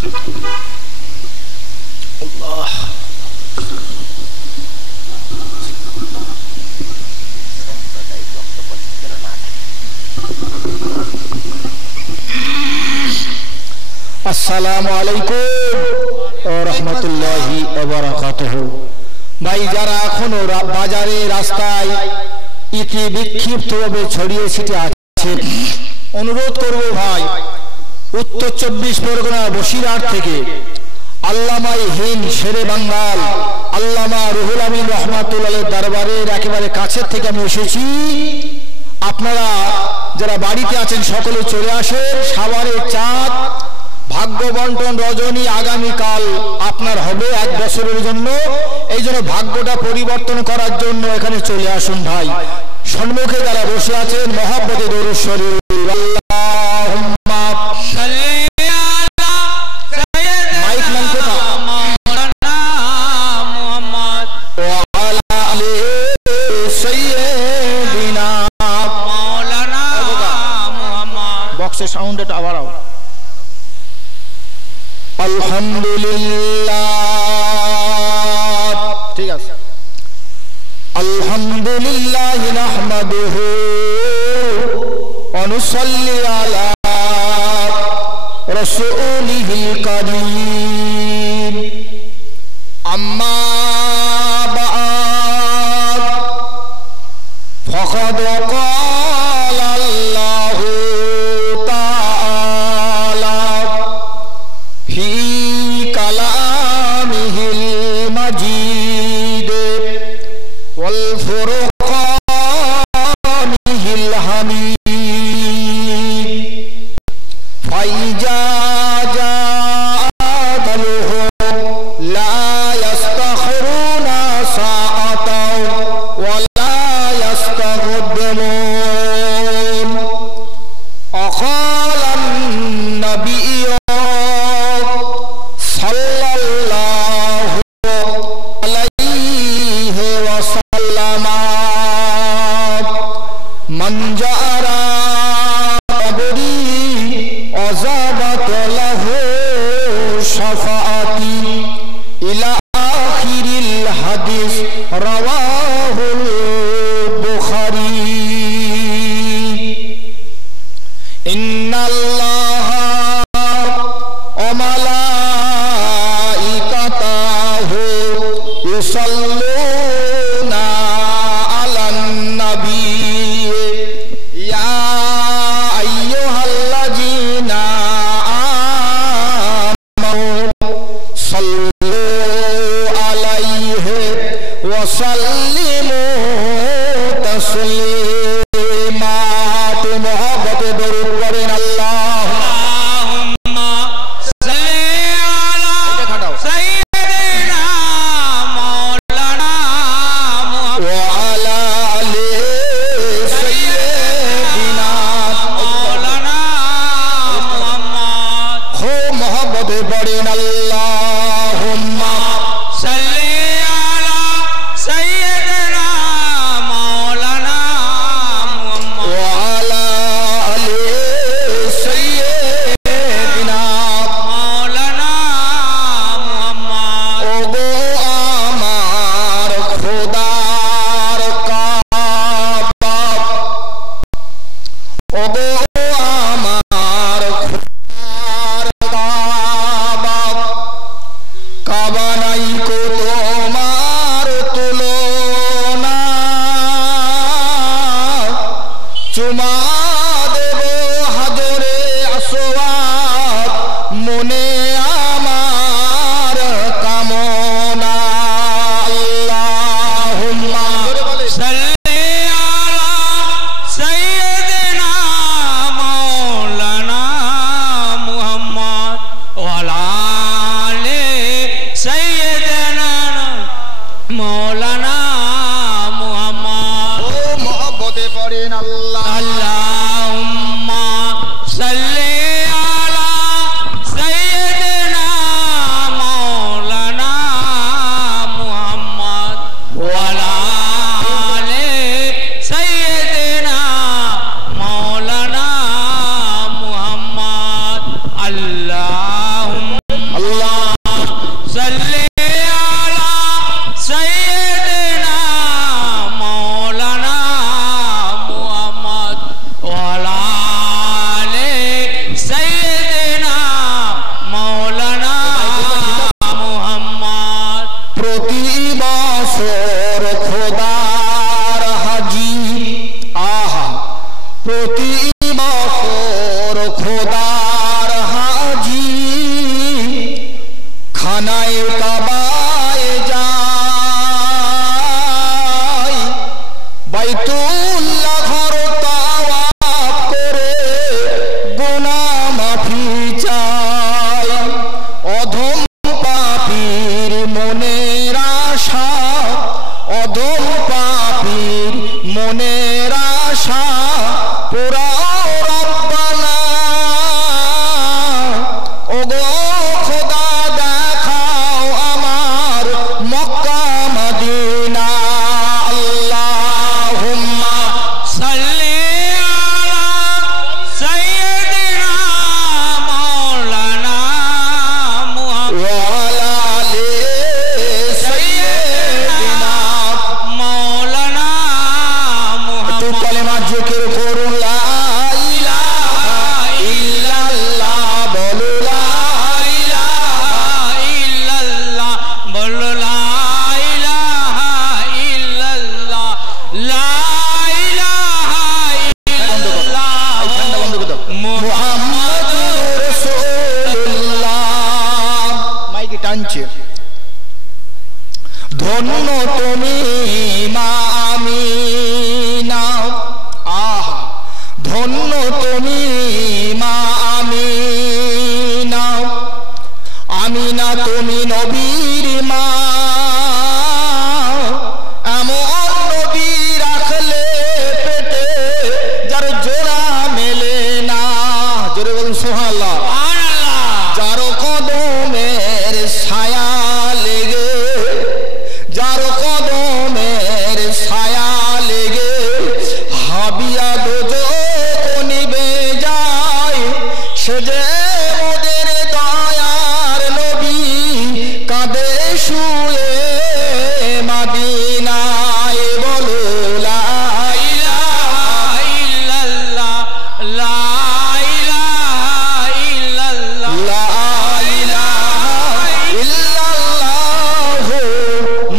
আসসালামু আলাইকুম ওয়া রাহমাতুল্লাহি ওয়া বারাকাতুহু। ভাই যারা এখনো বাজারে রাস্তায় ইতি বিক্ষিপ্তভাবে ছড়িয়ে ছিটে আছে, অনুরোধ করব ভাই, উত্তর 24 পরগনা বসিরহাট থেকে আল্লামা হিন্দ শেরে বাঙ্গাল আল্লামা রুহুল আমিন রহমাতুল্লাহের দরবারের একেবারে কাছের থেকে আমি এসেছি। আপনারা যারা বাড়িতে আছেন সকলে চলে আসেন। সাভারের চাঁদ ভাগ্য বন্টন রজনী আগামীকাল আপনার হবে 1 বছরের জন্য। এই জন্য ভাগ্যটা পরিবর্তন করার জন্য এখানে চলে আসুন ভাই। সম্মুখে যারা বসে আছেন মহব্বতে দরুদ শরীফ আল্লাহুম্মা সাল্লি আলা সাইয়্যিদিনা মাওলানা মুহাম্মদ ওয়া আলা আলি সাইয়্যিদিনা মাওলানা মুহাম্মদ। বক্সের সাউন্ডটা আবার আও। আলহামদুলিল্লাহ, ঠিক আছে। আলহামদুলিল্লাহ নাহমাদুহু ওয়া নুসাল্লি আলা রাসূলিহিল কারীম। আম্মা বা'দ ফাকাদ ক্বালা আল্লাহু তাআলা ফি কালামিহিল মাজিদ ওয়াল ফুরকানিহিল হামিদ। ফাইজা জাআতালহু লা ইস্তাখিরুনা সাআতাও ওয়া লা ইস্তাগদিমুন। আকালান নাবিয়্যু সাল্লাল্লাহু আলাইহি ওয়াসাল্লাম মান জারা কবরি আযাবাত লাহু শাফাআতি ইলা আখিরিল হাদিস রাওয়াহুল বুখারী। ইন্নাল্লাহা ওয়া মালাইকাতাহু ইউসাল্লুনা আলান নবী ইয়া আইয়ুহাল্লাযীনা আমানু সাল্লু আলাইহি ওয়া সাল্লিমু তাসলিমা। তো মহব্বতে দরুদ পড়েন আল্লাহুম্মা সাল্লি আলা সাইয়্যিদিনা মাওলানা মুহাম্মদ ওয়া আলা আলি সাইয়্যিদিনা মাওলানা মুহাম্মদ। হো মহব্বতে পড়েন আল্লাহুম্মা সাল্লি আলা সাইয়্যিদিনা মাওলানা মুহাম্মদ ওয়া আলা আলি সাইয়্যিদিনা মাওলানা মুহাম্মদ। ওগো আমার খোদার কাবা, ওগো আমার খোদার কাবা, কাবা নাই কো তোমার তুলনা। চুমা দেব হাজরে আসওয়াদ মনে আমার কামনা। আল্লাহুম্মা সাল্লি আলা সাইয়্যিদিনা মাওলানা মুহাম্মদ ওয়া আলা আলি সাইয়্যিদিনা মাওলানা মুহাম্মদ। ও মহব্বতে পড়েন আল্লাহ আল্লাহুম্মা সাল্লি আলা সাইয়্যিদিনা মাওলানা মুহাম্মদ ওয়া আলা আলি সাইয়্যিদিনা মাওলানা মুহাম্মদ। আল্লাহুম্মা ধন্য তুমি মা আমিনা, আহা ধন্য তুমি মা আমিনা, আমিনা তুমি নবীর মা, এমন নবী রাখলে পেটে যার জোড়া মেলে না। জোরে বলুন সুবহানাল্লাহ। যার কদমের ছায়া লেগে, যার কদমের ছায়া লেগে হাবিয়া দোজখ নিভে যায়, সে যে মোদের দয়ার নবী কাঁদে শুয়ে মাদিনায়। বলো লা ইলাহা ইল্লাল্লাহ, লা ইলাহা ইল্লাল্লাহ, লা ইলাহা ইল্লাল্লাহ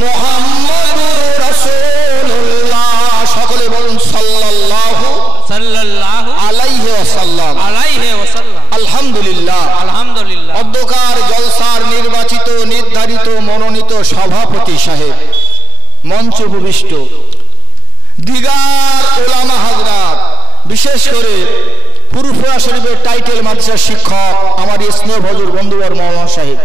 মুহাম্মাদুর রাসূলুল্লাহ। সকলে বলুন সাল্লাল্লাহু আলাইহি ওয়াসাল্লাম। আলহামদুলিল্লাহ, আলহামদুলিল্লাহ। অধ্যকার জলসার নির্বাচিত নির্ধারিত মনোনীত সভাপতি সাহেব, মঞ্চ উপবিষ্ট দিগার ওলামা হাজরাত, বিশেষ করে ফুরফুরা শরীফের টাইটেল মাদ্রাসার শিক্ষক আমার স্নেহ ভজুর বন্ধুবর মাওলানা সাহেব,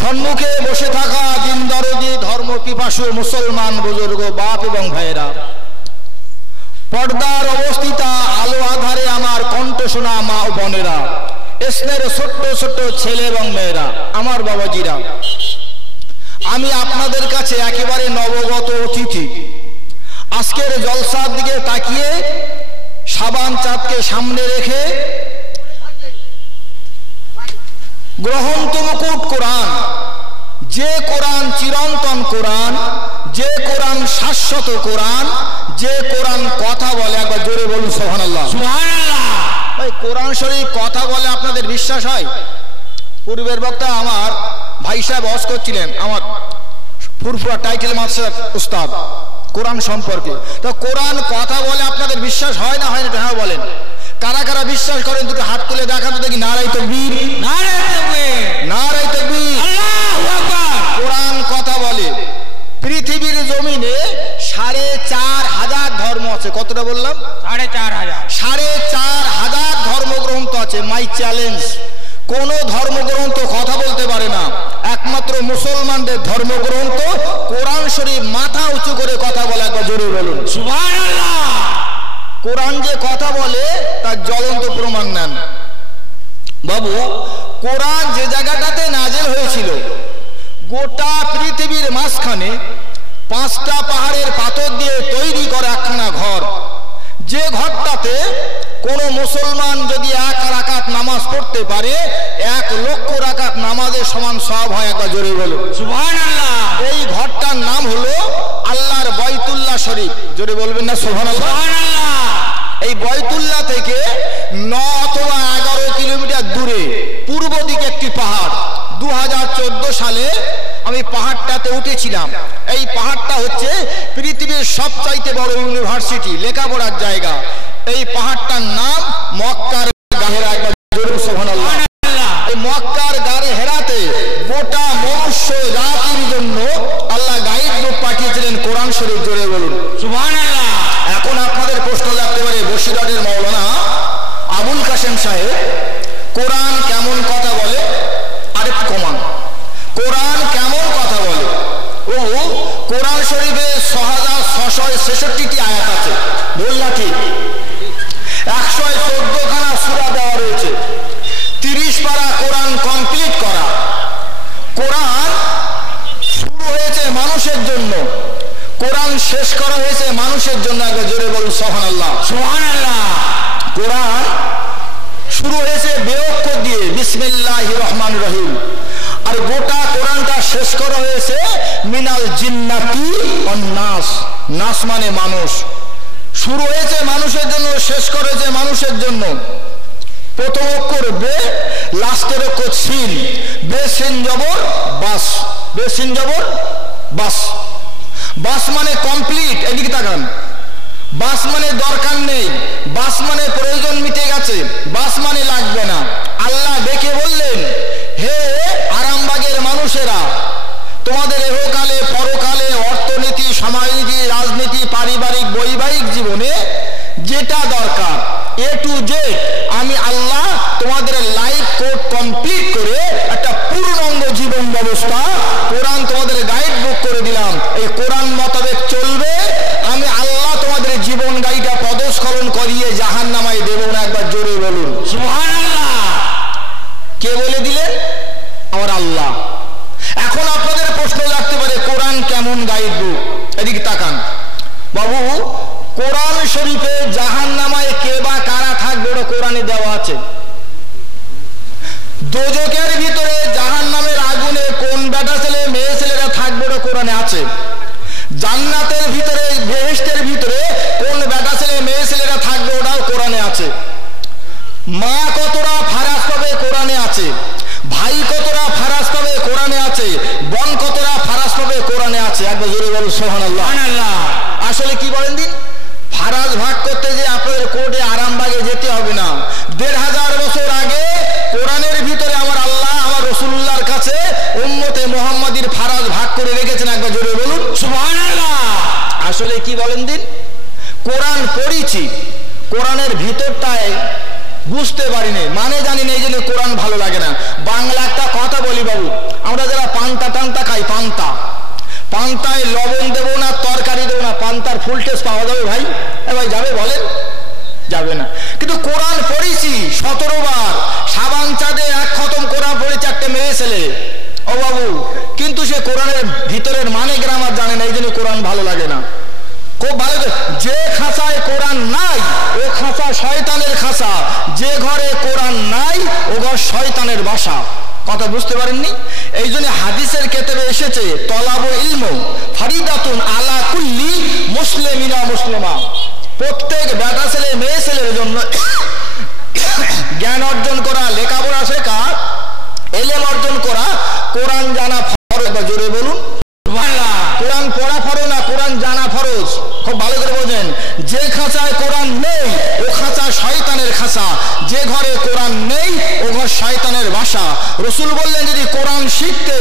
সম্মুখে বসে থাকা দিন দরদি ধর্ম পিপাসু মুসলমান বুজুর্গ বাপ এবং ভাইয়েরা, পর্দার অবস্থিতা আলো আধারে আমার কণ্ঠ শোনা মা ও বোনেরা, স্নেহের ছোট্ট ছোট্ট ছেলে এবং মেয়েরা, আমার বাবাজিরা, আমি আপনাদের কাছে একেবারে নবগত অতিথি। আজকের জলসার দিকে তাকিয়ে সাবান চাঁদকে সামনে রেখে গ্রহন্ত মুকুট কোরআন, যে কোরআন চিরন্তন কোরআন, যে কোরআন শাশ্বত কোরআন, যে কোরআন কথা বলে, একবার জোরে বলুন সুবহানাল্লাহ। ভাই কোরআন শরীফ কথা বলে আপনাদের বিশ্বাস হয়? পূর্বের বক্তা আমার ভাই সাহেব ওয়াজ করছিলেন আমার ফুরফুরা টাইটেল মাদ্রাসার উস্তাদ কোরআন সম্পর্কে। তো কোরআন কথা বলে আপনাদের বিশ্বাস হয় না হয় না? হ্যাঁ বলেন। কারা কারা বিশ্বাস করেন দুটো হাত তুলে দেখান তো দেখি। নারায়ে তাকবীর, নারায়ে তাকবীর, নারায়ে তাকবীর, আল্লাহু আকবার। কোরআন কথা বলে। পৃথিবীর জমিনে ৪৫০০০ ধর্ম আছে। কতটা বললাম? ৪৫০০০। ৪৫০০০ ধর্মগ্রন্থ আছে। মাই চ্যালেঞ্জ, কোন ধর্মগ্রন্থ কথা বলতে পারে না, একমাত্র মুসলমানদের ধর্মগ্রন্থ কোরআন শরীফ মাথা উঁচু করে কথা বলে। একবার জোরে বলুন সুবহানাল্লাহ। কোরআন যে কথা বলে তার জ্বলন্ত প্রমাণ নেন বাবু। কোরআন যে জায়গাটাতে নাজেল হয়েছিল, গোটা পৃথিবীর মাঝখানে ৫টা পাহাড়ের পাথর দিয়ে তৈরি করা একখানা ঘর, যে ঘরটাতে কোন মুসলমান যদি ১ রাকাত নামাজ পড়তে পারে ১,০০,০০০ রাকাত নামাজের সমান সওয়াব হয়। একবার জোরে বলুন সুবহানাল্লাহ। এই ঘরটার নাম হলো আল্লাহর বাইতুল্লাহ শরীফ। জোরে বলবেন না সুবহানাল্লাহ? এই বাইতুল্লাহ থেকে ৯ অথবা ১১ কিলোমিটার দূরে পূর্ব দিকে একটি পাহাড়। ২০১৪ সালে আমি পাহাড়টাতে উঠেছিলাম। এই পাহাড়টা হচ্ছে পৃথিবীর সবচাইতে বড় ইউনিভার্সিটি, লেখাপড়ার জায়গা। এই পাহাড়টার নাম মক্কার গায়ে হেরা। একবার জোরে সুবহানাল্লাহ। এই মক্কার গায়ে হেরাতে গোটা মনুষ্য জাতির জন্য আল্লাহ গাইড বুক পাঠিয়েছিলেন কোরআন শরীফ। জোরে বলুন সুবহানাল্লাহ। এখন আপনাদের প্রশ্ন লাগতে পারে, বসিরহাটের মাওলানা আবুল কাসেম সাহেব কোরআন কেমন কথা বলে? আরেকটু কমান, কোরআন কেমন কথা বলে? ও কোরআন শরীফে ৬৬৬৬টি আয়াত আছে, বললা ঠিক। ১১৪ খানা সূরা দেওয়া রয়েছে। ৩০ পারা কোরআন কমপ্লিট করা। কোরআন শুরু হয়েছে মানুষের জন্য, কোরআন শেষ করা হয়েছে মানুষের জন্য। একবার জোরে বলুন সুবহানাল্লাহ সুবহানাল্লাহ। কোরআন শুরু হয়েছে বেঅক্ষর দিয়ে, বিসমিল্লাহির রহমানির রহিম, আর গোটা কোরআনটা শেষ করা হয়েছে মিনাল জিন্নাতি ওয়ান নাস। নাস মানে মানুষ। শুরু হয়েছে মানুষের জন্য, শেষ করা হয়েছে মানুষের জন্য। প্রথম অক্ষর বে, লাস্টের অক্ষর সিন। বে সিন জবর বাস, বে সিন জবর বাস। বাস মানে কমপ্লিট। এদিকে তাকান। বাস মানে দরকার নেই, বাস মানে প্রয়োজন মিটে গেছে, বাস মানে লাগবে না। আল্লাহ ডেকে বললেন, হে আরামবাগের মানুষেরা, তোমাদের এহকালে পরকালে অর্থনীতি, সমাজনীতি, রাজনীতি, পারিবারিক, বৈবাহিক জীবনে যেটা দরকার এ টু জেড আমি আল্লাহ তোমাদের লাইফ কোড কমপ্লিট করে একটা পূর্ণাঙ্গ জীবন ব্যবস্থা কোরআন তোমাদের গাইড বুক করে দিলাম। এই কোরআন মোতাবেক চলবে, আমি আল্লাহ তোমাদের জীবন গাড়িটা পদস্খলন করিয়ে জাহান্নামায় দেব না। একবার জোরে বলুন সুবহানাল্লাহ। কে বলে দিলেন? আমার আল্লাহ। এখন আপনাদের প্রশ্ন লাগতে পারে কোরআন কেমন গাইড বুক? এদিকে তাকান বাবু, কোরআন শরীফে জাহান্নামায় কে বা কারা থাকবে ওটা কোরআনে দেওয়া আছে। দোজখের ভিতরে জাহান্নামের আগুনে কোন বেটা ছেলে মেয়ে ছেলেরা থাকবে ওটা কোরআনে আছে। জান্নাতের ভিতরে বেহেশতের ভিতরে কোন বেটা ছেলে মেয়ে ছেলেরা থাকবে ওটাও কোরআনে আছে। মা কতটা ফারাজ পাবে কোরআনে আছে, ভাই কতটা ফারাজ পাবে কোরআনে আছে, বোন কতটা ফারাজ পাবে কোরআনে আছে। একবার জোরে বলুন সুবহানাল্লাহ। আসলে কি বলেন দিন, ফারাজ ভাগ করতে যে আপনাদের কোর্টে আরামবাগে যেতে হবে না। ১৫০০ বছর আগে কোরআনের ভিতরে আমার আল্লাহ আমার রাসূলুল্লাহর কাছে উম্মতে মুহাম্মাদির ফারাজ ভাগ করে রেখেছেন। একবার জোরে বলুন সুবহানাল্লাহ। আসলে কি বলেন দিন, কোরআন পড়েছি, কোরআনের ভিতরটায় বুঝতে পারিনি, মানে জানি না, এই জন্য কোরআন ভালো লাগে না। বাংলা একটা কথা বলি বাবু, আমরা যারা পান্তা টান্তা খাই, পান্তায় লবণ দেবো না, তরকারি দেবো না, পান্তার ফুল টেস্ট পাওয়া যাবে ভাই? ভাই যাবে বলেন? যাবে না। কিন্তু কোরআন পড়েছি 17 বার, সাবান চাঁদে 1 খতম কোরআন পড়েছে একটা মেয়ে ছেলে। ও বাবু, কিন্তু সে কোরআনের ভিতরের মানে গ্রামার জানে না, এই জন্য কোরআন ভালো লাগে না। খুব ভালো, যে খাঁচায় কোরআন নাই ও খাঁচা শয়তানের খাঁচা, যে ঘরে কোরআন নাই ও ঘর শয়তানের বাসা। কথা বুঝতে পারেননি? এই জন্য হাদিসের কেতাবে এসেছে তলাবু ইলমু ফারিদাতুন আলা কুল্লি মুসলিমিনা মুসলিমা। প্রত্যেক বেটা ছেলে মেয়ে ছেলের জন্য জ্ঞান অর্জন করা, লেখাপড়া শেখা, এলেম অর্জন করা, কোরআন জানা ফরজ। জোরে বলুন কোরআন পড়া ফরজ না, কোরআন জানা ফরজ। খুব ভালো করে বোঝেন, যে খাঁচায় কোরআন নেই ও খাঁচা শয়তানের খাঁচা, যে ঘরে কোরআন নেই ও ঘর শয়তানের বাসা। রাসূল বললেন যদি কোরআন শিখতে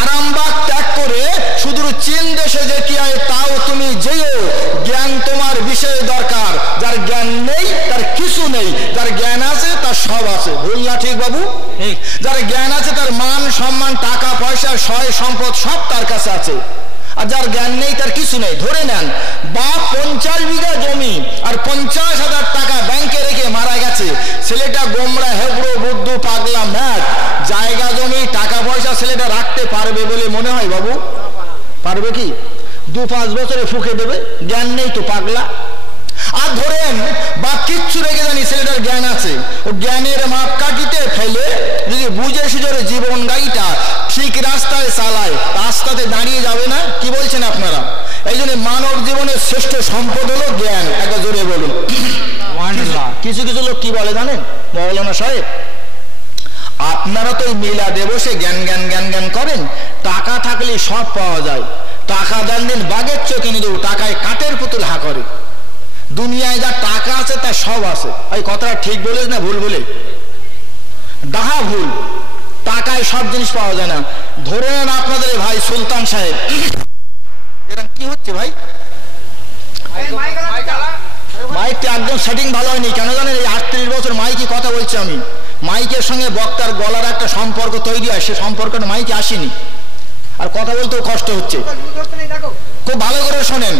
আরামবাগ ত্যাগ করে শুধু চীন দেশে যেতে হয় তাও তুমি যেও, জ্ঞান তোমার বিষয়ে দরকার। যার জ্ঞান নেই তার কিছু নেই, যার জ্ঞান আছে তার সব আছে। ভুল না ঠিক বাবু? যার জ্ঞান আছে তার মান সম্মান টাকা পয়সা সয় সম্পদ সব তার কাছে আছে, আর যার জ্ঞান নেই তার কিছু নেই। ধরে নেন বাপ 50 বিঘা জমি আর 50,000 টাকা ব্যাংকে রেখে মারা গেছে, ছেলেটা গোমরা হেবড়ো বুদ্ধু পাগলা ম্যাট, জায়গা জমি টাকা পয়সা ছেলেটা রাখতে পারবে বলে মনে হয় বাবু? পারবে কি? 2-5 বছরে ফুঁকে দেবে, জ্ঞান নেই তো পাগলা। আর ধরেন বা কিচ্ছু রেখে জানি ছেলেটার জ্ঞান আছে, ও জ্ঞানের মাপকাঠিতে ফেলে যদি বুঝে সুঝে জীবন গাড়িটা ঠিক রাস্তায় চালায়, রাস্তাতে দাঁড়িয়ে যাবে না। কি বলছেন আপনারা? এই জন্য মানব জীবনের শ্রেষ্ঠ সম্পদ হলো জ্ঞান। একবার জোরে বলুন। কিছু কিছু লোক কি বলে জানেন মৌলানা সাহেব, আপনারা তো মিলাদে বসে জ্ঞান জ্ঞান জ্ঞান জ্ঞান করেন, টাকা থাকলে সব পাওয়া যায়, টাকা দেন দিন বাঘের চোখে নিয়ে দেবো, টাকায় কাঠের পুতুল হা করে। দুনিয়ায় যা টাকা আছে তা সব আছে। এই কথাটা ঠিক বলেছ না ভুল বলে? ডাহা ভুল, টাকায় সব জিনিস পাওয়া যায় না। ধরে নেন আপনাদের ভাই সুলতান সাহেব, এরা কি হচ্ছে ভাই? মাইকটা একদম সেটিং ভালো হয়নি, কেন জানেন? এই 38 বছর মাইকে কথা বলছি আমি, মাইকের সঙ্গে বক্তার গলার একটা সম্পর্ক তৈরি হয়, সে সম্পর্কটা মাইকে আসেনি, আর কথা বলতেও কষ্ট হচ্ছে। খুব ভালো করে শোনেন,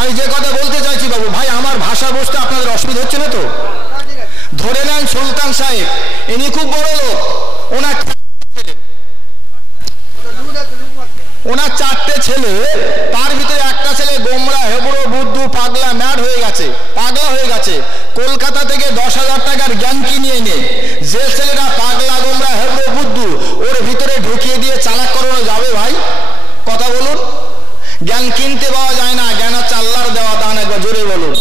আমি যে কথা বলতে চাইছি বাবু ভাই, আমার ভাষা বুঝতে আপনাদের অসুবিধা হচ্ছে না তো? ধরে নেন সুলতান সাহেব, ইনি খুব বড় লোক, ওনার 4টে ছেলে, তার ভিতরে একটা ছেলে গোমরা হেবড়ো বুদ্ধু পাগলা ম্যাড হয়ে গেছে, পাগলা হয়ে গেছে। কলকাতা থেকে 10,000 টাকার জ্ঞান কিনিয়ে এনে যে ছেলেরা পাগলা গোমরা হেবড়ো বুদ্ধু, ওর ভিতরে ঢুকিয়ে দিয়ে চালাক করানো যাবে ভাই? কথা বলুন। জ্ঞান কিনতে পাওয়া যায় না, জ্ঞান হচ্ছে আল্লাহর দেওয়া দান। একবার জোরে বলুন।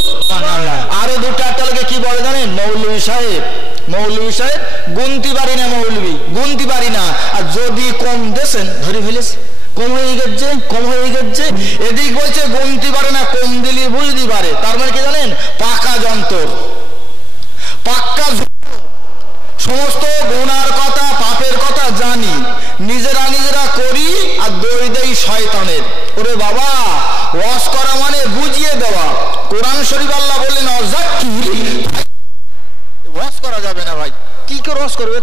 আরো 2-4টা লোকে কি বলে জানেন? মৌলভী সাহেব, মৌলভী সাহেব গুনতি পারি না, মৌলভী গুনতি পারি না, আর যদি কম দেন ধরে ফেলেছে, কম হয়ে গেছে, কম হয়ে গেছে। এদিক বলছে গুনতি পারে না, কম দিলি বুঝতে পারে। তার মানে কি জানেন? পাকা যন্ত্র, পাক্কা। সমস্ত গুনার কথা পাপের কথা জানি, নিজেরা নিজেরা করি, আর দড়ি দেই শয়তানের। ওরে বাবা, ওয়াজ করা মানে বুঝিয়ে দেওয়া। কোরআন শরীফ আল্লাহ বললেন অযাক্কির, ওয়াজ করা যাবে না ভাই। কি করে ওয়াজ করবে?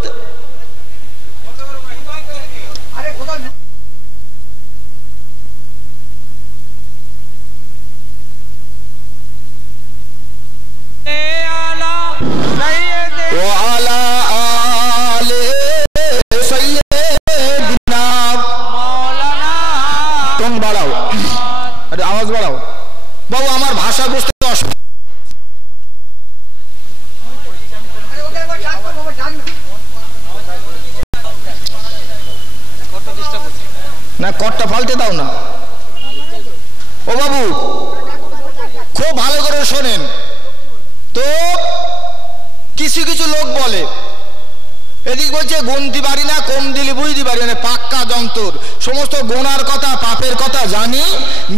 আওয়াজ বাড়াও বাবু, আমার ভাষা বুঝতে অসুবিধা। না কটটা ফালতে দাও না। ও বাবু খুব ভালো করে শোনেন তো। কিছু কিছু লোক বলে, এদিক বলছে গুনতে পারি না, কম দিলে বুঝতে পারি না, পাক্কা যন্ত্র। সমস্ত গোনার কথা পাপের কথা জানি,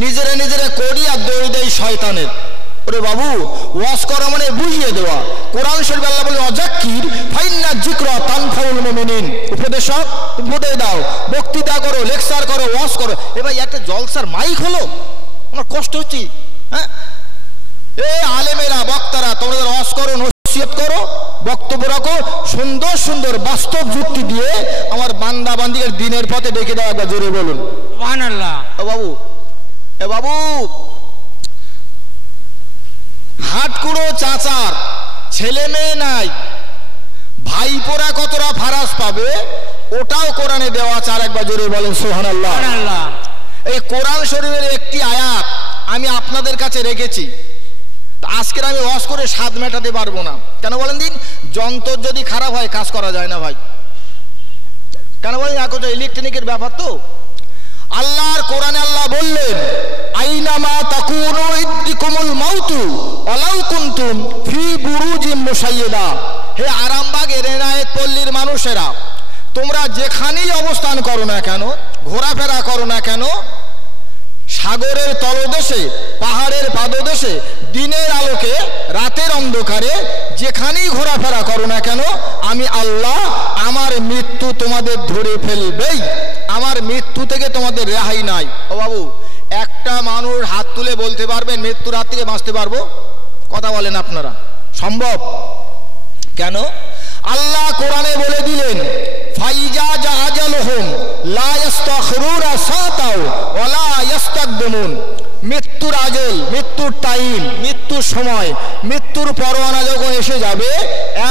নিজেরা নিজেরা করি আর দৌড় দেয় শয়তানের। ওরে বাবু, ওয়াজ করা মানে বুঝিয়ে দেওয়া। কোরআন শরীফ আল্লাহ বলে অযাক্কির ফাইন্না যিকরা তানফাউল মুমিনিন। উপদেশক উপদেশ দাও, বক্তৃতা করো, লেকচার করো, ওয়াজ করো। এ ভাই একটা জলসার মাইক হলো, আমার কষ্ট হচ্ছে। হ্যাঁ, এ আলেমেরা বক্তারা তোমরা ওয়াজ করো, নসিহত করো, বক্তব্য রাখো, সুন্দর সুন্দর বাস্তব যুক্তি দিয়ে আমার বান্দা বান্দিদের দিনের পথে ডেকে দেওয়া। একবার জোরে বলুন সুবহানাল্লাহ। এ বাবু হাটকুড়ো চাচার ছেলে মেয়ে নাই, ভাইপোরা কতটা ফারাজ পাবে ওটাও কোরআনে দেওয়া আছে। আর একবার জোরে বলেন সুবহানাল্লাহ। এই কোরআন শরীফের একটি আয়াত আমি আপনাদের কাছে রেখেছি। আজকের আমি ওয়াজ করে স্বাদ মেটাতে পারবো না। কেন বলেন দিন? যন্ত্র যদি খারাপ হয় কাজ করা যায় না ভাই। কেন বলেন? এখন ইলেকট্রনিকের ব্যাপার তো। আল্লাহর কোরআনে আল্লাহ বললেন আইনামা তাকুনু ইদ্রিকুমুল মাউতু ওয়ালাউ কুনতুম ফি বুরুজিম মুশাইয়্যিদা। হে আরামবাগ এরেনায়েত পল্লীর মানুষেরা, তোমরা যেখানেই অবস্থান করো না কেন, ঘোরাফেরা করো না কেন, সাগরের তলদেশে, পাহাড়ের পাদদেশে, দিনের আলোকে, রাতের অন্ধকারে, যেখানেই ঘোরাফেরা করো না কেন, আমি আল্লাহ আমার মৃত্যু তোমাদের ধরে ফেলবেই। আমার মৃত্যু থেকে তোমাদের রেহাই নাই। ও বাবু, একটা মানুষ হাত তুলে বলতে পারবেন মৃত্যুর হাত থেকে বাঁচতে পারবো? কথা বলেন আপনারা, সম্ভব? কেন? আল্লাহ কোরআনে বলে দিলেন ফাইজা জাআজালহুম লা ইস্তাখিরুনা সাতাও ওয়া লা ইস্তাকদিমুন। মৃত্যুর আজল, মৃত্যুর টাইম, মৃত্যুর সময়, মৃত্যুর পরোয়ানা যখন এসে যাবে,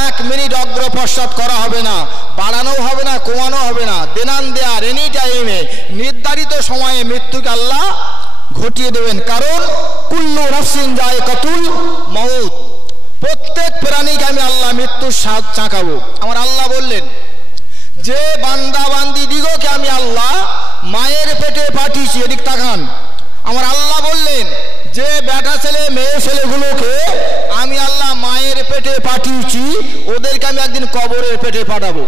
1 মিনিট অগ্রপশ্চাৎ করা হবে না, বাড়ানো হবে না, কমানো হবে না। দেনান দেয়ার এনি টাইমে নির্ধারিত সময়ে মৃত্যুকে আল্লাহ ঘটিয়ে দেবেন। কারণ কুল্লু নাফসিন যায়কাতুল মাউত, প্রত্যেক প্রাণীকে আমি আল্লাহ মৃত্যুর স্বাদ চাকাবো। আমার আল্লাহ বললেন যে বান্দা বান্দি দিগকে আমি আল্লাহ মায়ের পেটে পাঠিয়েছি। এদিক তাকান। আমার আল্লাহ বললেন যে বেটা ছেলে মেয়ে ছেলেগুলোকে আমি আল্লাহ মায়ের পেটে পাঠিয়েছি, ওদেরকে আমি একদিন কবরের পেটে পাঠাবো।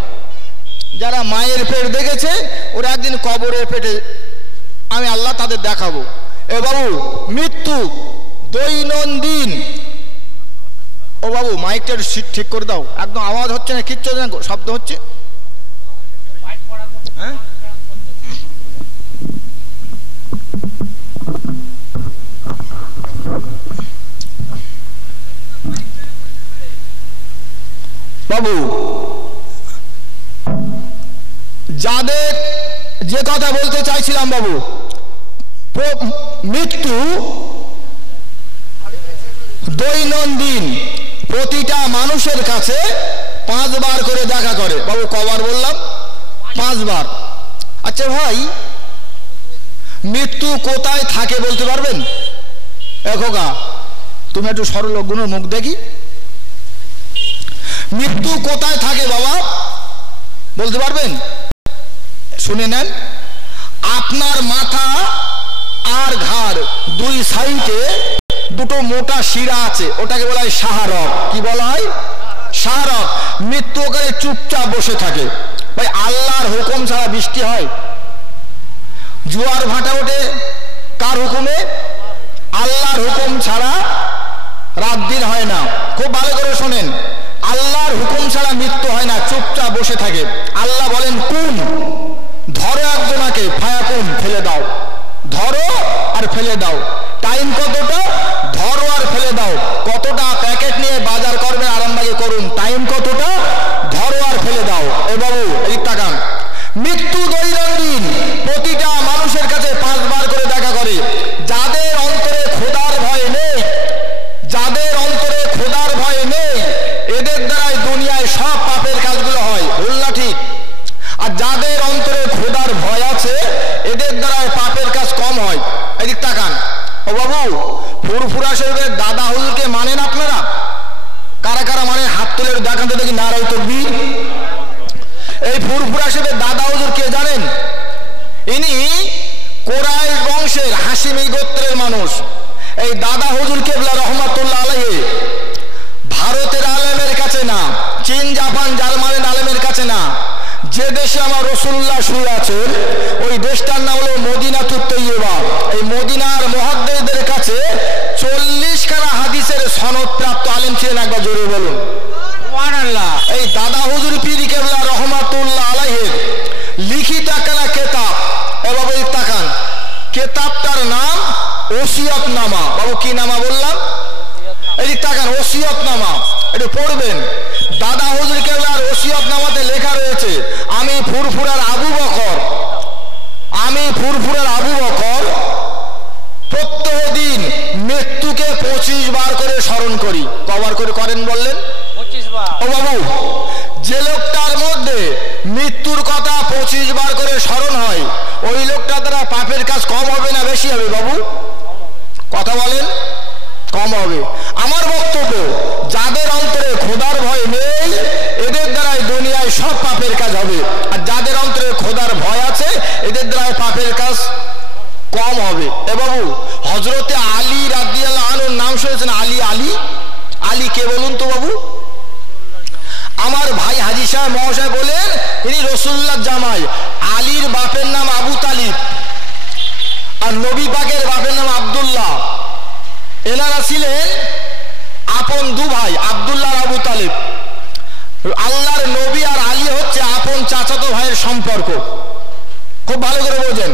যারা মায়ের পেট দেখেছে ওরা একদিন কবরের পেটে আমি আল্লাহ তাদের দেখাবো। এ বাবু, মৃত্যু দৈনন্দিন। ও বাবু, মাইকটা ঠিক করে দাও, একদম আওয়াজ হচ্ছে না, কিচ্ছু না, শব্দ হচ্ছে। হ্যাঁ, বাবু যাদের যে কথা বলতে চাইছিলাম বাবু, মৃত্যু দৈনন্দিন প্রতিটা মানুষের কাছে 5 বার করে দেখা করে। বাবু কবার বললাম? 5 বার। আচ্ছা ভাই, মৃত্যু কোথায় থাকে বলতে পারবেন? খোকা, তুমি একটু সরল গুণের মুখ দেখি। মৃত্যু কোথায় থাকে বাবা বলতে পারবেন? শুনে নেন। আপনার মাথা আর ঘাড় দুই সাইডে দুটো মোটা শিরা আছে, ওটাকে বলা হয় সাহারক। কি বলা হয়? সাহারক। মৃত্যু ওখানে চুপচাপ বসে থাকে। ভাই, আল্লাহর হুকুম ছাড়া বৃষ্টি হয়? জোয়ার ভাটা ওঠে কার হুকুমে? আল্লাহর হুকুম ছাড়া রাত দিন হয় না। খুব ভালো করে শোনেন, আল্লাহর হুকুম ছাড়া মৃত্যু হয় না, চুপচাপ বসে থাকে। আল্লাহ বলেন কুন, ধরো একজনাকে, ফায়াকুন, আর ফেলে দাও। টাইম কতটা? ধরো আর ফেলে দাও। কতটা প্যাকেট নিয়ে বাজার করবেন আরামবাগে করুন, টাইম কতটা? ধরো আর ফেলে দাও। এ বাবু এই তাকান, মৃত্যু দৈনন্দিন প্রতিটা মানুষের কাছে 5 বার করে দেখা করে। যাদের অন্তরে খোদার ভয় নেই, যাদের অন্তরে খোদার ভয় নেই, এদের দ্বারাই দুনিয়ায় সব পাপের কাজগুলো হয়, ভুল না ঠিক? আর যাদের অন্তরে খোদার ভয় আছে, এদের দ্বারাই পাপের কাজ কম হয়। এদিক তাকান। ও বাবু, ফুরফুরা শরীফের দাদা হুজুরকে মানেন আপনারা? কারা কারা মানেন হাত তুলে দেখান তো দেখি, নারাই তাকবীর। এই ফুরফুরা শরীফের দাদা হুজুর কে জানেন? ইনি কোরাইশ বংশের হাশিমি গোত্রের মানুষ। এই দাদা হুজুর কেবলা রহমাতুল্লাহ আলাইহি ভারতের আলেমের কাছে না, চীন জাপান জার্মানির আলেমের কাছে না, যে দেশে আমার রাসূলুল্লাহ শুয়ে আছেন ওই দেশটার নাম হলো মদিনাতুত তৈয়্যিবা। এই মদিনার মুহাদ্দিসদের কাছে 40 খানা হাদিসের সনদ প্রাপ্ত আলেম ছিলেন। একবার জোরে বলুন সুবহানাল্লাহ। এই দাদা হুজুর পীর কেবলা রহমাতুল্লাহ আলাইহি লিখিত একখানা কিতাব, এভাবে তাকান, কিতাবটার নাম ওসিয়তনামা। বাবু কি নামা বললাম? এই তাকান, ওসিয়তনামা, একটু পড়বেন। দাদা হুজুর কেবলার ওসিয়তনামাতে লেখা রয়েছে, আমি ফুরফুরার আবু বকর, আমি ফুরফুরার আবু বকর প্রত্যহ দিন মৃত্যুকে 25 বার করে স্মরণ করি। কবার করে করেন বললেন? 25 বার। ও বাবু, যে লোকটার মধ্যে মৃত্যুর কথা 25 বার করে স্মরণ হয়, ওই লোকটা দ্বারা পাপের কাজ কম হবে না বেশি হবে? বাবু কথা বলেন, কম হবে। আমার বক্তব্য, যাদের অন্তরে খোদার ভয় নেই, এদের দ্বারাই দুনিয়ায় সব পাপের কাজ হবে। আর যাদের অন্তরে খোদার ভয় আছে, এদের দ্বারাই পাপের কাজ কম হবে। এ বাবু, হযরতে আলী রাদিয়াল্লাহু আনহুর নাম শুনেছেন? আলী, আলী, আলী কে বলুন তো বাবু? আমার ভাই হাজী সাহেব মহাশয় বলেন ইনি রাসূলুল্লাহর জামাই। আলীর বাপের নাম আবু তালিব, আর নবী পাকের বাপের নাম আব্দুল্লাহ। এনারা ছিলেন আপন দু ভাই, আব্দুল্লাহ আর আবু তালিব। আল্লাহর নবী আর আলী হচ্ছে আপন চাচাতো ভাইয়ের সম্পর্ক। খুব ভালো করে বোঝেন।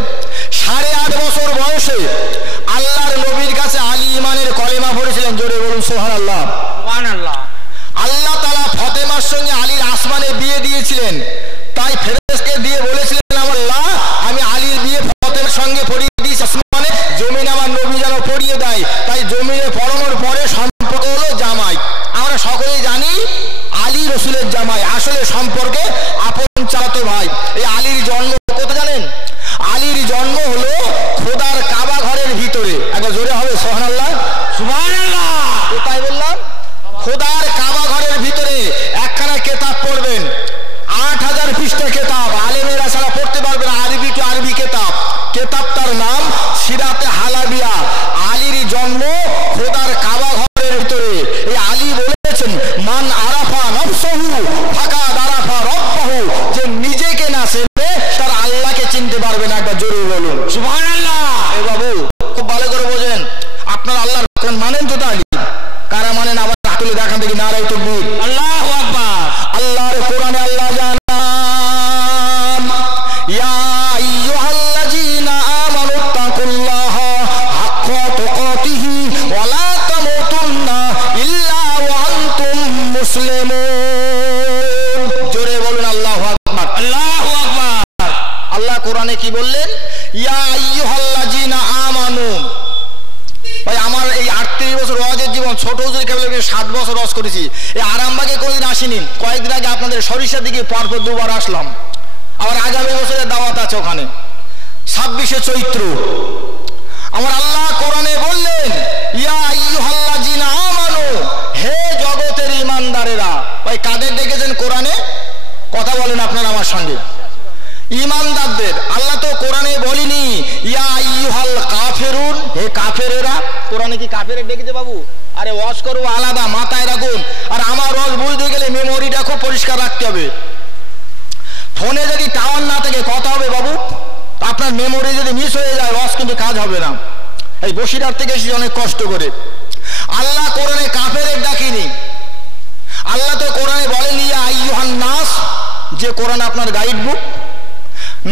8.5 বছর বয়সে আল্লাহর নবীর কাছে আলী ইমানের কলেমা পড়েছিলেন। জোরে বলুন সুবহানাল্লাহ। সুবহানাল্লাহ। আল্লাহ তাআলা ফাতেমার সঙ্গে আলীর আসমানে বিয়ে দিয়েছিলেন, তাই ফেরেশতাকে দিয়ে বলেছিলেন, আল্লাহ আমি আলীর বিয়ে ফাতেমার সঙ্গে পড়িয়ে দিয়েছি আসমানে, জমিনে আমার নবী যেন পড়িয়ে দেয়। তাই জমিনে পড়ানোর পরে সম্পর্ক হলো জামাই। আমরা সকলেই জানি আলী রাসূলের জামাই, আসলে সম্পর্কে আপন চাচাতো ভাই। এই আলীর জন্ম কোথায় জানেন? আলীর জন্ম হলো খোদার কাবা ঘরের ভিতরে। একবার জোরে হবে সুবহানাল্লাহ। সুবহানাল্লাহ। কোথায় বললাম? খোদার কাবা ঘরের ভিতরে। একখানা কিতাব পড়বেন, 8000 পৃষ্ঠা কিতাব, আলেমেরা ছাড়া পড়তে পারবে না, আরবি টু আরবি কিতাব। কিতাবটার নাম সিরাতে হালাবিয়া। আলীর জন্ম খোদার কাবা ঘরের ভিতরে। এই আলী বলেছেন, মান আরাফা নফসাহু ফাকাদ আরাফা রাব্বাহু, যে নিজেকে না চেনে তার আল্লাহকে চিনতে পারবে না। একবার জোরে বলুন সুবহানাল্লাহ। এ বাবু খুব ভালো করে বোঝেন, আপনারা আল্লাহর কোরআন মানেন তো? তাহলে কারা মানেন আবার হাত তুলে দেখান দেখি, নারায়ে তাকবীর, আল্লাহু আকবার। আল্লাহর কোরআনে আল্লাহ জানান, ইয়া আইয়ুহাল্লাযীনা আমানু তাকুল্লাহা হাক্কা তুকাতিহি ওয়া লা তামুতুন্না ইল্লা ওয়া আনতুম মুসলিমুন। জোরে বলুন আল্লাহু আকবার। আল্লাহু আকবার। আল্লাহ কোরআনে কি বললেন? ইয়া আইয়ুহাল্লাযীনা আমানু। ভাই আমার এই 38 বছর ওয়াজের জীবন, ছোট হুজুর কেবল 7 বছর ওয়াজ করেছি। এই আরামবাগে কোনোদিন আসিনি। কয়েকদিন আগে আপনাদের সরিষার দিকে পরপর 2 বার আসলাম। আবার আগামী বছরের দাওয়াত আছে ওখানে, 26শে চৈত্র। আমার আল্লাহ কোরআনে বললেন, ইয়া আইয়ুহাল্লাযীনা আমানু, হে জগতের ঈমানদারেরা। ভাই কাদের ডেকেছেন কোরআনে? কথা বলেন আপনারা আমার সঙ্গে। ঈমানদারদের। আল্লাহ তো কোরআনে বলেনি ইয়া আইয়ুহাল কাফিরুন, হে কাফেরেরা। কোরআনে কি কাফেরে ডেকেছে বাবু? আরে ওয়াজ করবো আলাদা, মাথায় রাখুন। আর আমার ওয়াজ বুঝতে গেলে মেমোরিটা খুব পরিষ্কার রাখতে হবে। ফোনে যদি টাওয়ার না থাকে কথা হবে বাবু, আপনার মেমোরি যদি মিস হয়ে যায় ওয়াজ কিন্তু কাজ হবে না। এই বসিরহাট থেকে এসেছি অনেক কষ্ট করে। আল্লাহ কোরআনে কাফেরের ডাকিনি। আল্লাহ তো কোরআনে বলেন ইয়া আইয়ুহান নাস, যে কোরআন আপনার গাইড বুক।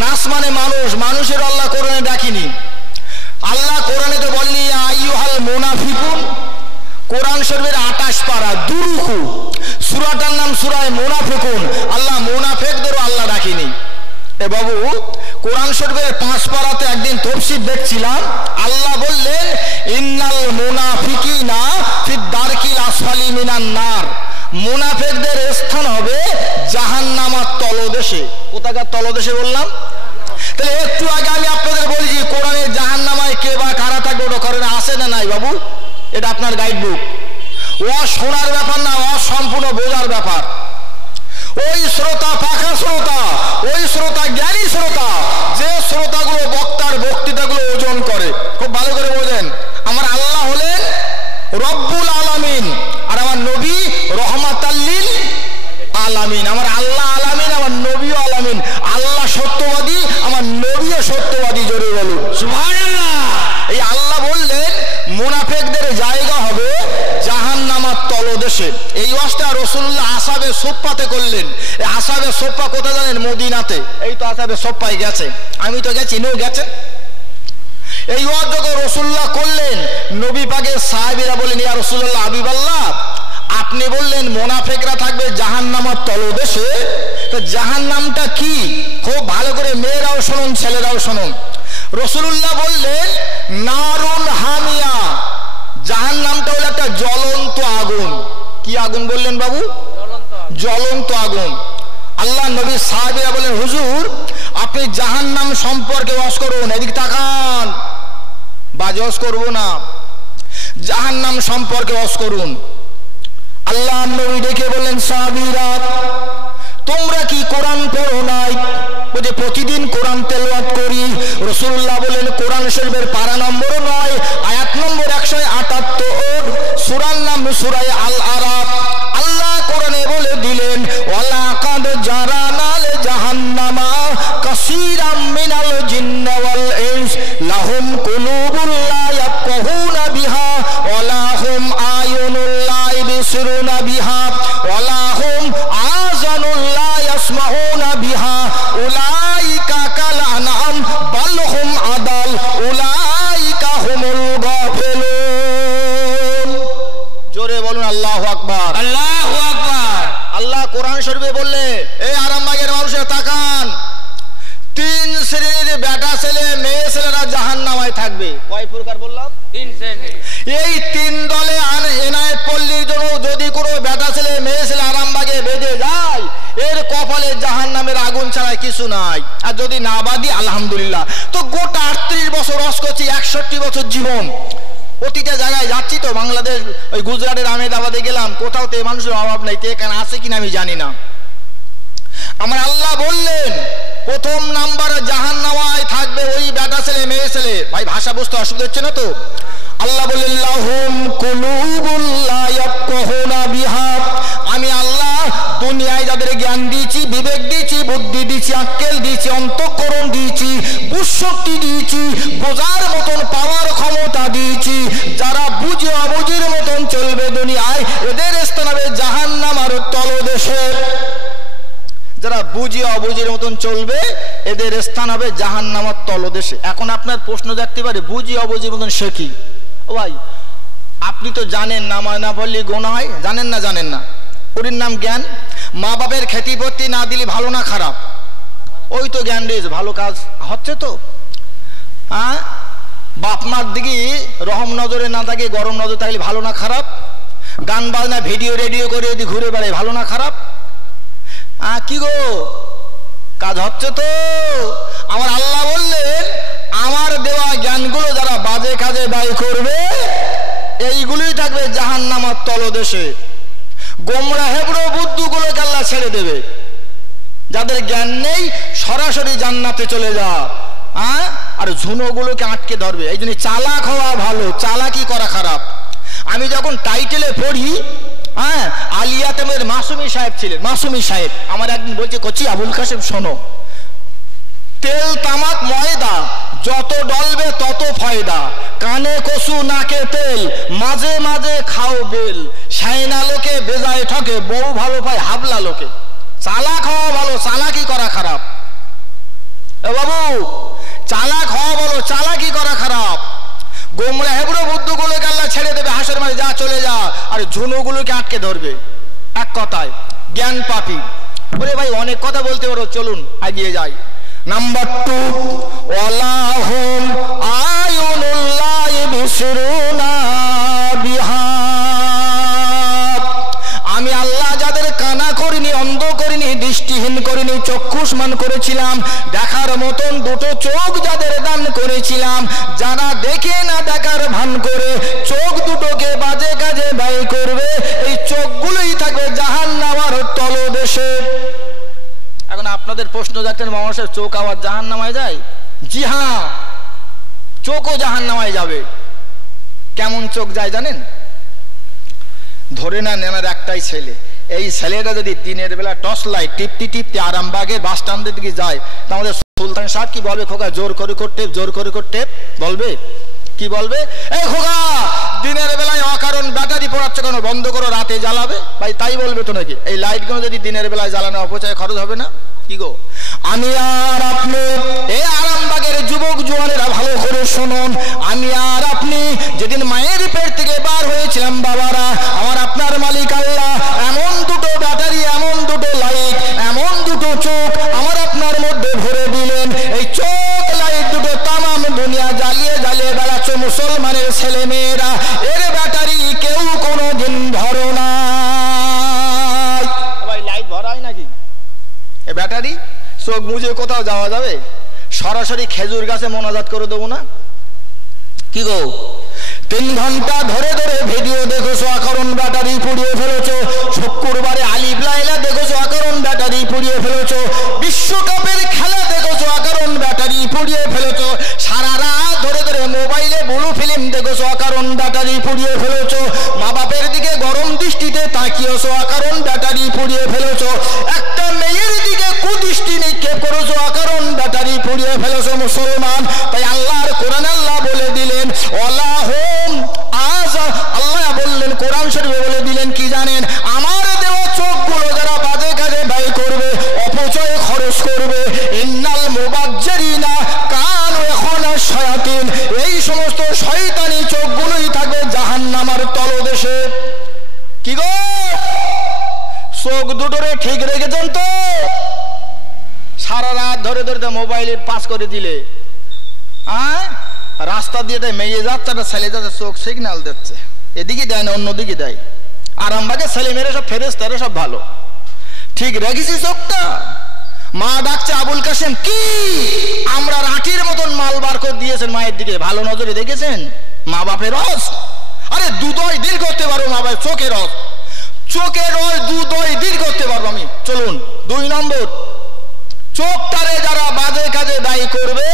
নাস মানে মানুষ, মানুষের আল্লাহ কোরআনে ডাকিনি। আল্লাহ কোরআনে তো বলেনি আইয়ুহাল মুনাফিকুন, কোরআন শরীফের 28 পারা দুরুকু, সূরাটার নাম সূরা মুনাফিকুন। আল্লাহ মুনাফিকদেরও আল্লাহ ডাকেনি। এ বাবু, কোরআন শরীফের 5 পারাতে একদিন তাফসীর দেখছিলাম, আল্লাহ বললেন ইন্নাল মুনাফিকিনা ফিদ দারকিল আসফালি মিনান নার, মুনাফিকদের স্থান হবে জাহান্নামের তলদেশে। কোথাকার তলদেশে বললাম? তাহলে একটু আগে আমি আপনাদের বলেছি কোরআনের জাহান্নামায় কে বা কারা থাকবে, ওটা কোরআনে আছে না নাই বাবু? এটা আপনার গাইড বুক। ও শোনার ব্যাপার না, ও সম্পূর্ণ বোঝার ব্যাপার। ওই শ্রোতা, পাখা শ্রোতা, ওই শ্রোতা জ্ঞানী শ্রোতা, যে শ্রোতাগুলো বক্তার বক্তৃতাগুলো ওজন করে, খুব ভালো করে বোঝেন। আমার আল্লাহ হলেন রব্বুল আলামিন, আর আমার নবী রহমাতাল লিল আলামিন। আমার আল্লাহ আলামিন, আমার নবীও আলামিন। আল্লাহ সত্যবাদী, আমার নবীও সত্যবাদী। জোরে বলুন সুবহানাল্লাহ। এই আল্লাহ বললেন মুনাফিকদের জায়গা হবে জাহান্নামের তলদেশে। এই ওয়াজটা রাসূলুল্লাহ আসহাবে সুফফাতে করলেন। এই আসহাবে সুফফা কোথায় জানেন? মদিনাতে। এই তো আসহাবে সুফফায় গেছে, আমি তো গেছি, নিও গেছে। এই ওয়াজ যখন রাসূলুল্লাহ করলেন, নবী পাকের সাহাবীরা বলেন ইয়া রাসূলুল্লাহ, হাবিবাল্লাহ, আপনি বললেন মুনাফিকরা থাকবে জাহান্নামের তলদেশে, তো জাহান্নামটা কি? খুব ভালো করে মেয়েরাও শুনুন, ছেলেরাও শুনুন। রাসূলুল্লাহ বললেন নারুন হামিয়া, জাহান্নামটা হলো একটা জ্বলন্ত আগুন। কি আগুন বললেন বাবু? জ্বলন্ত আগুন। আল্লাহ নবী সাহাবীরা বলেন হুজুর, আপনি জাহান্নাম সম্পর্কে ওয়াজ করুন। এদিকে তাকান, বাজে ওয়াজ করবো না, জাহান্নাম সম্পর্কে ওয়াজ করুন। আল্লাহ নবী ডেকে বললেন সাহাবীরা, তোমরা কি কোরআন পড়ো নাই? বলে প্রতিদিন কোরআন তেলাওয়াত করি। রাসূলুল্লাহ বলেন কোরআন শরীফের পারা নম্বর 9, আয়াত নম্বর 178, সূরার নাম সূরা আল আরাফ। আল্লাহ কোরআনে বলে দিলেন ওয়ালাকাদ জারানা লি জাহান্নামা কাসীরাম মিনাল জিন্নি ওয়াল ইনস লাহুম কুলুবুন লা ইয়াফকাহুনা বিহা ওয়া লাহুম আয়ুনুন লা ইবসিরুনা বিহা ওয়া লাহুম আযানুন লা ইয়াসমাউনা বিহা উলাইকা কাল আনআম বাল হুম আদাল উলাইকা হুমুল গাফিলুন। জোরে বলুন আল্লাহু আকবার, আল্লাহু আকবার। আল্লাহ কোরআন শরীফে বললে এই আরামবাগের মানুষের তাকান, 3 শ্রেণীর বেটা ছেলে মেয়ে ছেলেরা জাহান্নামায় থাকবে। কয় প্রকার বললাম? 3 শ্রেণী। এই 3 দলে এনায়েত পল্লীর জন্য যদি কোনো বেটা ছেলে মেয়ে ছেলে আরামবাগে বেঁধে যায়, এর কপালে জাহান্নামের আগুন ছাড়া কিছু নাই। আর যদি না বাদি আলহামদুলিল্লাহ। তো গোটা 38 বছর রস করছি, 61 বছর জীবন, প্রতিটা জায়গায় যাচ্ছি। তো বাংলাদেশ, ওই গুজরাটের আহমেদাবাদে গেলাম, কোথাও তো মানুষের অভাব নাই। এখানে আছে কিনা আমি জানি না। আমার আল্লাহ বললেন প্রথম নাম্বারে জাহান্নামায় থাকবে ওই বেটা ছেলে মেয়ে ছেলে। ভাই ভাষা বুঝতে অসুবিধা হচ্ছে না তো? আল্লাহ বললেন লাহুম কুলুবুন লা ইয়াফকাহুনা বিহা, আমি আল্লাহ দুনিয়ায় যাদের জ্ঞান দিয়েছি, বিবেক দিয়েছি, বুদ্ধি দিয়েছি, আক্কেল দিয়েছি, অন্তঃকরণ দিয়েছি, বুদ্ধি দিয়েছি, বোঝার মতন পাওয়ার ক্ষমতা দিয়েছি, যারা বুঝে অবুঝের মতন চলবে দুনিয়ায়, এদের স্থান হবে জাহান্নামের তলদেশে। যারা বুঝে অবুঝের মতন চলবে, এদের স্থান হবে জাহান্নামের তলদেশে। এখন আপনার প্রশ্ন জাগতে পারে, বুঝে অবুঝের মতন সে কি? ও ভাই, আপনি তো জানেন নামাজ না পড়লে গুনাহ হয়, জানেন না? জানেন না? ওর নাম জ্ঞান। মা বাপের ক্ষতিপূর্তি না দিলে ভালো না খারাপ? ওই তো জ্ঞান দিয়েছে, ভালো কাজ হচ্ছে তো। হ্যাঁ, বাপ মার দিকে রহম নজরে না থাকে, গরম নজর থাকলে ভালো না খারাপ? গান বাজনা ভিডিও রেডিও করে যদি ঘুরে বেড়ায়, ভালো না খারাপ? কি গো, কাজ হচ্ছে তো? আমার আল্লাহ বললেন আমার দেওয়া জ্ঞানগুলো যারা বাজে কাজে ব্যয় করবে, এইগুলোই থাকবে জাহান্নামের তলদেশে। গোমরা হেবড়ো বুদ্ধগুলোকে আল্লাহ ছেড়ে দেবে। যাদের জ্ঞান নেই সরাসরি জান্নাতে চলে যা। আর ঝুনোগুলোকে আটকে ধরবে। এই জন্য চালাক হওয়া ভালো, চালাকি করা খারাপ। আমি যখন টাইটেলে পড়ি, আলিয়াতেমের মাসুমি সাহেব ছিলেন, মাসুমি সাহেব আমার একদিন বলছে, কচি আবুল কাসেম শোনো, তেল তামাক ময়দা যত ডলবে তত ফায়দা, কানে কসু নাকে তেল, মাঝে মাঝে খাও বেল, সাইনা লোকে বেজায় ঠকে, বউ ভালো পায় হাবলা লোকে। চালাক হওয়া ভালো, চালাকি করা খারাপ। এ বাবু, চালাক হওয়া ভালো, চালাকি করা খারাপ। তোমরা হেবড়ো বুদ্ধগুলোকে আল্লাহ ছেড়ে দেবে হাসের মাঝে, যা চলে যা, আর ঝুনুগুলোকে আটকে ধরবে। এক কথায় জ্ঞান পাপী। ওরে ভাই অনেক কথা বলতে পারো, চলুন এগিয়ে যাই। নাম্বার 2, ওয়ালাহুম আয়ুনুল্লাহ বিসরুনা বিহা। আমি আল্লাহ যাদের কানা করিনি, অন্ধ করিনি, দৃষ্টিহীন করিনি, চক্ষুষ্মান করেছিলাম, দেখার মতন দুটো চোখ যাদের দান করেছিলাম, যারা দেখে না দেখার ভান করে চোখ দুটোকে বাজে কাজে ব্যয় করবে, এই চোখগুলোই থাকবে জাহান্নামের তলদেশে। এখন আপনাদের প্রশ্ন যাচ্ছেন, মানুষের চোখ আবার জাহান্নামায় যায়? জি হ্যাঁ, চোখও জাহান্নামায় যাবে। কেমন চোখ যায় জানেন? ধরে নেন আমার একটাই ছেলে, এই ছেলেটা যদি দিনের বেলা টর্চ লাইট টিপতে টিপতে আরামবাগের বাস স্ট্যান্ডের দিকে যায়, তা আমাদের সুলতান সাহেব কি বলবে? খোকা জোর করে টেপ, জোর করে টেপ বলবে? কি বলবে? এই খোকা দিনের বেলায় অকারণ ব্যাটারি পড়াচ্ছে কেন, বন্ধ করো, রাতে জ্বালাবে। ভাই তাই বলবে তো নাকি? এই লাইটগুলো যদি দিনের বেলায় জ্বালানো অপচয় খরচ হবে না? কি গো, আমি আর আপনি এই আরামবাগের যুবক জওয়ানেরা ভালো করে শুনুন, আমি আর আপনি যেদিন মায়ের পেট থেকে বার হয়েছিলাম বাবারা, আমার আপনার মালিক আল্লাহ এমন দুটো ব্যাটারি, এমন দুটো লাইট, এমন দুটো চোখ আমার আপনার মধ্যে ভরে দিলেন। এই চোখ লাইট দুটো তামাম দুনিয়া জ্বালিয়ে জ্বালিয়ে বেড়াচ্ছে মুসলমানের ছেলে মেয়েরা, এর ব্যাটারি কেউ কোনোদিন ভরো না। ভাই লাইট ভরায় নাকি? এ ব্যাটারি চোখ মুজে কোথাও যাওয়া যাবে? সরাসরি খেজুর গাছে মোনাজাত করে দেবো না? কি গো, 3 ঘন্টা ধরে ধরে ভিডিও দেখেছো, আকারণ ব্যাটারি পুড়িয়ে ফেলেছো। শুক্রবারে আলিফ লাইলা দেখেছো, আকারণ ব্যাটারি পুড়িয়ে ফেলেছো। বিশ্বকাপের খেলা দেখেছো, আকারণ ব্যাটারি পুড়িয়ে ফেলেছো। সারা রাত ধরে ধরে মোবাইলে ব্লু ফিল্ম দেখেছো, আকারণ ব্যাটারি পুড়িয়ে ফেলেছো। মা বাপের দিকে গরম দৃষ্টিতে তাকিয়েছো, আকারণ ব্যাটারি পুড়িয়ে ফেলেছো। একটা মেয়ের দিকে কুদৃষ্টি নিক্ষেপ করেছো, আকারণ ব্যাটারি পুড়িয়ে ফেলেছো মুসলমান। তাই আল্লাহর কোরআন আল্লাহ বলে দিলেন, ওয়ালাহুম আযা, আল্লাহ বললেন কোরআন শরীফে বলে দিলেন কি জানেন? আমার দেওয়া চোখগুলো যারা বাজে কাজে ব্যয় করবে, অপচয়ে খরচ করবে, ইন্নাল মুবাজ্জিরিনা কানু ইখওয়ানা শায়াতিন, এই সমস্ত শয়তানি চোখগুলোই থাকবে জাহান্নামের তলদেশে। কি গো, চোখ দুটোরে ঠিক রেখেছেন তো? সারা রাত ধরে ধরে মোবাইলে পাস করে দিলে, রাস্তা দিয়ে মেয়ে যাচ্ছে, একটা ছেলে যাচ্ছে, চোখ সিগন্যাল দিচ্ছে, এদিকে দেয় না অন্যদিকে দেয়। আরামবাগে ছেলে মেয়েরা সব ফেরেশতারা সব ভালো, ঠিক রেখেছি চোখটা? মা ডাকছে আবুল কাসেম, কি আমরা রাঁটির মতন মাল বার করে দিয়েছেন মায়ের দিকে, ভালো নজরে দেখেছেন? মা বাপের রস, আরে দুধই দিল করতে পারো মা বাপ, চোখের রস, চোখের রস দুধই দিল করতে পারবো আমি। চলুন 2 নম্বর, চোখটারে যারা বাজে কাজে দায়ী করবে,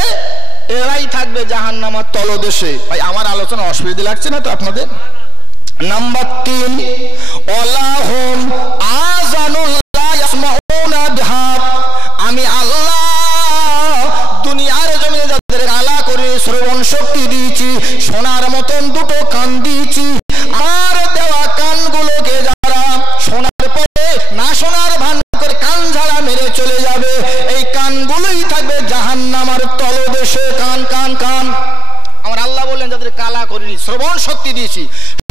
এরাই থাকবে জাহান্নামের তলদেশে। ভাই আমার আলোচনা অসুবিধা লাগছে না তো আপনাদের? নাম্বার 3, ওয়ালাহুম আযানুল লা ইয়াসমাউনা বিহা, আমি আল্লাহ দুনিয়ার জমিনে যাদের আলা করে শ্রবণ শক্তি দিয়েছি, শোনার মতন দুটো কান দিয়েছি, আর দেওয়া কানগুলোকে যারা শোনার পরে না শোনার ভান করে কান ঝাড়া মেরে চলে যাবে, এই কানগুলোই থাকবে জাহান্নামের তলদেশে। কান কান কান, আমার আল্লাহ বললেন যাদের কালা করিনি, শ্রবণ শক্তি দিয়েছি,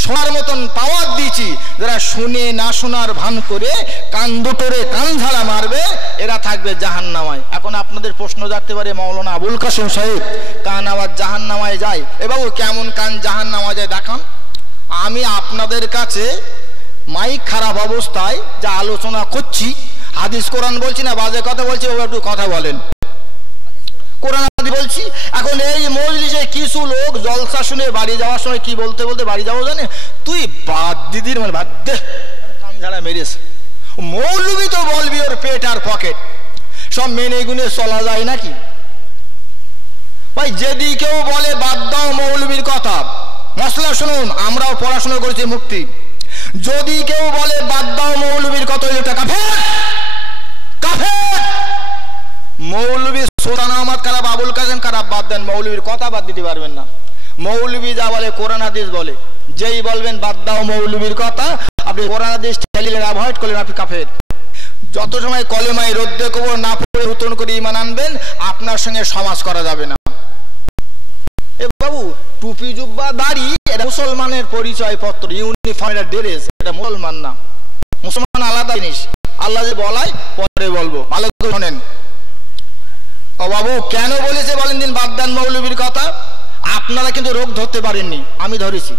শোনার মতন পাওয়ার দিয়েছি, যারা শুনে না শোনার ভান করে কান দুটোরে কান ঝাড়া মারবে, এরা থাকবে জাহান্নামায়। এখন আপনাদের প্রশ্ন জাগতে পারে, মাওলানা আবুল কাসেম সাহেব কান আবার জাহান্নামায় যায়? এ বাবু কেমন কান জাহান্নামায় যায় দেখান। আমি আপনাদের কাছে মাইক খারাপ অবস্থায় যা আলোচনা করছি, হাদিস কোরআন বলছি না, বাজে কথা বলছি, ওরা একটু কথা বলেন। কোরআন হাদিস বলছি। এখন এই মজলিসে কিছু লোক জলসা শুনে বাড়ি যাওয়ার সময় কি বলতে বলতে বাড়ি যাবো জানে, তুই বাদ দিদির মানে বাদ দে, কান ঝাড়া মেরেছে। মৌলবি তো বলবি ওর পেট আর পকেট, সব মেনে গুনে চলা যায় নাকি? ভাই যদি কেউ বলে বাদ দাও মৌলবির কথা, মশলা শুনুন, আমরাও পড়াশোনা করেছি মুক্তি, যদি কেউ বলে বাদ দাও মৌলবির কথা, ওইটা কাফের, কাফের। মৌলবি সুলতান আহমদ খারাপ, আবুল কাসেম খারাপ, বাদ দেন, মৌলবির কথা বাদ দিতে পারবেন না। মৌলবি যা বলে কোরআন হাদিস বলে, যেই বলবেন বাদ দাও মৌলবির কথা, আপনি কোরআন হাদিস ঠেলিলেন, অ্যাভয়েড করলেন, আপনি কাফের। যত সময় কলেমায় রদ্দে কবর না পড়ে নতুন করে ঈমান আনবেন, আপনার সঙ্গে সমাজ করা যাবে না। এ বাবু টুপি জুব্বা দাড়ি এটা মুসলমানের পরিচয় পত্র, ইউনিফর্ম ড্রেস, এটা মুসলমান না। মুসলমান আলাদা জিনিস, আল্লাহ যে বলায় পরে বলবো, ভালো করে শোনেন। ও বাবু কেন বলেছে বলেন দিন, বাদ দেন মৌলবীর কথা। আপনারা কিন্তু রোগ ধরতে পারেননি, আমি ধরেছি।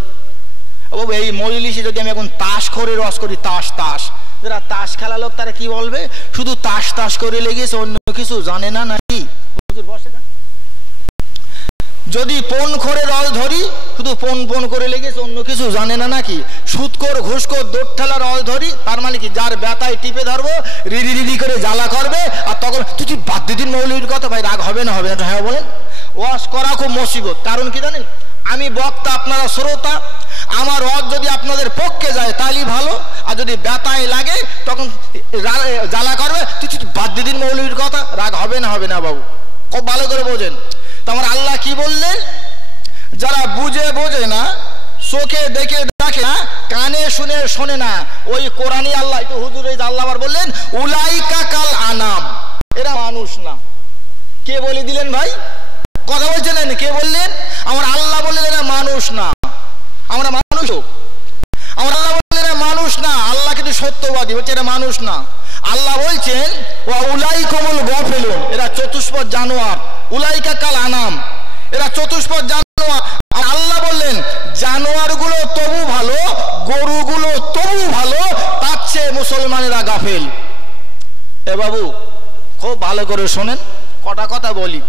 ও বাবু এই মজলিসে যদি আমি এখন তাস করে রস করি, তাস তাস, যারা তাস খেলা লোক তারা কি বলবে, শুধু তাস তাস করে লেগেছে, অন্য কিছু জানে না নাকি? বসে না, যদি পণ করে রস ধরি, শুধু পণ পণ করে লেগেছে, অন্য কিছু জানে না নাকি? সুদকর ঘুষকর দৌড় ঠেলা রস ধরি, তার মানে কি যার ব্যথায় টিপে ধরবো, রিডি রিডি করে জ্বালা করবে, আর তখন তুই বাদ দিদিন মৌলবীর কথা, ভাই রাগ হবে না? হবে না? হ্যাঁ বলেন। ওয়াজ করা খুব মুসিবত, কারণ কি জানেন, আমি বক্তা, আপনারা শ্রোতা, আমার ওয়াজ যদি আপনাদের পক্ষে যায় তাহলে ভালো, আর যদি ব্যথায় লাগে তখন জ্বালা করবে, তুই বাদ দিদিন মৌলবীর কথা, রাগ হবে না? হবে না বাবু? খুব ভালো করে বোঝেন। তো আমার আল্লাহ কি বললেন, যারা বুঝে বোঝে না, চোখে দেখে দেখে না, কানে শুনে শোনে না, ওই কোরআনই আল্লাহ, একটু হুজুর এই আল্লাহ আবার বললেন উলাইকা কাল আনাম, এরা মানুষ না। কে বলে দিলেন ভাই? কথা বলছিলেন, কে বললেন? আমার আল্লাহ বললেন এরা মানুষ না। আমরা মানুষ, আমার আল্লাহ বললেন এরা মানুষ না। আল্লাহ কিন্তু সত্যবাদী, বলছে এরা মানুষ না। আল্লাহ বলছেন ওয়া উলাইকুমুল গাফিলুন, এরা চতুষ্পদ জানোয়ার। উলাইকা কাল আনাম, এরা চতুষ্পদ জানোয়ার। আল্লাহ বললেন জানোয়ারগুলো তবু ভালো, গরুগুলো তবু ভালো, তার চেয়ে মুসলমানেরা গাফেল। এ বাবু খুব ভালো করে শোনেন, কটা কথা বলি।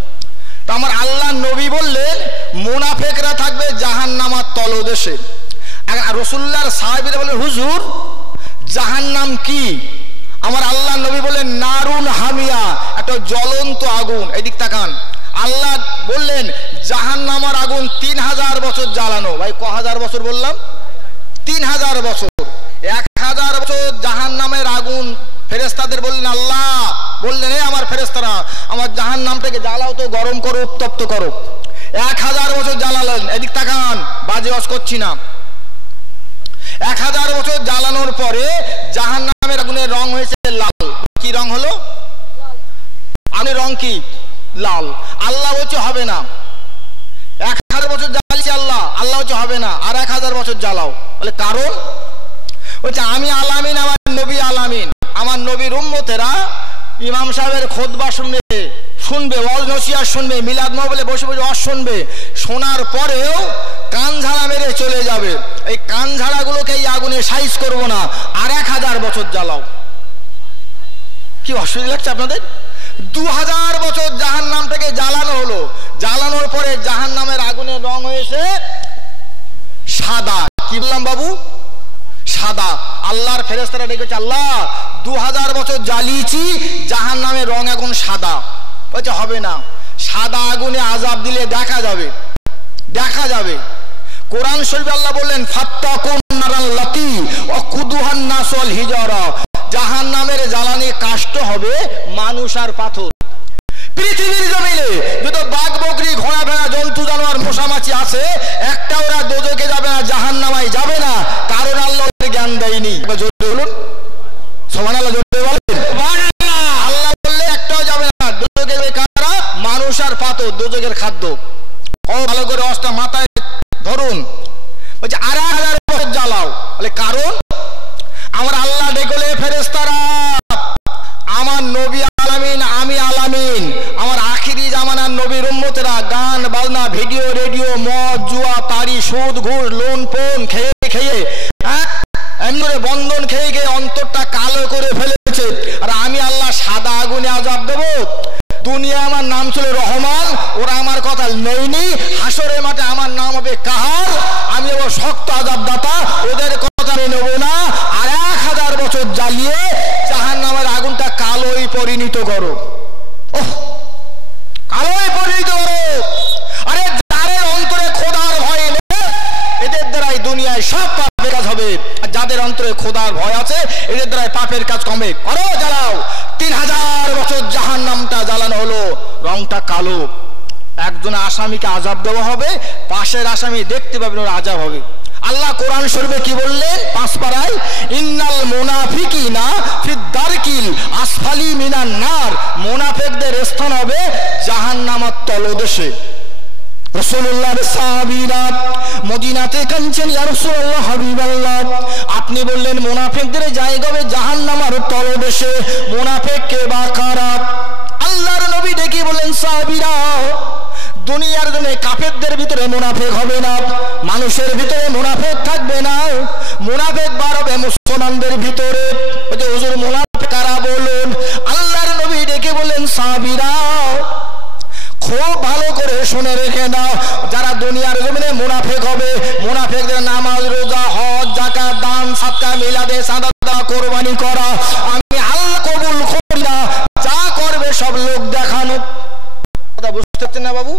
তো আমার আল্লাহ নবী বললেন মুনাফেকরা থাকবে জাহান্নামার তলদেশে। রাসূলুল্লাহর সাহাবীরা বললেন হুজুর জাহান্নাম কি? আমার আল্লাহ নবী বললেন নারুন হামিয়া, একটা জ্বলন্ত আগুন। এদিক তাকান, আল্লাহ বললেন জাহান্নামের আগুন 3000 বছর জ্বালানো। ভাই ক হাজার বছর বললাম? 3000 বছর। 1000 বছর জাহান্নামের আগুন। ফেরেশতাদের বললেন, আল্লাহ বললেন এ আমার ফেরেশতারা আমার জাহান্নামটাকে জ্বালাও তো, গরম করো, উত্তপ্ত করো। 1000 বছর জ্বালালেন। এদিক তাকান, বাজে ওয়াজ করছি না। 1000 বছর জ্বালানোর পরে জাহান্নামের আগুনের রং হয়েছে লাল। কি রং হলো? আগুনের রং কি? লাল। আল্লাহ বলছে হবে না। 1000 বছর জ্বালিয়েছে আল্লাহ, আল্লাহ বলছে হবে না, আর 1000 বছর জ্বালাও। বলে কারণ? বলছে আমি আলামিন, আমার নবী আলামিন। আমার নবীর উম্মতেরা ইমাম সাহেবের খুতবা শুনবে, ওয়াজ নসিহত শুনবে, মিলাদ মাহফিলে বসে বসে ওয়াজ শুনবে। শোনার পরেও কান ঝাড়া মেরে চলে যাবে। এই কান ঝাড়াগুলোকে এই আগুনে সাইজ করবো না, আর 1000 বছর জ্বালাও। কি অসুবিধা লাগছে আপনাদের? 2000 বছর জাহান্নামটাকে জ্বালানো হলো। জ্বালানোর পরে জাহান্নামের আগুনের রং হয়েছে সাদা। কি বললাম বাবু? সাদা। আল্লাহর ফেরেশতারা ডেকেছে, আল্লাহ 2000 বছর জ্বালিয়েছি, জাহান্নামের রং এখন সাদা। বলছে হবে না, সাদা আগুনে আযাব দিলে দেখা যাবে, দেখা যাবে। কোরআন শরীফে আল্লাহ বললেন ফাত্তাকুন নারাল লাতি ওয়া কুদুহান নাস ওয়াল হিজারা, জাহান্নামের জ্বালানি কাষ্ট হবে মানুষ আর পাথর। পৃথিবীর জমিনে যত বাঘ বকরি ঘোড়া ভেড়া জন্তু জানোয়ার মশা মাছি আছে, একটা ওরা দোজখে যাবে না, জাহান্নামায় যাবে না, কারণ আল্লাহ জ্ঞান দেয়নি। জোরে বলুন সুবহানাল্লাহ, জোরে বলেন সুবহানাল্লাহ। আল্লাহ বললে একটাও যাবে না। দোজখে যাবে কারা? মানুষ আর পাথর, দোজখের খাদ্য। ভালো করে অস্তা মাথায় ধরুন। বলছে আর 1000 বছর জ্বালাও। বলে কারণ? আমার আল্লাহ ডেকলে ফেরেশতারা আমার নবী আলামিন, আমি আলামিন, আমার আখিরি জামানার নবীর উম্মতেরা গান বাজনা, ভিডিও রেডিও, মদ জুয়া তারি সুদ ঘুষ লোন পোন খেয়ে খেয়ে, এমনি বন্ধন খেয়ে খেয়ে অন্তরটা কালো করে ফেলেছে। আর আমি আল্লাহ সাদা আগুনে আযাব দেব। দুনিয়া আমার নাম ছিল রহমান, ওরা আমার কথা নেয়নি। হাসরের মাঠে আমার নাম হবে কাহার, আমি হবো শক্ত আযাব দাতা, ওদের কথা আমি নেব না। আর 1000 বছর জ্বালিয়ে জাহান্নামের আগুনটা কালোই পরিণত করো। ওহ, কালোই পরিণত করো। আরে যাদের অন্তরে খোদার ভয় নেই, এদের দ্বারাই দুনিয়ায় সব পাপের কাজ হবে। আর যাদের অন্তরে খোদার ভয় আছে, এদের দ্বারাই পাপের কাজ কমে। করো, জ্বালাও। 3000 বছর জাহান্নামটা জ্বালানো হলো, রংটা কালো। একজন আসামিকে আযাব দেওয়া হবে, পাশের আসামি দেখতে পাবেন ওর আযাব হবে। আল্লাহ কোরআন শরীফে কি বললেন? 5 পারায় ইন্নাল মুনাফিকিনা ফিদ দারকিল আসফালি মিনান নার, মুনাফিকদের স্থান হবে জাহান্নামের তলদেশে। রাসূলুল্লাহর সাহাবীরা মদিনাতে কাঁদছেন, ইয়া রাসূলুল্লাহ হাবিবাল্লাহ, আপনি বললেন মুনাফিকদের জায়গা হবে জাহান্নামের তলদেশে, মুনাফিক কে বা কারা? আল্লাহর নবী ডেকে বললেন, সাহাবীরা, দুনিয়ার জন্য কাফেরদের ভিতরে মুনাফিক হবে না, মানুষের ভিতরে মুনাফিক থাকবে না, মুনাফিক বার হবে মুসলমানদের ভিতরে। ওই যে হুজুর মুনাফিক কারা বলুন? আল্লাহর নবী ডেকে বললেন, সাহাবীরা, খুব ভালো করে শুনে রেখে দাও, যারা দুনিয়ার জমিনে মুনাফিক হবে, মুনাফিকদের নামাজ, রোজা, হজ, যাকাত, দান, সাদকা, মিলাদে, সাদাকা, কুরবানি করা আমি আল্লাহ কবুল করি না, যা করবে সব লোক দেখানো। কথা বুঝতে পারছেন না বাবু?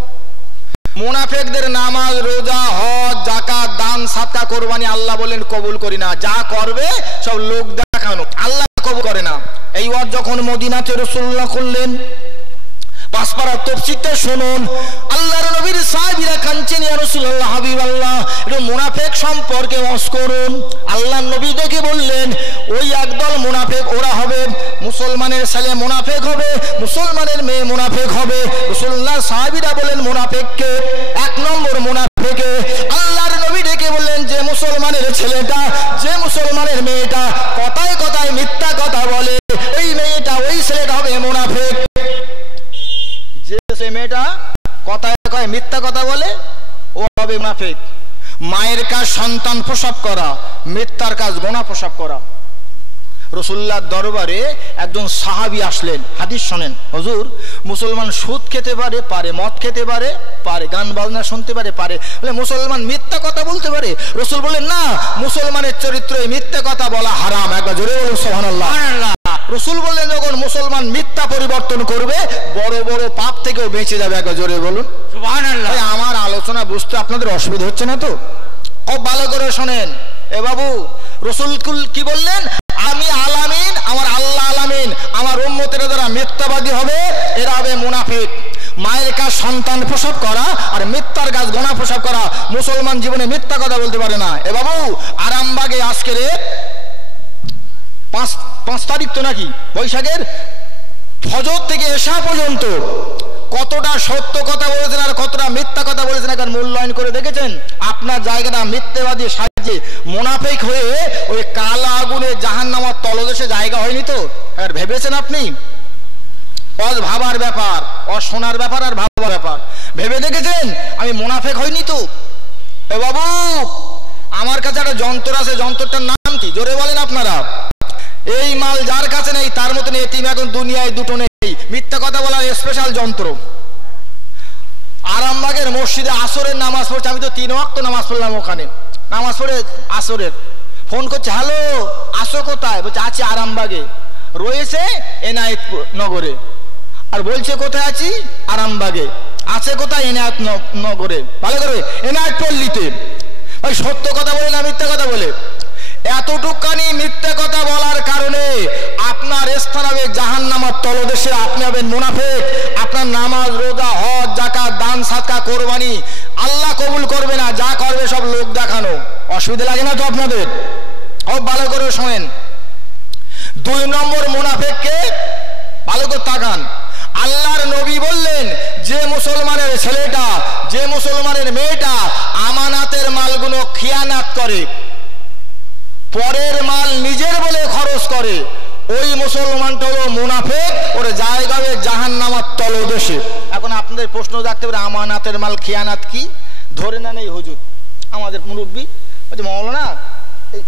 মুনাফিকদের নামাজ, রোজা, হজ, যাকাত, দান, সাদকা, কুরবানি আল্লাহ বলেন কবুল করি না, যা করবে সব লোক দেখানো, আল্লাহ কবুল করে না। এই ওয়াজ যখন মদিনাতে রাসূলুল্লাহ করলেন, পাঁচপাড়া তফসিরটা শুনুন, আল্লাহর নবীর সাহাবীরা কাঁদছেন, ইয়া রাসূলুল্লাহ হাবিবাল্লাহ, একটু মুনাফিক সম্পর্কে ওয়াজ করুন। আল্লাহর নবী দেখে বললেন, ওই একদল মুনাফিক, ওরা হবে মুসলমানের ছেলে মুনাফিক হবে, মুসলমানের মেয়ে মুনাফিক হবে। রাসূলুল্লাহ সাহাবীরা বলেন, মুনাফিককে এক নম্বর মুনাফিকে। আল্লাহর নবী ডেকে বললেন, যে মুসলমানের ছেলেটা, যে মুসলমানের মেয়েটা কথায় কথায় মিথ্যা কথা বলে, ওই মেয়েটা, ওই ছেলেটা হবে মুনাফিক। যে মেয়েটা কথায় কথায় মিথ্যা কথা বলে, ও হবে মুনাফিক। মায়ের কাজ সন্তান প্রসব করা, মিথ্যার কাজ গোনা প্রসব করা। রাসূলুল্লাহর দরবারে একজন সাহাবী আসলেন, হাদিস শোনেন, হুজুর, মুসলমান সুদ খেতে পারে, পারে মদ খেতে পারে, পারে গান বাজনা শুনতে পারে, পারে, বলে মুসলমান মিথ্যা কথা বলতে পারে? রাসূল বললেন, না, মুসলমানের চরিত্রে মিথ্যা কথা বলা হারাম। একবার জোরে বলুন সুবহানাল্লাহ। রাসূল বললেন, যখন মুসলমান মিথ্যা পরিবর্তন করবে, বড় বড় পাপ থেকেও বেঁচে যাবে। একবার জোরে বলুন সুবহানাল্লাহ। আমার আলোচনা বুঝতে আপনাদের অসুবিধা হচ্ছে না তো? খুব ভালো করে শোনেন। এ বাবু, রাসূল কি বললেন? আমি আলামিন, আমার আল্লাহ আলামিন, আমার উম্মতেরা যারা মিথ্যাবাদী হবে, এরা হবে মুনাফিক। মায়ের কাজ সন্তান প্রসব করা আর মিথ্যার কাজ গোনা প্রসব করা, মুসলমান জীবনে মিথ্যা কথা বলতে পারে না। এ বাবু, আরামবাগে আজকের 5 তারিখ তো নাকি, বৈশাখের ফজর থেকে এশা পর্যন্ত কতটা সত্য কথা বলেছেন আর কতটা মিথ্যা কথা বলেছেন, এখন মূল্যায়ন করে দেখেছেন? আপনার জায়গাটা মিথ্যাবাদী সাজে মুনাফিক হয়ে ওই কালা আগুনে জাহান্নামের তলদেশে জায়গা হয়নি তো? আর ভেবেছেন আপনি? ভাবার ব্যাপার, শোনার ব্যাপার আর ভাবার ব্যাপার। ভেবে দেখেছেন আমি মুনাফিক হইনি তো? এ বাবু, আমার কাছে একটা যন্ত্র আছে, যন্ত্রটার নাম কি? জোরে বলেন আপনারা। এই মাল যার কাছে নেই তার মতন এতিম এখন দুনিয়ায় দুটো নেই। মিথ্যা কথা বলার স্পেশাল যন্ত্র। আরামবাগের মসজিদে আসরের নামাজ পড়ছে, আমি তো 3 ওয়াক্ত নামাজ পড়লাম ওখানে। নামাজ পড়ে আসরের ফোন করছে, হ্যালো, আসো কোথায়? বলছে, আছি আরামবাগে। রয়েছে এনায়েত নগরে। আর বলছে, কোথায় আছি? আরামবাগে। আছে কোথায়? এনায়েত নগরে। ভালো করে, এনায়েত পল্লীতে। ভাই, সত্য কথা বলে না মিথ্যা কথা বলে? এতটুকানি মিথ্যা কথা বলার কারণে আপনার স্থান হবে জাহান্নামের তলদেশে, আপনি হবেন মুনাফিক। আপনার নামাজ, রোজা, হজ, যাকাত, দান, সাদকা, কুরবানি আল্লাহ কবুল করবে না, যা করবে সব লোক দেখানো। অসুবিধা লাগে না তো আপনাদের? খুব ভালো করে শোনেন। 2 নম্বর মুনাফিককে ভালো করে তাকান। আল্লাহর নবী বললেন, যে মুসলমানের ছেলেটা, যে মুসলমানের মেয়েটা আমানাতের মালগুলো খিয়ানাত করে, পরের মাল নিজের বলে খরচ করে, ওই মুসলমানটা হলো মুনাফিক, ওর জায়গা হবে জাহান্নামের তলদেশে। এখন আপনাদের প্রশ্ন থাকতে পারে, আমানাতের মাল খিয়ানাত কি? ধরে নেন এই হুজুর, আমাদের মুরব্বী বলছে, মাওলানা, এই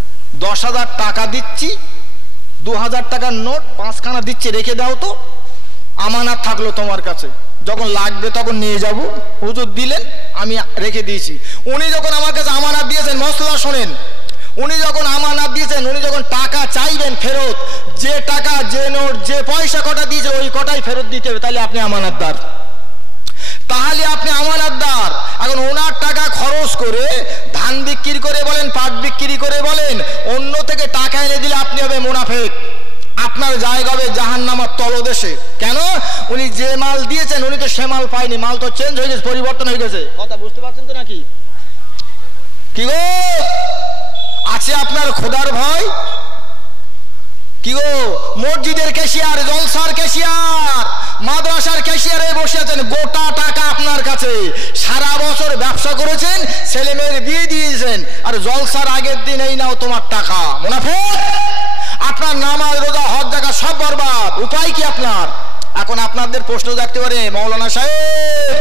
10,000 টাকা দিচ্ছি, 2,000 টাকার নোট 5খানা দিচ্ছি, রেখে দাও তো, আমানত থাকলো তোমার কাছে, যখন লাগবে তখন নিয়ে যাব। হুজুর দিলেন, আমি রেখে দিয়েছি। উনি যখন আমার কাছে আমানত দিয়েছেন, মশলা শোনেন, উনি যখন আমানত দিয়েছেন, উনি যখন টাকা চাইবেন ফেরত, যে টাকা, যে নোট, যে পয়সা কটা দিয়েছে ওই কটাই ফেরত দিতে হবে, তাহলে আপনি আমানতদার। তাহলে আপনি আমানতদার। এখন ওনার টাকা খরচ করে, ধান বিক্রি করে বলেন, পাট বিক্রি করে বলেন, অন্য থেকে টাকা এনে দিলে আপনি হবে মুনাফিক। আপনার জায়গা হবে জাহান্নামের তলদেশে। কেন? উনি যে মাল দিয়েছেন উনি তো সে মাল পায়নি, মাল তো চেঞ্জ হয়ে গেছে, পরিবর্তন হয়ে গেছে। কথা বুঝতে পারছেন তো নাকি? কি গো, আছে আপনার খোদার ভয়? কি গো, মসজিদের ক্যাশিয়ার, জলসার ক্যাশিয়ার, মাদ্রাসার ক্যাশিয়ার, ক্যাশিয়ারে বসে আছেন, গোটা টাকা আপনার কাছে, সারা বছর ব্যবসা করেছেন, ছেলে মেয়ের বিয়ে দিয়েছেন, আর জলসার আগের দিন এই নাও তোমার টাকা। মুনাফিক, আপনার নামাজ রোজা হজ জাকাত সব বরবাদ। উপায় কি আপনার? এখন আপনাদের প্রশ্ন থাকতে পারে, মৌলানা সাহেব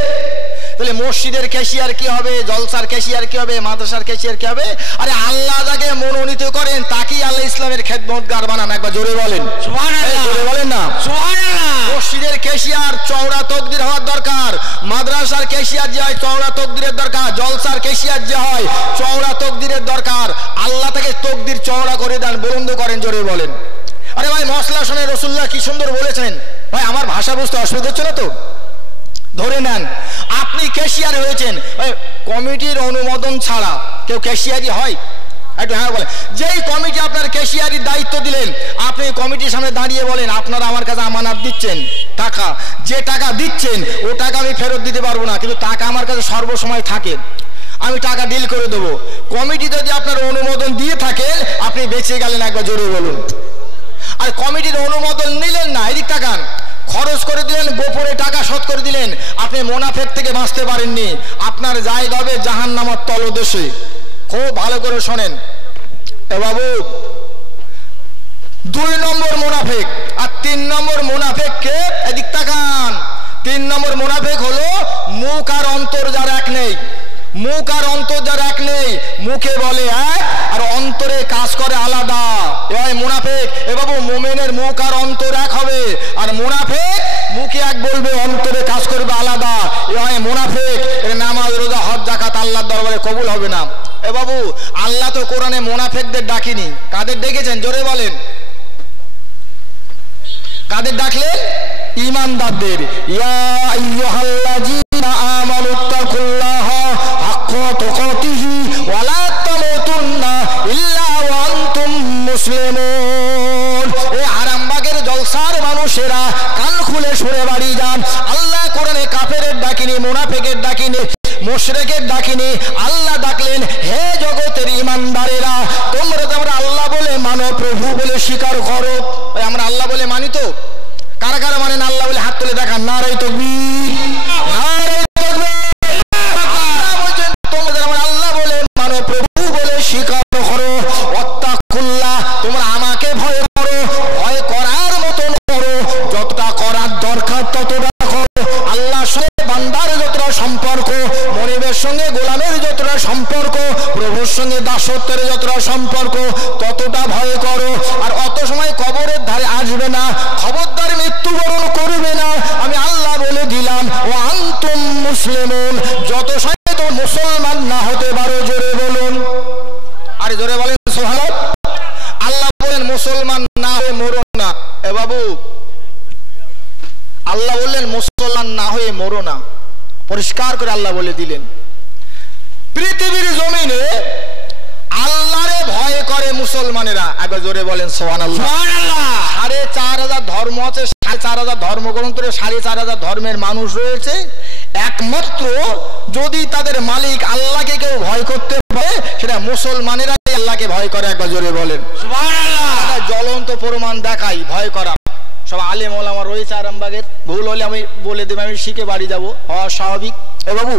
তাহলে মসজিদের ক্যাশিয়ার কি হবে, জলসার ক্যাশিয়ার কি হবে, মাদ্রাসার ক্যাশিয়ার কি হবে? আরে আল্লাহ যাকে মনোনীত করেন তাকেই আল্লাহ ইসলামের খেদমতগার বানান। একবার জোরে বলেন সুবহানাল্লাহ, জোরে বলেন না সুবহানাল্লাহ। মসজিদের ক্যাশিয়ার চওড়া তকদির হওয়ার দরকার, মাদ্রাসার ক্যাশিয়ার যে হয় চওড়া তকদিরের দরকার, জলসার ক্যাশিয়ার যে হয় চওড়া তকদিরের দরকার। আল্লাহ তাকে তকদির চওড়া করে দেন, বলন্দ করেন, জোরে বলেন। আরে ভাই মশলা শুনে রাসূলুল্লাহ কি সুন্দর বলেছেন। ভাই আমার ভাষা বুঝতে অসুবিধা হচ্ছে না তো? ধরে নেন আপনি ক্যাশিয়ার হয়েছেন, কমিটির অনুমোদন ছাড়া কেউ ক্যাশিয়ারই হয়? একটু হ্যাঁ বলেন। যেই কমিটি আপনার ক্যাশিয়ারির দায়িত্ব দিলেন, আপনি কমিটির সামনে দাঁড়িয়ে বলেন আপনারা আমার কাছে আমানত দিচ্ছেন টাকা, যে টাকা দিচ্ছেন ও টাকা আমি ফেরত দিতে পারবো না, কিন্তু টাকা আমার কাছে সর্বসময় থাকে, আমি টাকা ডিল করে দেবো। কমিটি যদি আপনার অনুমোদন দিয়ে থাকেন আপনি বেঁচে গেলেন। একবার জোরে বলুন। আর কমিটির অনুমোদন নিলেন না, এদিক তাকান, খরচ করে দিলেন, গোপনে টাকা শোধ করে দিলেন, আপনি মুনাফিক থেকে বাঁচতে পারেননি, আপনার জায়গা হবে জাহান্নামের তলদেশে। খুব ভালো করে শোনেন এ বাবু, 2 নম্বর মুনাফিক। আর 3 নম্বর মুনাফিক কে? এদিক তাকান। 3 নম্বর মুনাফিক হলো মুখ আর অন্তর যার এক নেই। মুখ আর অন্তর যার এক নেই, মুখে বলে এক আর অন্তরে কাজ করে আলাদা, এ মুনাফিক। এ বাবু মুমিনের মুখ আর অন্তর এক হবে, আর মুনাফিক মুখে এক বলবে অন্তরে কাজ করবে আলাদা, এ মুনাফিক। এর নামাজ রোজা হজ জাকাত আল্লাহর দরবারে কবুল হবে না। এ বাবু আল্লাহ তো কোরআনে মুনাফিকদের ডাকিনি, কাদের ডেকেছেন জোরে বলেন? কাদের ডাকলেন? ঈমানদারদের। ইয়া আইয়ুহাল্লাযীনা আমানুত্তাকুল্লাহা হাক্কা তুকাতিহি ওয়া লা তামুতুন্না ইল্লা ওয়া আনতুম মুসলিমুন। এই আরামবাগের জলসার মানুষেরা কান খুলে শুনে বাড়ি যান। আল্লাহ কোরআনে কাফেরের ডাকিনি, মুনাফিকের ডাকিনি, মুশরিকের ডাকিনি, আল্লাহ ডাকলেন হে জগতের ঈমানদারেরা, তোমরা আল্লাহ বলে মানো, প্রভু বলে স্বীকার করো। আমরা আল্লাহ বলে মানি তো? কারা কারা মানেন আল্লাহ বলে? হাত তুলে দেখান। নারে তাকবীর, নারে তাকবীর। আল্লাহ বলেন তোমরা আমরা আল্লাহ বলে মানো, প্রভু বলে স্বীকার করো। ওয়াত্তাকুল্লাহ, তোমরা আমাকে ভয় করো, ভয় করার মতো করো, যতটা করার দরকার ততটা করো। আল্লাহর সঙ্গে বান্দার যতটা সম্পর্ক, মনিবের সঙ্গে গোলামের যতটা সম্পর্ক, প্রভুর সঙ্গে দাসত্বের যতটা সম্পর্ক, ততটা ভয় করো। আর অত সময় কবরের ধারে আসবে না, খবরদার মৃত্যুবরণ করবে না। আমি আল্লাহ বলে দিলাম ও আনতুম মুসলিমুন, যত সময় তো মুসলমান না হতে পারো, জোরে বলুন। আরে জোরে বলেন সুবহানাল্লাহ। আল্লাহ বলেন মুসলমান না হয়ে মরো না। এ বাবু আল্লাহ বললেন মুসলমান না হয়ে মরো না, পরিষ্কার করে আল্লাহ বলে দিলেন। পৃথিবীর জমিনে আল্লাহরে ভয় করে মুসলমানেরা। একবার জোরে বলেন সুবহানাল্লাহ। 4,500 ধর্ম আছে, 4,500 ধর্মগ্রন্থে 4,500 ধর্মের মানুষ রয়েছে। একমাত্র যদি তাদের মালিক আল্লাহকে কেউ ভয় করতে পারে সেটা মুসলমানেরাই আল্লাহকে ভয় করে। একবার জোরে বলেন সুবহানাল্লাহ। জ্বলন্ত প্রমাণ দেখাই ভয় করা। সব আলেম ওলামা রয়েছে আরামবাগের, ভুল হলে আমি বলে দেব, আমি শিখে বাড়ি যাবো, হওয়া স্বাভাবিক। এ বাবু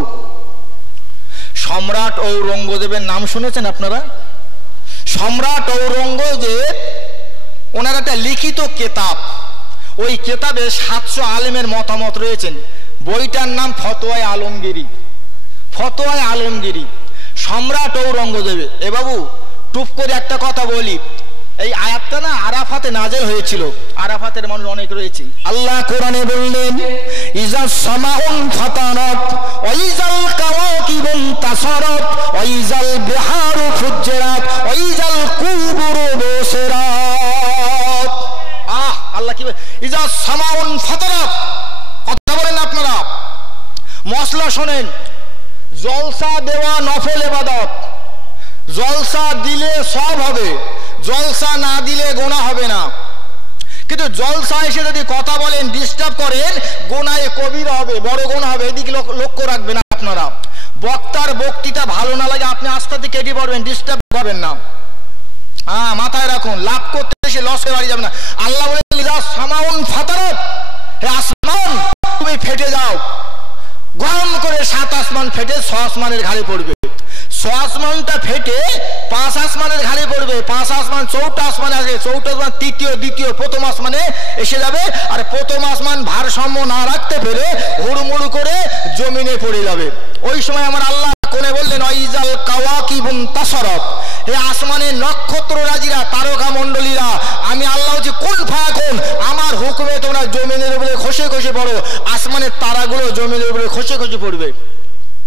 সম্রাট ঔরঙ্গজেবের নাম শুনেছেন আপনারা? সম্রাট ঔরঙ্গজেব ওনার একটা লিখিত কেতাব, ওই কেতাবে 700 আলেমের মতামত রয়েছেন। বইটার নাম ফতোয়ায়ে আলমগীরি। ফতোয়ায়ে আলমগীরি সম্রাট ঔরঙ্গজেব। এ বাবু টুপ করে একটা কথা বলি, এই আয়াতটা না আরাফাতে নাযিল হয়েছিল। আরাফাতের মানুষ অনেক রয়েছে। আল্লাহ কোরআনে বললেন ইজাস সামাউন ফাতারাত ওয়া ইজাল কাওয়াকিবুন তাসারাত ওয়া ইজাল বিহারু ফুজ্জিরাত ওয়া ইজাল কুবুরু বুসিরাত। আল্লাহ কি ইজাস সামাউন ফাতারাত, কথা বলেন আপনারা, মশলা শোনেন। জলসা দেওয়া নফল ইবাদত, জলসা দিলে সব হবে, জলসা না দিলে গোনা হবে না। কিন্তু জলসা এসে যদি কথা বলেন, ডিস্টার্ব করেন, গোনায় কবিরা হবে, বড় গোনা হবে। এদিকে লক্ষ্য রাখবেন আপনারা। বক্তার বক্তৃতা ভালো না লাগে আপনি আস্তে কেটে পড়বেন, ডিস্টার্ব করবেন না। হ্যাঁ মাথায় রাখুন, লাভ করতে এসে লসে বাড়ি যাবে না। আল্লাহ বলেন সামাউন ফাতারাত, হে আসমান তুমি ফেটে দাও, গরম করে 7 আসমান ফেটে 6 আসমানের ঘাড়ে পড়বে। 6 আসমানটা ফেটে 5 আসমানের ঘাড়ে পড়বে। 5 আসমান 4টা আসমানে আসে, 4টা আসমান তৃতীয় দ্বিতীয় প্রথম আসমানে এসে যাবে। আর প্রথম আসমান ভারসাম্য না রাখতে পেরে হুড়মুড় করে জমিনে পড়ে যাবে। ওই সময় আমার আল্লাহ কোনে বললেন ওয়াইজাল কাওয়াকিবুন তাসারাত, হে আসমানের নক্ষত্ররাজিরা, তারকা মণ্ডলীরা, আমি আল্লাহ হচ্ছে কুন ফায়াকুন, আমার হুকুমে তোমরা জমিনের উপরে খসে খসে পড়ো। আসমানের তারাগুলো জমিনের উপরে খসে খসে পড়বে।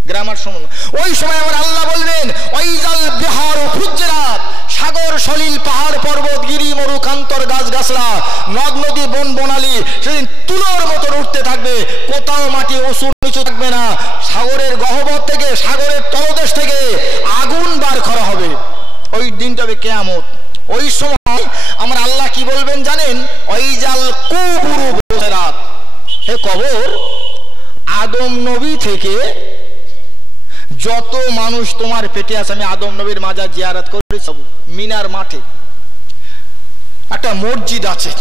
গ্রামার শুনুন, ওই সময় আমার আল্লাহ বলবেন ওয়াইজাল বিহারু ফুজ্জিরাত, সাগর সলিল পাহাড় পর্বত গিরি মরু কান্তর গাছ গাছরা নদ নদী বন বনালি সেদিন তুলোর মতো উঠতে থাকবে, কোথাও মাটি উঁচু নিচু থাকবে না। সাগরের গহ্বর থেকে, সাগরের তলদেশ থেকে আগুন বার করা হবে। ওই দিনটা হবে কিয়ামত। ওই সময় আমার আল্লাহ কি বলবেন জানেন? ওয়াইজাল কুবুরু বুসিরাত, হে কবর, আদম নবী থেকে যত মানুষ তোমার পেটে আছে, আমি আদম নবীর মাজার জিয়ারত করেছি। মিনার মাঠে একটা মসজিদ আছে,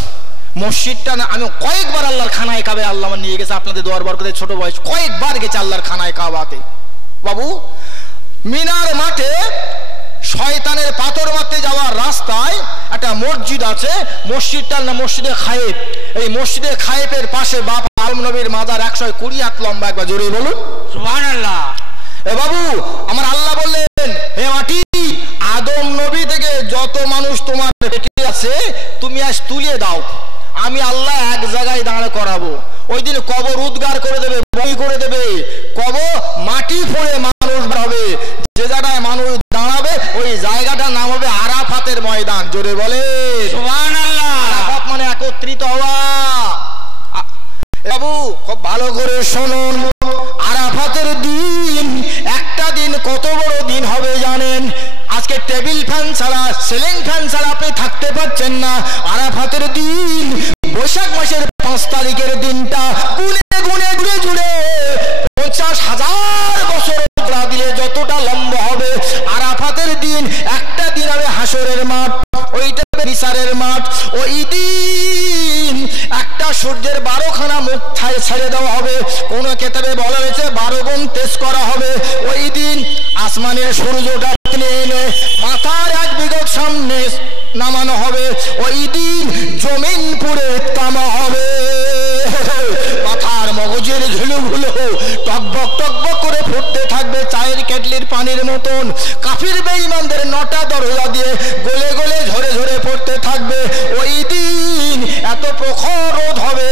মসজিদটা না আমি কয়েকবার আল্লাহর খানায় কাবে আল্লাহ নিয়ে গেছে, আপনাদের দরবার করে ছোট বয়স কয়েকবার গেছে আল্লাহর খানায় কাবাতে। বাবু, মিনার মাঠে শয়তানের পাথর মারতে যাওয়ার রাস্তায় একটা মসজিদ আছে, মসজিদটার নাম মসজিদে খায়েব। এই মসজিদে খায়েবের পাশে বাপ আদম নবীর মাজার 120 হাত লম্বা। একবার জোরে বলুন সুবহানাল্লাহ। এ বাবু, আমার আল্লাহ বললেন হে মাটি, আদম নবী থেকে যত মানুষ তোমার পেটে আছে তুমি আজ তুলে দাও, আমি আল্লাহ এক জায়গায় দাঁড় করাবো। ওই দিন কবর উদ্গার করে দেবে, বই করে দেবে, কবর মাটি ফোড়ে মানুষ হবে। যে জায়গায় মানুষ দাঁড়াবে ওই জায়গাটার নাম হবে আরাফাতের ময়দান। জোরে বলে সুবহানাল্লাহ। আরাফাত মানে একত্রিত হওয়া। বাবু খুব ভালো করে শুনুন, আরাফাতের দিন, একটা দিন কত বড় দিন হবে জানেন? আজকে টেবিল ফ্যান ছাড়া, সিলিং ফ্যান ছাড়া আপনি থাকতে পারছেন না। আরাফাতের দিন বৈশাখ মাসের 5 তারিখের দিনটা গুনে গুনে ঘুরে জুড়ে 50,000 বছর দিলে যতটা লম্বা হবে। আরাফাতের দিন একটা দিন হবে হাসরের মাঠ, ওইটা হবে বিচারের মাঠ। ওই দিন একটা সূর্যের 12খানা মুখ ছেড়ে দেওয়া হবে। কোন কেতাবে বলা হয়েছে 12 গুণ তেজ করা হবে। ওই দিন আসমানের সূর্যটা টেনে এনে মাথার 1 বিঘত সামনে নামানো হবে। ওই দিন জমিন পুড়ে তামা হবে। মাথার মগজের ঝুলুগুলো টকবক টকবক করে ফুটতে থাকবে চায়ের কেটলির পানির মতন। কাফির বেঈমানদের 9টা দরজা দিয়ে গলে গলে ঝরে ঝরে পড়তে থাকবে। ওই দিন এত প্রখর রোদ হবে,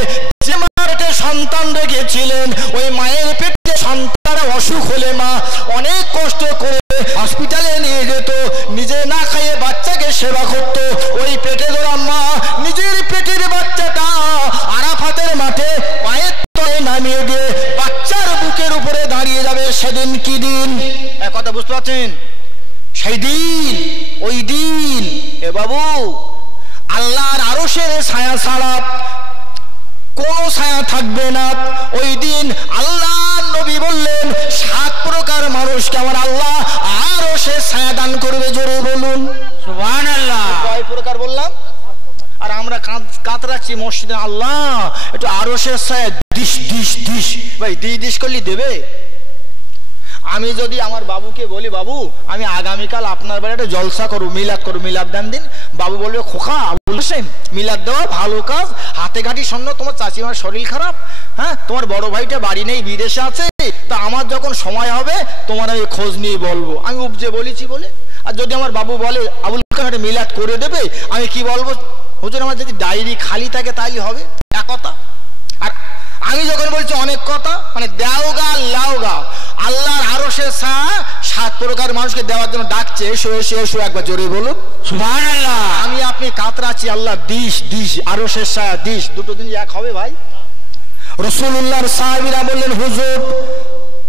যে মায়ের সন্তান রেখেছিলেন ওই মায়ের পেটে সন্তানরা অসুখ হলে মা অনেক কষ্ট করে হসপিটালে নিয়ে যেত, নিজে না খাইয়ে বাচ্চাকে সেবা করত। ওই পেটে ধরা মা নিজের পেটের বাচ্চাটা আরাফাতের মাঠে পায়ের তলে নামিয়ে দিয়ে বাচ্চার বুকের উপরে দাঁড়িয়ে যাবে। সেদিন কি দিন? এক কথা বুঝতে পারছেন? সেই দিন, ওই দিন এ বাবু আল্লাহর আরশের ছায়া ছাড়া কোন ছায়া থাকবে না। ওই দিন আল্লাহ নবী বললেন 7 প্রকার মানুষকে আমার আল্লাহ আরশের ছায়া দান করবে। জোরে বলুন সুবহানাল্লাহ। কয় প্রকার বললাম? আর আমরা কাতরাচ্ছি মসজিদে, আল্লাহ একটু আরশের ছায়া দিস দিস দিস। ভাই দিস করলে দেবে? আমি যদি আমার বাবুকে বলি বাবু আমি আগামীকাল আপনার বাড়ি একটা জলসা করবো, মিলাদ করবো, মিলাদ দান দিন, বাবু বলবে খোকা আবুল হোসেন মিলাদ দেওয়া ভালো কাজ, হাতে ঘাটি শূন্য, তোমার চাচিমার শরীর খারাপ, হ্যাঁ তোমার বড় ভাইটা বাড়ি নেই বিদেশে আছে, তা আমার যখন সময় হবে তোমার আমি খোঁজ নিয়ে বলবো। আমি উপজে বলেছি বলে। আর যদি আমার বাবু বলে আবুল হোসেন একটা মিলাদ করে দেবে, আমি কি বলবো? হুজুর আমার যদি ডায়েরি খালি থাকে তাহলে হবে, এক কথা। আর আমি যখন বলছি অনেক কথা, মানে দেওগা লাওগা, আল্লাহর আরশের ছায়া 7 প্রকার মানুষকে দেওয়ার জন্য ডাকছে, এসো এসো এসো। একবার জোরে বলুন সুবহানাল্লাহ। আমি আপনি কাতরাচ্ছি, আল্লাহ দিস দিস, আরশের ছায়া দিস, দুটো দিন এক হবে ভাই? রাসূলুল্লাহর সাহাবীরা বললেন হুজুর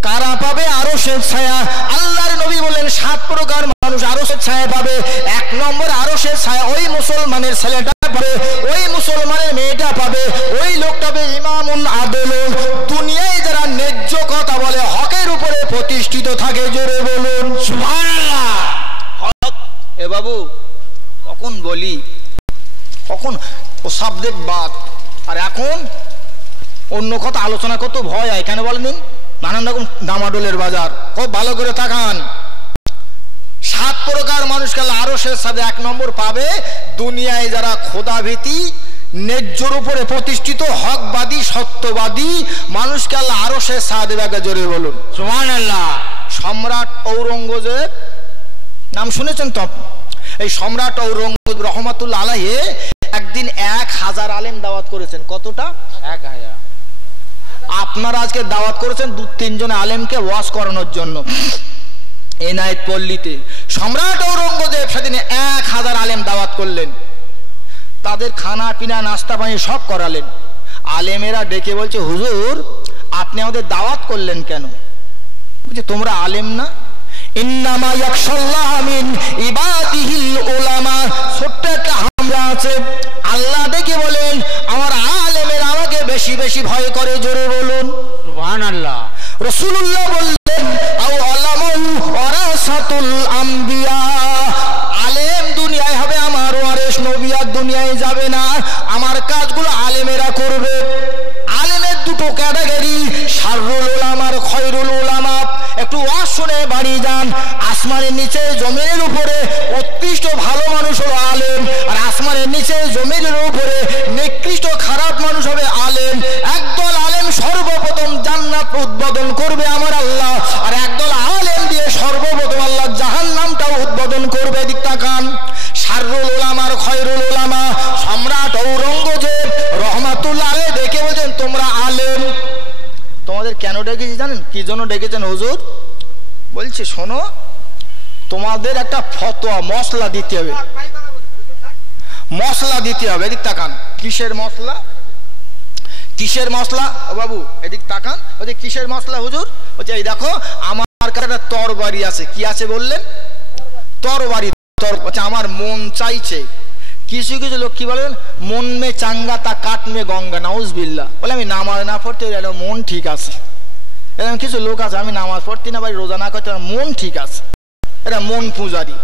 কারা পাবে আরশের ছায়া? আল্লাহর নবী বললেন 7 প্রকার মানুষ আরশের ছায়া পাবে। 1 নম্বর আরশের ছায়া ওই মুসলমানের ছেলেটা পাবে, ওই মুসলমানের মেয়েটা পাবে, ওই লোকটা হবে ইমামুন আদলুন, দুনিয়ায় যারা ন্যায্য কথা বলে, হকের উপরে প্রতিষ্ঠিত থাকে। জোরে বলুন সুবহানাল্লাহ। হক এ বাবু কখন বলি, কখন ও সাবজেক্ট বাদ, আর এখন অন্য কথা আলোচনা করতে ভয় হয় কেন বলেন? নানান রকম ডামাডোলের বাজার। খুব ভালো করে তাকান। 7 প্রকার মানুষকে আল্লাহ আরশের সাথে 1 নম্বর পাবে দুনিয়ায় যারা খোদাভীতি ন্যায্যর উপরে প্রতিষ্ঠিত হকবাদী সত্যবাদী মানুষকে আল্লাহ আরশের সাথে দেবে। জোরে বলুন সুবহানাল্লাহ। সম্রাট ঔরঙ্গজেব নাম শুনেছেন তো? এই সম্রাট ঔরঙ্গজেব রহমাতুল্লাহ আলাইহি একদিন 1000 আলেম দাওয়াত করেছেন। কতটা? 1000। আপনারা আজকে দাওয়াত করেছেন 2-3 জন আলেমকে ওয়াজ করানোর জন্য এনায়েত পল্লীতে। সম্রাট ঔরঙ্গজেব সেদিন 1000 আলেম দাওয়াত করলেন, তাদের খানা পিনা নাস্তা পানি সব করালেন। আলেমেরা ডেকে বলছে, হুজুর আপনি আমাদের দাওয়াত করলেন কেন? বলছে তোমরা আলেম না? ইন্নামা ইয়াখশাল্লাহ মিন ইবাদিহিল উলামা। ছোট্ট একটা হামলা আছে। আল্লাহ ডেকে বলেন আমার আলেমেরা আমাকে বেশি বেশি ভয় করে। জোরে বলুন সুবহানাল্লাহ। রাসূলুল্লাহ বললেন আও আলামু ওয়ারাসাতুল আম্বিয়া। আলেম দুনিয়ায় হবে আমার ওয়ারিস, নবী আর দুনিয়ায় যাবে না। আমার কাজগুলো আলেমেরা করবে। আলেমের দুটো ক্যাটাগরি, শাররুল উলামা আর খয়রুল উলামা। একটু ওয়াজ শুনে বাড়ি যান। আসমানের নিচে জমিনের উপরে উৎকৃষ্ট ভালো মানুষ হলো আলেম, আর আসমানের নিচে জমিনের উপরে নিকৃষ্ট খারাপ মানুষ হবে আলেম। একদল আলেম সর্বপ্রথম জান্নাত উদ্বোধন করবে আমার আল্লাহ, আর একদল আলেম দিয়ে সর্বপ্রথম আল্লাহ জাহান্নামটাও উদ্বোধন করবে। এদিক তাকান। শাররুল উলামা আর খয়রুল উলামা। সম্রাট ঔরঙ্গজেব রহমাতুল্লাহ আলাইহি দেখে বলছেন তোমরা আলেম। তোমাদের কেন ডেকেছি জানেন? কি জন্য ডেকেছেন হুজুর? বলছে শোনো, তোমাদের একটা ফতোয়া মশলা দিতে হবে। মশলা দিতে হবে। এদিক তাকান। কিসের মশলা? কিসের মশলা? ও বাবু এদিক তাকান। বলছে কিসের মশলা হুজুর? বলছে এই দেখো আমার কাছে একটা তরবারি আছে। কি আছে বললেন? তরবারি। বলছে আমার মন চাইছে। কিছু কিছু লোক কি বলেন, মন মে চাঙ্গা তা কাট মে গঙ্গা। নাউজুবিল্লাহ। বলে আমি নামাজ না পড়তে মন ঠিক আছে। এরকম কিছু লোক আছে, আমি নামাজ পড়তে না পারি, রোজা না করতে মন ঠিক আছে, এটা মন পূজারি।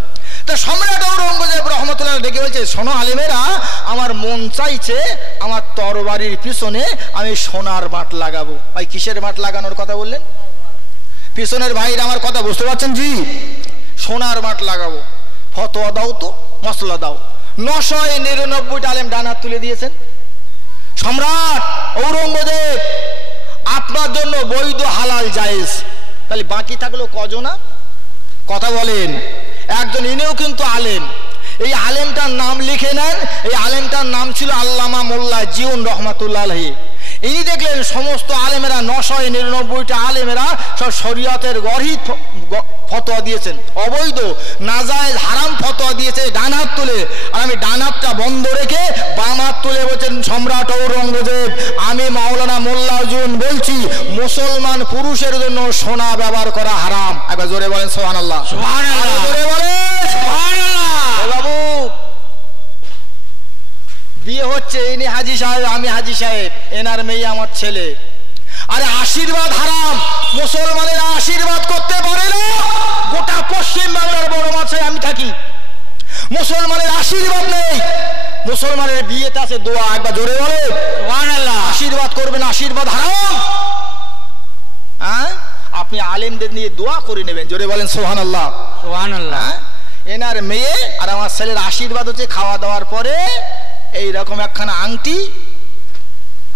তা সম্রাট ঔরঙ্গজেব রহমতুল্লাহ ডেকে বলছে শোনো আলেমেরা, আমার মন চাইছে আমার তরবারির পিছনে আমি সোনার বাট লাগাবো। ভাই কিসের বাট লাগানোর কথা বললেন? পিছনের ভাইরা আমার কথা বুঝতে পারছেন? জি, সোনার বাট লাগাবো। ফতোয়া দাও তো, মশলা দাও। 999টা আলেম ডান হাত তুলে দিয়েছেন। সম্রাট ঔরঙ্গজেব আপনার জন্য বৈধ হালাল জায়েজ। তাহলে বাকি থাকলো কজনা? কথা বলেন। একজন ইনিও কিন্তু আলেম। এই আলেমটার নাম লিখে নেন। এই আলেমটার নাম ছিল আল্লামা মোল্লা জিউন রহমাতুল্লাহ আলাইহি। ইনি দেখলেন সমস্ত আলেমেরা 999টা আলেমেরা সব শরীয়তের গরিব ফতোয়া দিয়েছেন, অবৈধ নাজায়েজ হারাম ফতোয়া দিয়েছে ডান হাত তুলে। আর আমি ডান হাতটা বন্ধ রেখে বাম হাত তুলে বলছেন সম্রাট ঔরঙ্গজেব আমি মাওলানা মোল্লা জিউন বলছি মুসলমান পুরুষের জন্য সোনা ব্যবহার করা হারাম। একবার জোরে বলেন সুবহানাল্লাহ। সুবহানাল্লাহ। জোরে বলেন সুবহানাল্লাহ। বাবু বিয়ে হচ্ছে, ইনি হাজি সাহেব আমি হাজি সাহেব, এনার মেয়ে আমার ছেলে। আরে আশীর্বাদ হারাম। মুসলমানের আশীর্বাদ করতে পারে না। গোটা পশ্চিম বাংলার বড় মাছে আমি থাকি, মুসলমানের আশীর্বাদ নেই। মুসলমানের বিয়েতে আছে দোয়া। একবার জোরে বলে সুবহানাল্লাহ। আশীর্বাদ করবেন, আশীর্বাদ হারাম। হ্যাঁ, আপনি আলেমদের নিয়ে দোয়া করে নেবেন। জোরে বলেন সুবহানাল্লাহ। সুবহানাল্লাহ। এনার মেয়ে আর আমার ছেলের আশীর্বাদ হচ্ছে খাওয়া দাওয়ার পরে এইরকম একখানা আংটি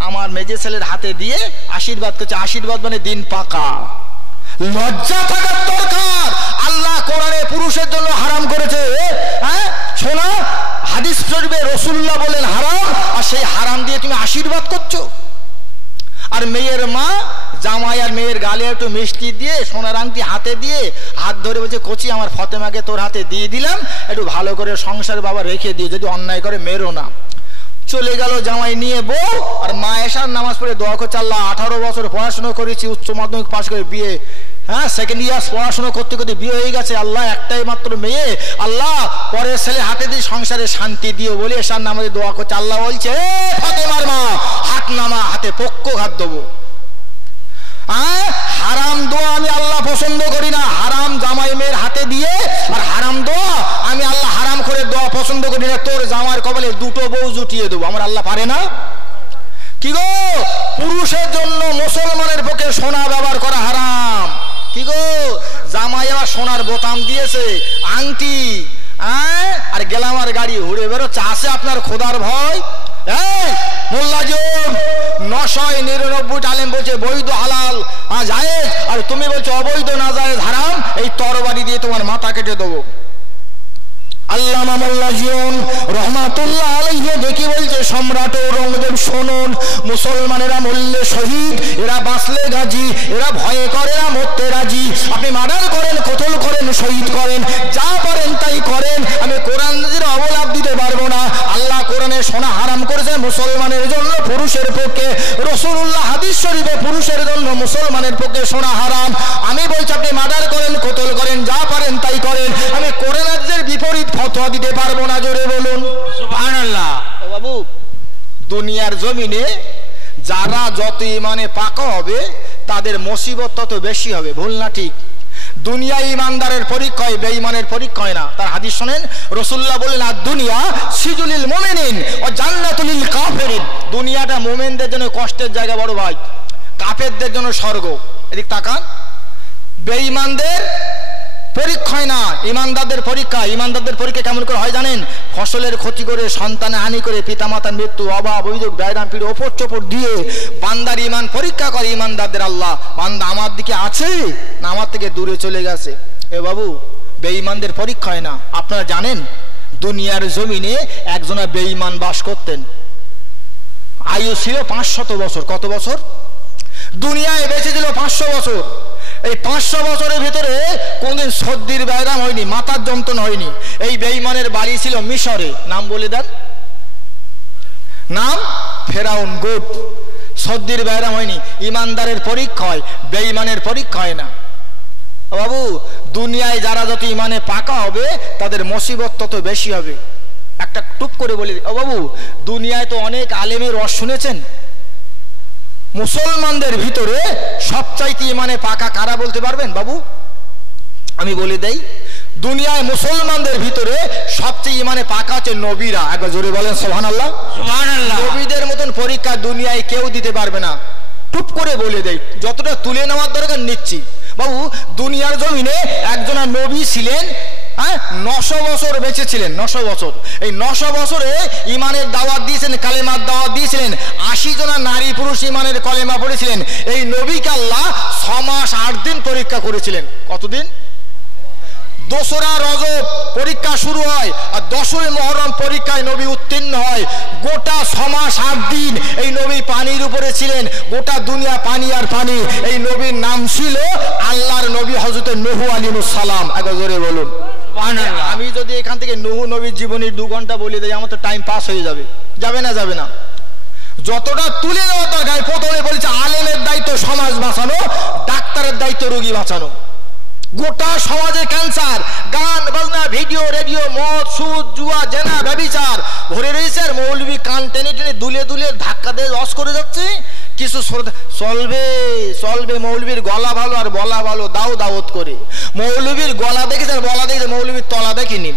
আমার মেজে ছেলের হাতে দিয়ে আশীর্বাদ করছে। আশীর্বাদ মানে দিন পাকা। লজ্জা থাকার দরকার। আল্লাহ কোরআনে পুরুষের জন্য হারাম করেছে। হ্যাঁ শোনা, হাদিস শরীফে রাসূলুল্লাহ বলেন হারাম, আর সেই হারাম দিয়ে তুমি আশীর্বাদ করছো। আর মেয়ের মা জামাই আর মেয়ের গালে একটু মিষ্টি দিয়ে সোনার আংটি হাতে দিয়ে হাত ধরে বলছে কচি আমার ফতেমাকে তোর হাতে দিয়ে দিলাম, একটু ভালো করে সংসার বাবা রেখে দিয়ে, যদি অন্যায় করে মেরো না। চলে গেল জামাই নিয়ে বউ, আর মা এশার নামাজ পড়ে দোয়া করছে আল্লাহ 18 বছর পড়াশোনা করেছি, উচ্চ মাধ্যমিক পাশ করে বিয়ে, হ্যাঁ সেকেন্ড ইয়ার্স পড়াশোনা করতে করতে বিয়ে হয়ে গেছে, আল্লাহ একটাই মাত্র মেয়ে, আল্লাহ পরের ছেলে হাতে দিয়ে সংসারে শান্তি দিও বলে এশার নামাজে দোয়া করছে। আল্লাহ বলছে ফাতেমার মা হাত নামা, হাতে পক্ষঘাত দেবো। হারাম দোয়া আমি আল্লাহ পছন্দ করি না। হারাম জামাই মেয়ের হাতে দিয়ে আর হারাম দোয়া আমি আল্লাহ হারাম করে দোয়া পছন্দ করি না। তোর জামার কপালে দুটো বউ জুটিয়ে দেবো, আমার আল্লাহ পারে না? কি গো, পুরুষের মুসলমানের পক্ষে সোনা ব্যবহার করা হারাম। কি গো, জামাই আবার সোনার বোতাম দিয়েছে, আংটি, আর গেলামার গাড়ি উড়ে বেরোচ্ছে, আছে আপনার খোদার ভয়? মোল্লাজন 999 আলেম বলছে বৈধ হালাল জায়েজ, আর তুমি বলছো অবৈধ না জায়েজ হারাম। এই তরবারি দিয়ে তোমার মাথা কেটে দেবো। আল্লামা মোল্লাজন রহমাতুল্লাহ আলাইহি দেখি বলছে, সম্রাট ঔরঙ্গজেব শুনুন, মুসলমানেরা মরলে শহীদ, এরা বাঁচলে গাজী, এরা ভয়ে করে, এরা মরতে রাজি। আপনি মার্ডার করেন, কতল করেন, শহীদ করেন, যা পারেন তাই করেন, আমি কোরআনের অবলাপ দিতে পারবো না। আল্লাহ কোরআনে সোনা হারাম করেছে মুসলমানের জন্য, পুরুষের পক্ষে। রাসূলুল্লাহ হাদিস শরীফে পুরুষের জন্য মুসলমানের পক্ষে সোনা হারাম। আমি বলছি আপনি মার্ডার করেন, কতল করেন, যা পারেন তাই করেন, আমি কোরআনের বিপরীত ফতোয়া দিতে পারবো না। জোরে বলুন সুবহানাল্লাহ। বাবু, দুনিয়ার জমিনে যারা যত ইমানে পাকা হবে তাদের মুসিবত তত বেশি হবে। ভুল না ঠিক? দুনিয়া ইমানদারের পরীক্ষা হয়, বেঈমানের পরীক্ষা হয় না। তার হাদিস শুনেন, রাসূলুল্লাহ বলেন, আর দুনিয়া সিজুলিল মুমিনিন ও জান্নাতুলিল কাফিরিন। দুনিয়াটা মুমিনদের জন্য কষ্টের জায়গা বড় ভাই, কাফেরদের জন্য স্বর্গ। এদিক তাকান। বেঈমানদের পরীক্ষা হয় না, ইমানদারদের পরীক্ষা। ইমানদারদের পরীক্ষা কেমন করে হয় জানেন? ফসলের ক্ষতি করে, সন্তানে হানি করে, পিতামাতার মৃত্যু, অভাব, অভিযোগ, ব্যয়রাম, পীড়, ওপর চোপড় দিয়ে বান্দার ইমান পরীক্ষা করে ইমানদারদের। আল্লাহ, বান্দা আমার দিকে আছে না আমার থেকে দূরে চলে গেছে? এ বাবু, বেঈমানদের পরীক্ষা হয় না। আপনারা জানেন দুনিয়ার জমিনে একজনা বেঈমান বাস করতেন, আয়ু ছিল 500 বছর। কত বছর? দুনিয়ায় বেঁচে ছিল 500 বছর। এই 500 বছরের ভিতরে কোনদিন সর্দির ব্যায়াম হয়নি, মাথার যন্ত্রণা হয়নি। এই বেঈমানের বাড়ি ছিল মিশরে। নাম বলে দেন, নাম ফেরাউন গোট। সর্দির ব্যায়াম হয়নি। ইমানদারের পরীক্ষা হয়, বেঈমানের পরীক্ষা হয় না। বাবু, দুনিয়ায় যারা যত ইমানে পাকা হবে তাদের মুসিবত তত বেশি হবে। একটা টুপ করে বলে দিই, ও বাবু, দুনিয়ায় তো অনেক আলেমের রস শুনেছেন। মুসলমানদের ভিতরে সবচাইতে ইমানে পাকা কারা বলতে পারবেন বাবু? আমি বলে দেই, দুনিয়ায় মুসলমানদের ভিতরে সবচেয়ে ইমানে পাকা হচ্ছে নবীরা। একবার জোরে বলেন সুবহানাল্লাহ। সুবহানাল্লাহ। নবীদের মতন পরীক্ষা দুনিয়ায় কেউ দিতে পারবে না। টুপ করে বলে দেই, যতটা তুলে নেওয়ার দরকার নিচ্ছি। বাবু, দুনিয়ার জমিনে একজনা নবী ছিলেন, 900 বছর বেঁচে ছিলেন। 900 বছর। এই 900 বছরে ইমানের দাওয়াত দিয়েছিলেন, কালেমার দাওয়াত দিয়েছিলেন। 80 জনা নারী পুরুষ ইমানের কলেমা পড়েছিলেন। এই নবীকে আল্লাহ 6 মাস 8 দিন পরীক্ষা করেছিলেন। কতদিন? 2রা রজব পরীক্ষা শুরু হয়, আর 10ই মুহররম পরীক্ষায় নবী উত্তীর্ণ হয়। গোটা 6 মাস 8 দিন এই নবী পানির উপরে ছিলেন। গোটা দুনিয়া পানি আর পানি। এই নবীর নাম ছিল আল্লাহর নবী হযরত নূহ আলাইহিস সালাম। একবার জোরে বলুন। আমি যদি এখান থেকে নূহ নবীর জীবনীর 2 ঘন্টা বলে দেই, আমার তো টাইম পাস হয়ে যাবে। যাবে না? যাবে না। যতটা তুলে নেওয়া দরকার। প্রথমে বলছে আলেমের দায়িত্ব সমাজ বাঁচানো, ডাক্তারের দায়িত্ব রোগী বাঁচানো। গোটা সমাজে ক্যান্সার, গান বাজনা, ভিডিও, রেডিও, মদ, সুদ, জুয়া, জেনা, ব্যভিচার ভরে রয়েছে। আর মৌলবি কান টেনে টেনে দুলে দুলে ধাক্কা দিয়ে লস করে যাচ্ছে। কিছু চলবে চলবে, মৌলবীর গলা ভালো আর বলা ভালো, দাও দাওয়াত করে। মৌলবীর গলা দেখেছে আর বলা দেখেছে, মৌলবীর তলা দেখিনি।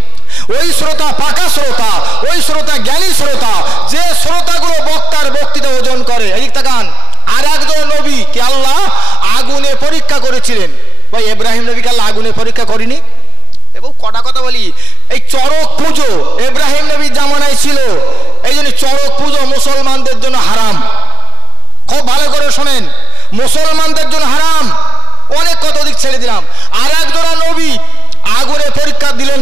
ওই শ্রোতা পাকা শ্রোতা, ওই শ্রোতা জ্ঞানী শ্রোতা, যে শ্রোতাগুলো বক্তার বক্তৃতা ওজন করে। এদিক তাকান। আর একজন নবী কে আল্লাহ আগুনে পরীক্ষা করেছিলেন। ভাই, ইব্রাহিম নবীকে আল্লাহ আগুনে পরীক্ষা করেনি? এবং কটা কথা বলি, এই চড়ক পুজো ইব্রাহিম নবীর জামানায় ছিল। এই জন্য চড়ক পুজো মুসলমানদের জন্য হারাম। খুব ভালো করে শোনেন, মুসলমানদের জন্য হারাম। অনেক কত দিক ছেড়ে দিলাম। আর একজন নবী আগুনে পরীক্ষা দিলেন,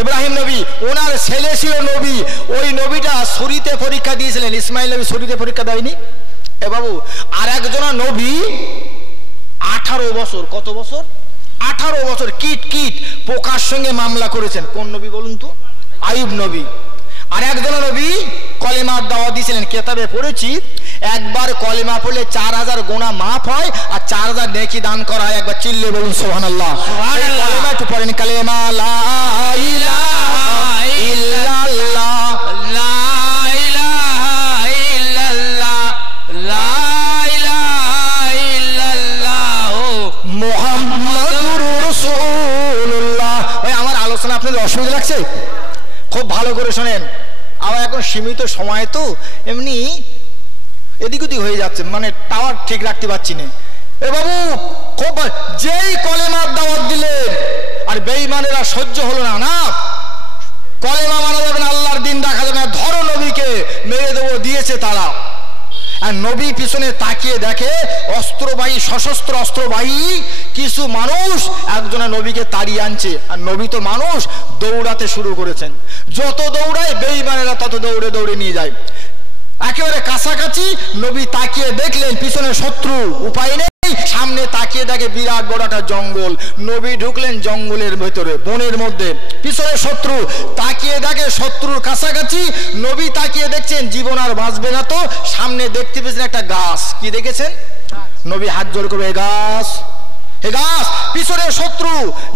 ইব্রাহিম নবী। ওনার ছেলে ছিল নবী। ওই নবীটা শরীতে পরীক্ষা দিয়েছিলেন। ইসমাইল নবী শরীতে পরীক্ষা দেয়নি? এ বাবু, আর একজন নবী 18 বছর। কত বছর? 18 বছর কিট কিট পোকার সঙ্গে মামলা করেছেন। কোন নবী বলুন তো? আইয়ুব নবী। আর একজন নবী কলেমার দাওয়াত দিয়েছিলেন। কেতাবে পড়েছি, একবার কলেমা পড়লে 4000 গুনাহ মাফ হয় আর 4000 নেকি দান করা হয়। একবার চিল্লে বলুন সুবহানাল্লাহ। সুবহানাল্লাহ। কলেমা একটু পড়েন, কালেমা লা ইলাহা ইল্লাল্লাহ, লা ইলাহা ইল্লাল্লাহ, লা ইলাহা ইল্লাল্লাহ, মুহাম্মাদুর রাসূলুল্লাহ। ভাই, আমার আলোচনা আপনাদের অসুবিধা লাগছে? খুব ভালো করে শোনেন। আবার এখন সীমিত সময় তো, এমনি এদিক ওদিক হয়ে যাচ্ছে, মানে টাওয়ার ঠিক রাখতে পারছি না। এ বাবু খুব যেই কলেমার দাওয়াত দিলেন আর বেঈমানেরা সহ্য হলো না, না কলেমা মানা যাবে না, আল্লাহর দিন রাখা যাবে না, ধরো নবীকে মেরে দেবো, দিয়েছে তারা। আর নবী পিছনে তাকিয়ে দেখে অস্ত্রবাহী, সশস্ত্র অস্ত্রবাহী কিছু মানুষ একজনের নবীকে তাড়িয়ে আনছে। আর নবী তো মানুষ, দৌড়াতে শুরু করেছেন। যত দৌড়ায় বেঈমানেরা তত দৌড়ে দৌড়ে নিয়ে যায়। একেবারে কাছাকাছি নবী তাকিয়ে দেখলেন পিছনে শত্রু, উপায় নেই, সামনে তাকিয়ে দেখে বিরাট বড় একটা জঙ্গল। নবী ঢুকলেন জঙ্গলের ভেতরে, বনের মধ্যে, পিছনে শত্রু, তাকিয়ে দেখে শত্রুর কাছাকাছি। নবী তাকিয়ে দেখছেন জীবন আর বাঁচবে না, তো সামনে দেখতে পেয়েছেন একটা গাছ। কি দেখেছেন? নবী হাত জোর করবে, গাছ, হে গাছ, পিছনে শত্রু,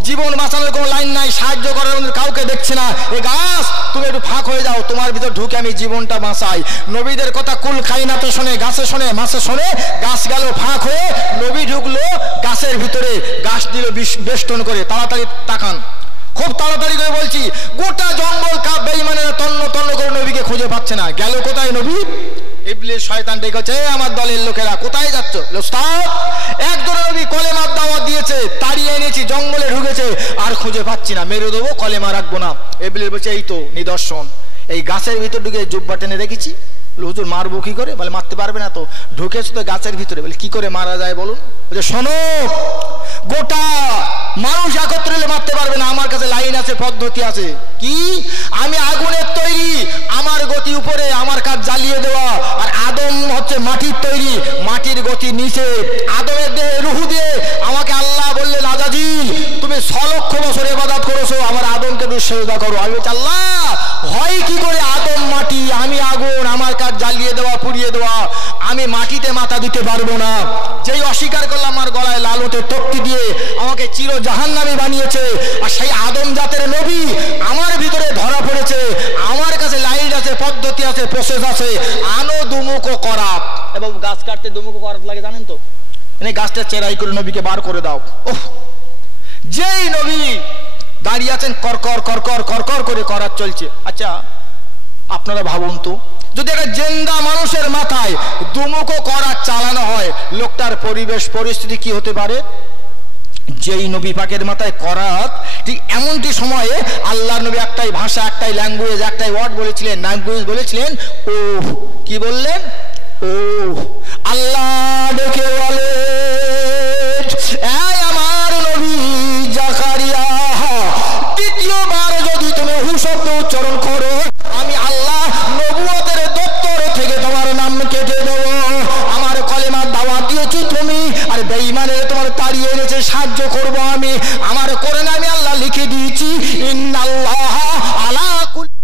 জীবন বাঁচানোর কোনো লাইন নাই, সাহায্য করার কাউকে দেখছে না, এ গাছ তুমি একটু ফাঁক হয়ে যাও, তোমার ভিতর ঢুকে আমি জীবনটা বাঁচাই। নবীদের কথা কুল খাইনাতে শোনে, গাছে শোনে, মাছে শোনে, গাছ গেল ফাঁক হয়ে, নবী ঢুকলো গাছের ভিতরে, গাছ দিল বেষ্টন করে। তাড়াতাড়ি তাকান, খুব তাড়াতাড়ি করে বলছি, গোটা জঙ্গল কাপ বেঈমানেরা তন্ন তন্ন করে নবীকে খুঁজে পাচ্ছে না। গেল কোথায় নবী? ইবলিস শয়তান ডেকেছে, আমার দলের লোকেরা কোথায় যাচ্ছ? ওস্তাদ, একজন নবী কলেমার দাওয়াত দিয়েছে, তাড়িয়ে এনেছি, জঙ্গলে ঢুকেছে, আর খুঁজে পাচ্ছি না, মেরে দেবো, কলেমা রাখবো না। ইবলিস বলছে, এই তো নিদর্শন, এই গাছের ভিতর ঢুকে জুব্বা টেনে রেখেছি। হুজুর মারবো কি করে? বলে মারতে পারবে না তো, ঢুকেছে তো গাছের ভিতরে। বলে কি করে মারা যায় বলুন? বলছে শোনো, গোটা মানুষ একত্রে মারতে পারবে না, আমার কাছে লাইন আছে, পদ্ধতি আছে। কি? আমি আগুনের তৈরি, আমার গতি উপরে, আমার কাজ জ্বালিয়ে দেওয়া। আর আদম হচ্ছে মাটির তৈরি, মাটির গতি নিচে। আদমের দেহে রুহু দিয়ে আমাকে আল্লাহ বললেন, আজাজিল তুমি 6 লক্ষ বছর ইবাদত করেছো, আমার আদমকে একটু সেজদা করো। আমি বলছি আল্লাহ হয় কি করে? আদম মাটি, আমি আগুন, আমার কাজ জ্বালিয়ে দেওয়া, পুড়িয়ে দেওয়া, আমি মাটিতে মাথা দিতে পারবো না। যেই অস্বীকার করলাম, আমার গলায় লালতের তক্তি দিয়ে আমাকে চির জাহান্নামী বানিয়েছে। আর সেই আদম জাতের নবী আমার ভিতরে ধরা পড়েছে, আমার কাছে লাইন আছে, পদ্ধতি আছে, প্রসেস আছে, আনো দুমুখো করাত। এবং গাছ কাটতে দুমুখো করাত লাগে জানেন তো? এনে গাছটা চেরাই করে নবীকে বার করে দাও। ওহ, যেই নবী দাঁড়িয়ে আছেন, করকর করকর করকর করে করাত চলছে। আচ্ছা আপনারা ভাবুন তো, যদি একটা জেন্দা মানুষের মাথায় দুমুখো করাত চালানো হয়, লোকটার পরিবেশ পরিস্থিতি কি হতে পারে? যেই নবী পাকের মাথায় করাত, ঠিক এমনটি সময়ে আল্লাহ নবী একটাই ভাষা, একটাই ল্যাঙ্গুয়েজ, একটাই ওয়ার্ড বলেছিলেন, ল্যাঙ্গুয়েজ বলেছিলেন, ও কি বললেন? ও আল্লাহ ডেকে বলে, এই আমার নবী জাকারিয়া, দ্বিতীয়বার যদি তুমি হু শব্দ উচ্চারণ করো, আমি আল্লাহ নবুয়তের দপ্তর থেকে তোমার নাম কেটে দেবো। আমার কলেমার দাওয়াত দিয়েছো তুমি, আর বেঈমানের তোমার তাড়িয়ে এনেছে, সাহায্য করব আমি। আমার কোরআনে আমি আল্লাহ লিখে দিয়েছি, ইন্নাল্লাহ আলা কুল্লি,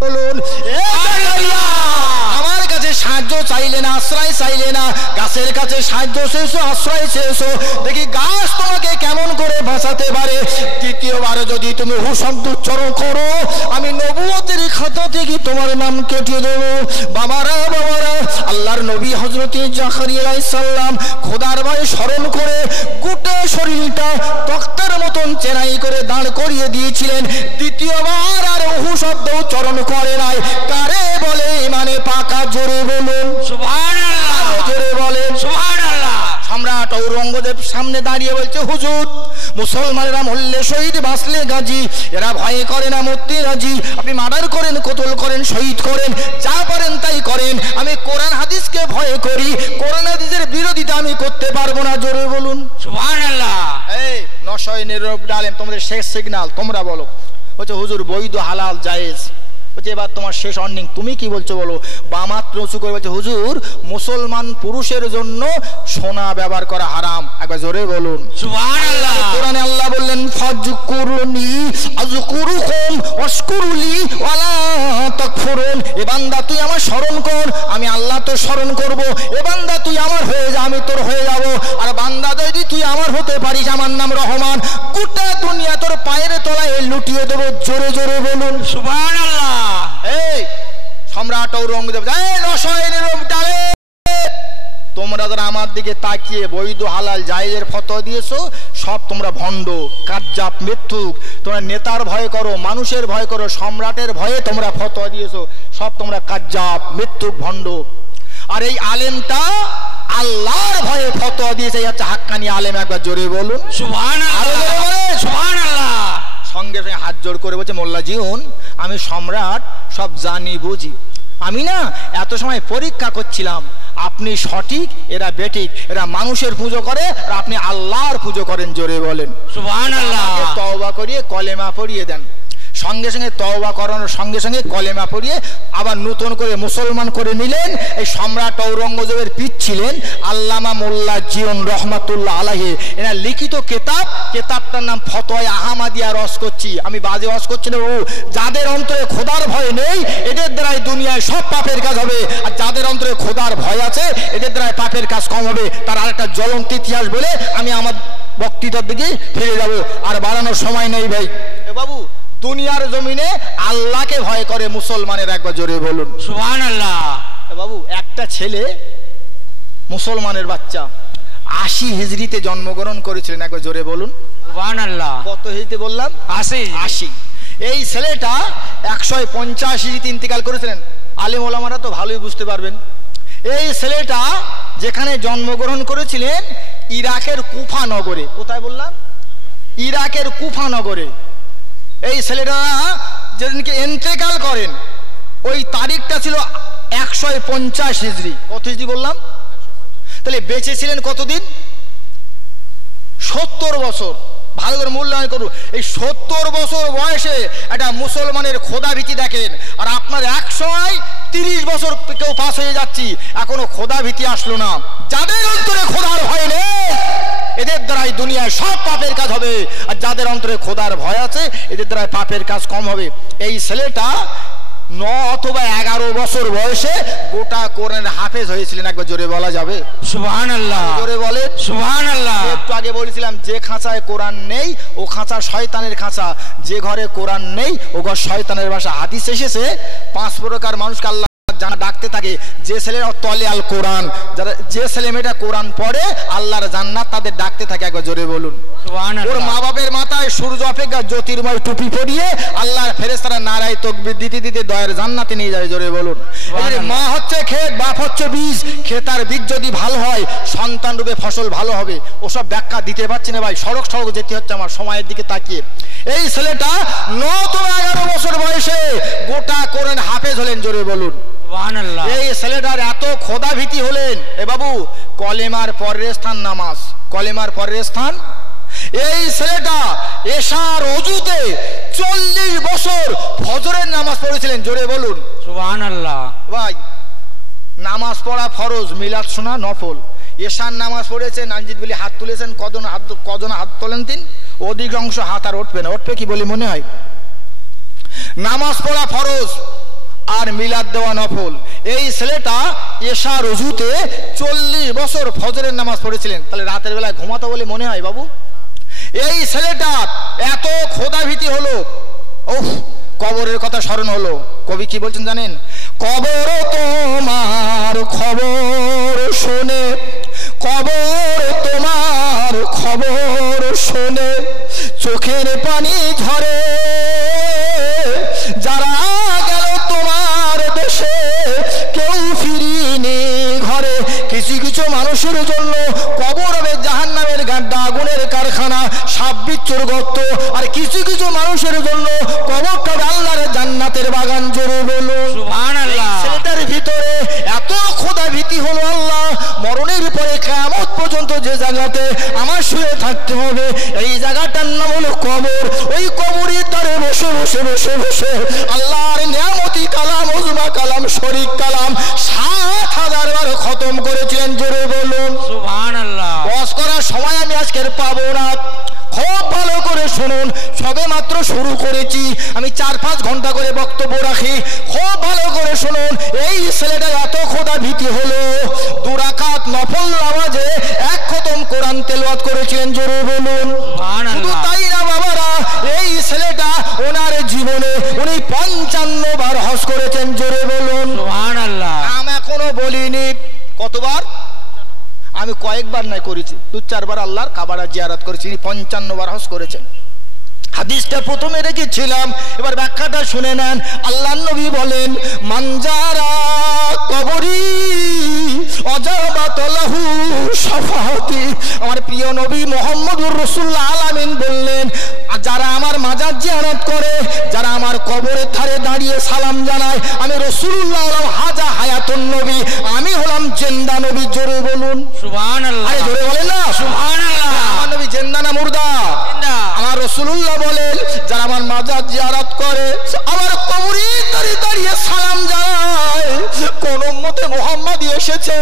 বলুন আমার কাছে সাহায্য চাইলে না, আশ্রয় চাইলে না, গাছের কাছে সাহায্য চেয়েছো, আশ্রয় চেয়েছো, দেখি গাছ তোমাকে কেমন করে বাঁচাতে পারে। তৃতীয়বার যদি তুমি হু শব্দ উচ্চারণ করো, আমি নবুয়তের খাতা থেকে তোমার নাম কেটে দেবো। বাবারা বাবারা, আল্লাহর নবী হযরত জাকারিয়া আলাইহিস সালাম খোদার ভয়ে স্মরণ করে গোটা শরীরটা তক্তার মতন চেরাই করে দাঁড় করিয়ে দিয়েছিলেন। দ্বিতীয়বার আর হু শব্দ উচ্চারণ করে নাই। কারে বলে মানে পাকা? জোরে বলুন সুবহানাল্লাহ, জোরে বলেন সুবহানাল্লাহ। সম্রাট ঔরঙ্গজেব সামনে দাঁড়িয়ে বলছে, হুজুর মুসলমানেরা মরলে শহীদ, বাঁচলে গাজী, এরা ভয় করে না, মরতে রাজি। আপনি মার্ডার করেন, কতল করেন, শহীদ করেন, যা পারেন তাই করেন, আমি কোরআন হাদিসকে ভয় করি, কোরআন হাদিসের বিরোধিতা আমি করতে পারবো না। জোরে বলুন সুবহানাল্লাহ। এই 999 ডালেম তোমাদের শেষ সিগন্যাল, তোমরা বলো। বলছে হুজুর বৈধ, হালাল, জায়েজ। বলছে এবার তোমার শেষ অর্নিং, তুমি কি বলছো বলো। বামাত্র উঁচু করে বলছে, হুজুর মুসলমান পুরুষের জন্য সোনা ব্যবহার করা হারাম। একবার জোরে বলুন সুবহানাল্লাহ। কোরআনে আল্লাহ বললেন, ফাজকুরুনি আযকুরুকুম ওয়াশকুরুলি ওয়ালা তাকফুরুন। এ বান্দা তুই আমার স্মরণ কর, আমি আল্লাহ তোর স্মরণ করব। এ বান্দা তুই আমার হয়ে যা, আমি তোর হয়ে যাব। আর বান্দা যদি তুই আমার হতে পারিস, আমার নাম রহমান, গোটা দুনিয়া তোর পায়ের তলায় লুটিয়ে দেবো। জোরে জোরে বলুন সুবহানাল্লাহ। এই সম্রাট ঔরঙ্গজেব, এই 999 ডালে তোমরা যারা আমার দিকে তাকিয়ে বৈধ হালাল জায়েজের ফতোয়া দিয়েছো সব তোমরা ভণ্ড, কাজ্জাব, মিথ্যুক। তোমরা নেতার ভয় করো, মানুষের ভয় করো, সম্রাটের ভয়ে তোমরা ফতোয়া দিয়েছো, সব তোমরা কাজ্জাব, মিথ্যুক, ভণ্ড। আর এই আলেমটা আল্লাহর ভয়ে ফতোয়া দিয়েছে, হচ্ছে হাক্কানি আলেম। একবার জোরে বলুন সুবহানাল্লাহ, সুবহানাল্লাহ। সঙ্গে সঙ্গে হাত জোড় করে বলছে, মোল্লা জিউন আমি সম্রাট, সব জানি বুঝি। আমি না এত সময় পরীক্ষা করছিলাম, আপনি সঠিক, এরা বেঠিক, এরা মানুষের পুজো করে আর আপনি আল্লাহর পুজো করেন। জোরে বলেন সুবহানাল্লাহ। তওবা করিয়ে কলেমা পড়িয়ে দেন। সঙ্গে সঙ্গে তওবা করানোর সঙ্গে সঙ্গে কলেমা পড়িয়ে আবার নতুন করে মুসলমান করে নিলেন। এই সম্রাট ঔরঙ্গজেবের পিঠ ছিলেন আল্লামা মোল্লা জিউন রহমাতুল্লাহ আলাইহি। এনার লিখিত কেতাবটার নাম ফতোয়া আহমদিয়া। রস করছি আমি, বাজে রস করছি না। ও যাদের অন্তরে খোদার ভয় নেই এদের দ্বারাই দুনিয়ায় সব পাপের কাজ হবে, আর যাদের অন্তরে খোদার ভয় আছে এদের দ্বারাই পাপের কাজ কম হবে। তার আরেকটা জ্বলন্ত ইতিহাস বলে আমি আমার বক্তৃতার দিকে ফিরে যাব, আর বাড়ানোর সময় নেই ভাই। বাবু দুনিয়ার জমিনে আল্লাহকে ভয় করে মুসলমানের। একবার জোরে বলুন সুবহানাল্লাহ। বাবু একটা ছেলে মুসলমানের বাচ্চা 80 হিজরিতে জন্মগ্রহণ করেছিলেন। একবার জোরে বলুন সুবহানাল্লাহ। কত হিজরিতে বললাম? 80। এই ছেলেটা 150 হিজরিতে ইন্তেকাল করেছিলেন। আলেম ওলামারা তো ভালোই বুঝতে পারবেন। এই ছেলেটা যেখানে জন্মগ্রহণ করেছিলেন ইরাকের কুফা নগরে। কোথায় বললাম? ইরাকের কুফা নগরে। এই ছেলেটা যেদিনকে ইন্তেকাল করেন ওই তারিখটা ছিল 150 হিজরি। কত হিজরি বললাম? তাহলে বেঁচে ছিলেন কতদিন? 70 বছর। ভালো করে মূল্যায়ন করুন। এই 70 বছর বয়সে একটা মুসলমানের খোদা ভীতি দেখেন, আর আপনার 130 বছর কেউ পাস হয়ে যাচ্ছি এখনো খোদা ভীতি আসলো না। যাদের অন্তরে খোদার ভয় নেই এদের দ্বারাই দুনিয়ায় সব পাপের কাজ হবে, আর যাদের অন্তরে খোদার ভয় আছে এদের দ্বারাই পাপের কাজ কম হবে। এই ছেলেটা 9 অথবা 11 বছর বয়সে গোটা কোরআনের হাফেজ হয়েছিলেন। একবার জোরে বলা যাবে সুবহানাল্লাহ? জোরে বলেন সুবহানাল্লাহ। একটু আগে বলেছিলাম যে খাঁচায় কোরআন নেই ও খাঁচা শয়তানের খাঁচা, যে ঘরে কোরআন নেই ও ঘর শয়তানের বাসা। হাদিস এসেছে 5 প্রকার মানুষকে আল্লাহ যারা ডাকতে থাকে, যে ছেলেরা তলে আল কোরআন, যারা যে ছেলে মেয়েটা কোরআন পড়ে আল্লাহর জান্নাত তাদের ডাকতে থাকে। একবার জোরে বলুন সুবহানাল্লাহ। ওর মা বাপের মাথায় সূর্য অপেক্ষা জ্যোতির্ময় টুপি পরিয়ে আল্লাহর ফেরেশতারা নারায়ে তাকবীর দিতে দিতে দয়ার জান্নাতে নিয়ে যায়। জোরে বলুন। মা হচ্ছে ক্ষেত, বাপ হচ্ছে বীজ। ক্ষেতার বীজ যদি ভালো হয় সন্তান রূপে ফসল ভালো হবে। ওসব ব্যাখ্যা দিতে পারছি না ভাই, সড়ক যেতে হচ্ছে আমার সময়ের দিকে তাকিয়ে। এই ছেলেটা 9 অথবা 11 বছর বয়সে গোটা কোরআন হাফেজ হলেন। জোরে বলুন সুবহানাল্লাহ। এই ছেলেটার এত খোদা ভীতি হলেন। এ বাবু কলেমার পরের স্থান নামাজ, কলেমার পরের স্থান। এই ছেলেটা এশার ওযুতে 40 বছর ফজরের নামাজ পড়েছিলেন। জোরে বলুন সুবহানাল্লাহ। ভাই নামাজ পড়া ফরজ, মিলাদ শোনা নফল। এশার নামাজ পড়েছেন, নানজিদ বলি হাত তুলেছেন। কজন হাত তোলেন? 3। অধিকাংশ হাত আর উঠবে না। উঠবে কি বলি মনে হয়? নামাজ পড়া ফরজ আর মিলাদ দেওয়া নফল। এই ছেলেটা এশার ওযুতে 40 বছর ফজরের নামাজ পড়েছিলেন। তাহলে রাতের বেলায় ঘুমাতো বলে মনে হয় বাবু? এই ছেলেটা এত খোদা ভীতি হলো। ওহ, কবরের কথা স্মরণ হলো। কবি কি বলছেন জানেন? কবর তোমার খবর শোনে, কবর তোমার খবর শোনে, চোখের পানি ঝরে যারা গেল তোমার দেশে, কেউ ফিরিনি ঘরে। কিছু কিছু মানুষের জন্য কবর হবে জাহান্নামের গাড্ডা, আগুনের কারখানা, সাপ বিচ্ছুর গর্ত। আর কিছু কিছু মানুষের জন্য কবরটা আল্লাহর জান্নাতের বাগান। জোরে বলুন সুবহানাল্লাহ। ছেলেটার ভিতরে এত খোদা ভীতি হলো, আল্লাহ মরণের পরে কিয়ামত পর্যন্ত যে জায়গাতে আমার শুয়ে থাকতে হবে এই জায়গাটার নাম হলো কবর। ওই কবরের ধারে বসে বসে বসে বসে আল্লাহর নিয়ামতি কালাম, উজমা কালাম, শরীক কালাম 7000 বার খতম করেছিলেন। জোরে বলুন সুবহানাল্লাহ। ওয়াজ করার সময় আমি আজকের পাবো না, খুব ভালো করে শুনুন। সবে মাত্র শুরু করেছি, আমি 4-5 ঘন্টা করে বক্তব্য রাখি। খুব ভালো করে শুনুন। এই ছেলেটা এত খোদা ভীতি হলো 2 রাকাত নফল নামাজে 1 খতম কোরআন তেলাওয়াত করেছিলেন। জোরে বলুন সুবহানাল্লাহ। শুধু তাই না বাবারা, এই ছেলেটা ওনার জীবনে উনি 55 বার হজ করেছেন। জোরে বলুন সুবহানাল্লাহ। নাম এখনো বলিনি। কতবার? একবার নয় করেছি, 2-4 বার আল্লাহর কাবারা জিয়ারত করেছি, 55 বার হজ করেছেন। হাদিসটা প্রথমে রেখেছিলাম, এবার ব্যাখ্যাটা শুনে নেন। আল্লাহর নবী বলেন, মানজারা কবরি অজাবাত লাহু শাফাআতি। আমার প্রিয় নবী মুহাম্মদুর রাসূলুল্লাহ আলামিন বললেন, যারা আমার মাজার জিয়ারত করে, যারা আমার কবরের ধারে দাঁড়িয়ে সালাম জানায়, আমি রাসূলুল্লাহ হলাম হাজা হায়াতুন নবী, আমি হলাম জিন্দা নবী। জোরে বলুন সুবহানাল্লাহ। আরে জোরে বলেন না সুবহানাল্লাহ। আমার নবী জিন্দা না মুর্দা? জিন্দা। আমার রাসূলুল্লাহ বলেন, যারা আমার মাজার জিয়ারত করে, আমার কবরের ধারে দাঁড়িয়ে সালাম জানায়, কোন উম্মতে মুহাম্মাদি এসেছে,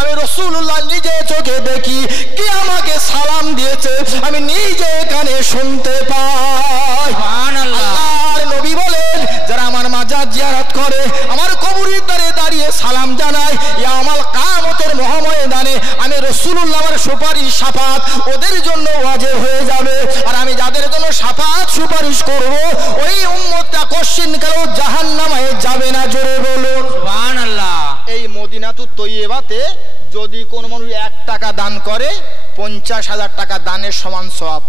আমি রাসূলুল্লাহ নিজে চোখে দেখি কে আমাকে সালাম দিয়েছে, আমি নিজে কানে শুনতে পাই। সুবহানাল্লাহ। আর নবী বলেন, যারা আমার মাজার জিয়ারত করে, আমার কবরের ধারে দাঁড়িয়ে সালাম জানায়, ইয়া আমাল কিয়ামতের মহাময়দানে আমি রাসূলুল্লাহ আমার সুপারিশ শাফাত ওদের জন্য ওয়াজিব হয়ে যাবে। আর আমি যাদের জন্য শাফাত সুপারিশ করব, ওই উম্মতটা কোশ্চিন কালেও জাহান্নামে যাবে না। জোরে বলুন সুবহানাল্লাহ। এই মদিনাতুত তৈয়বাতে যদি কোন মানুষ 1 টাকা দান করে, 50,000 টাকা দানের সমান সওয়াব।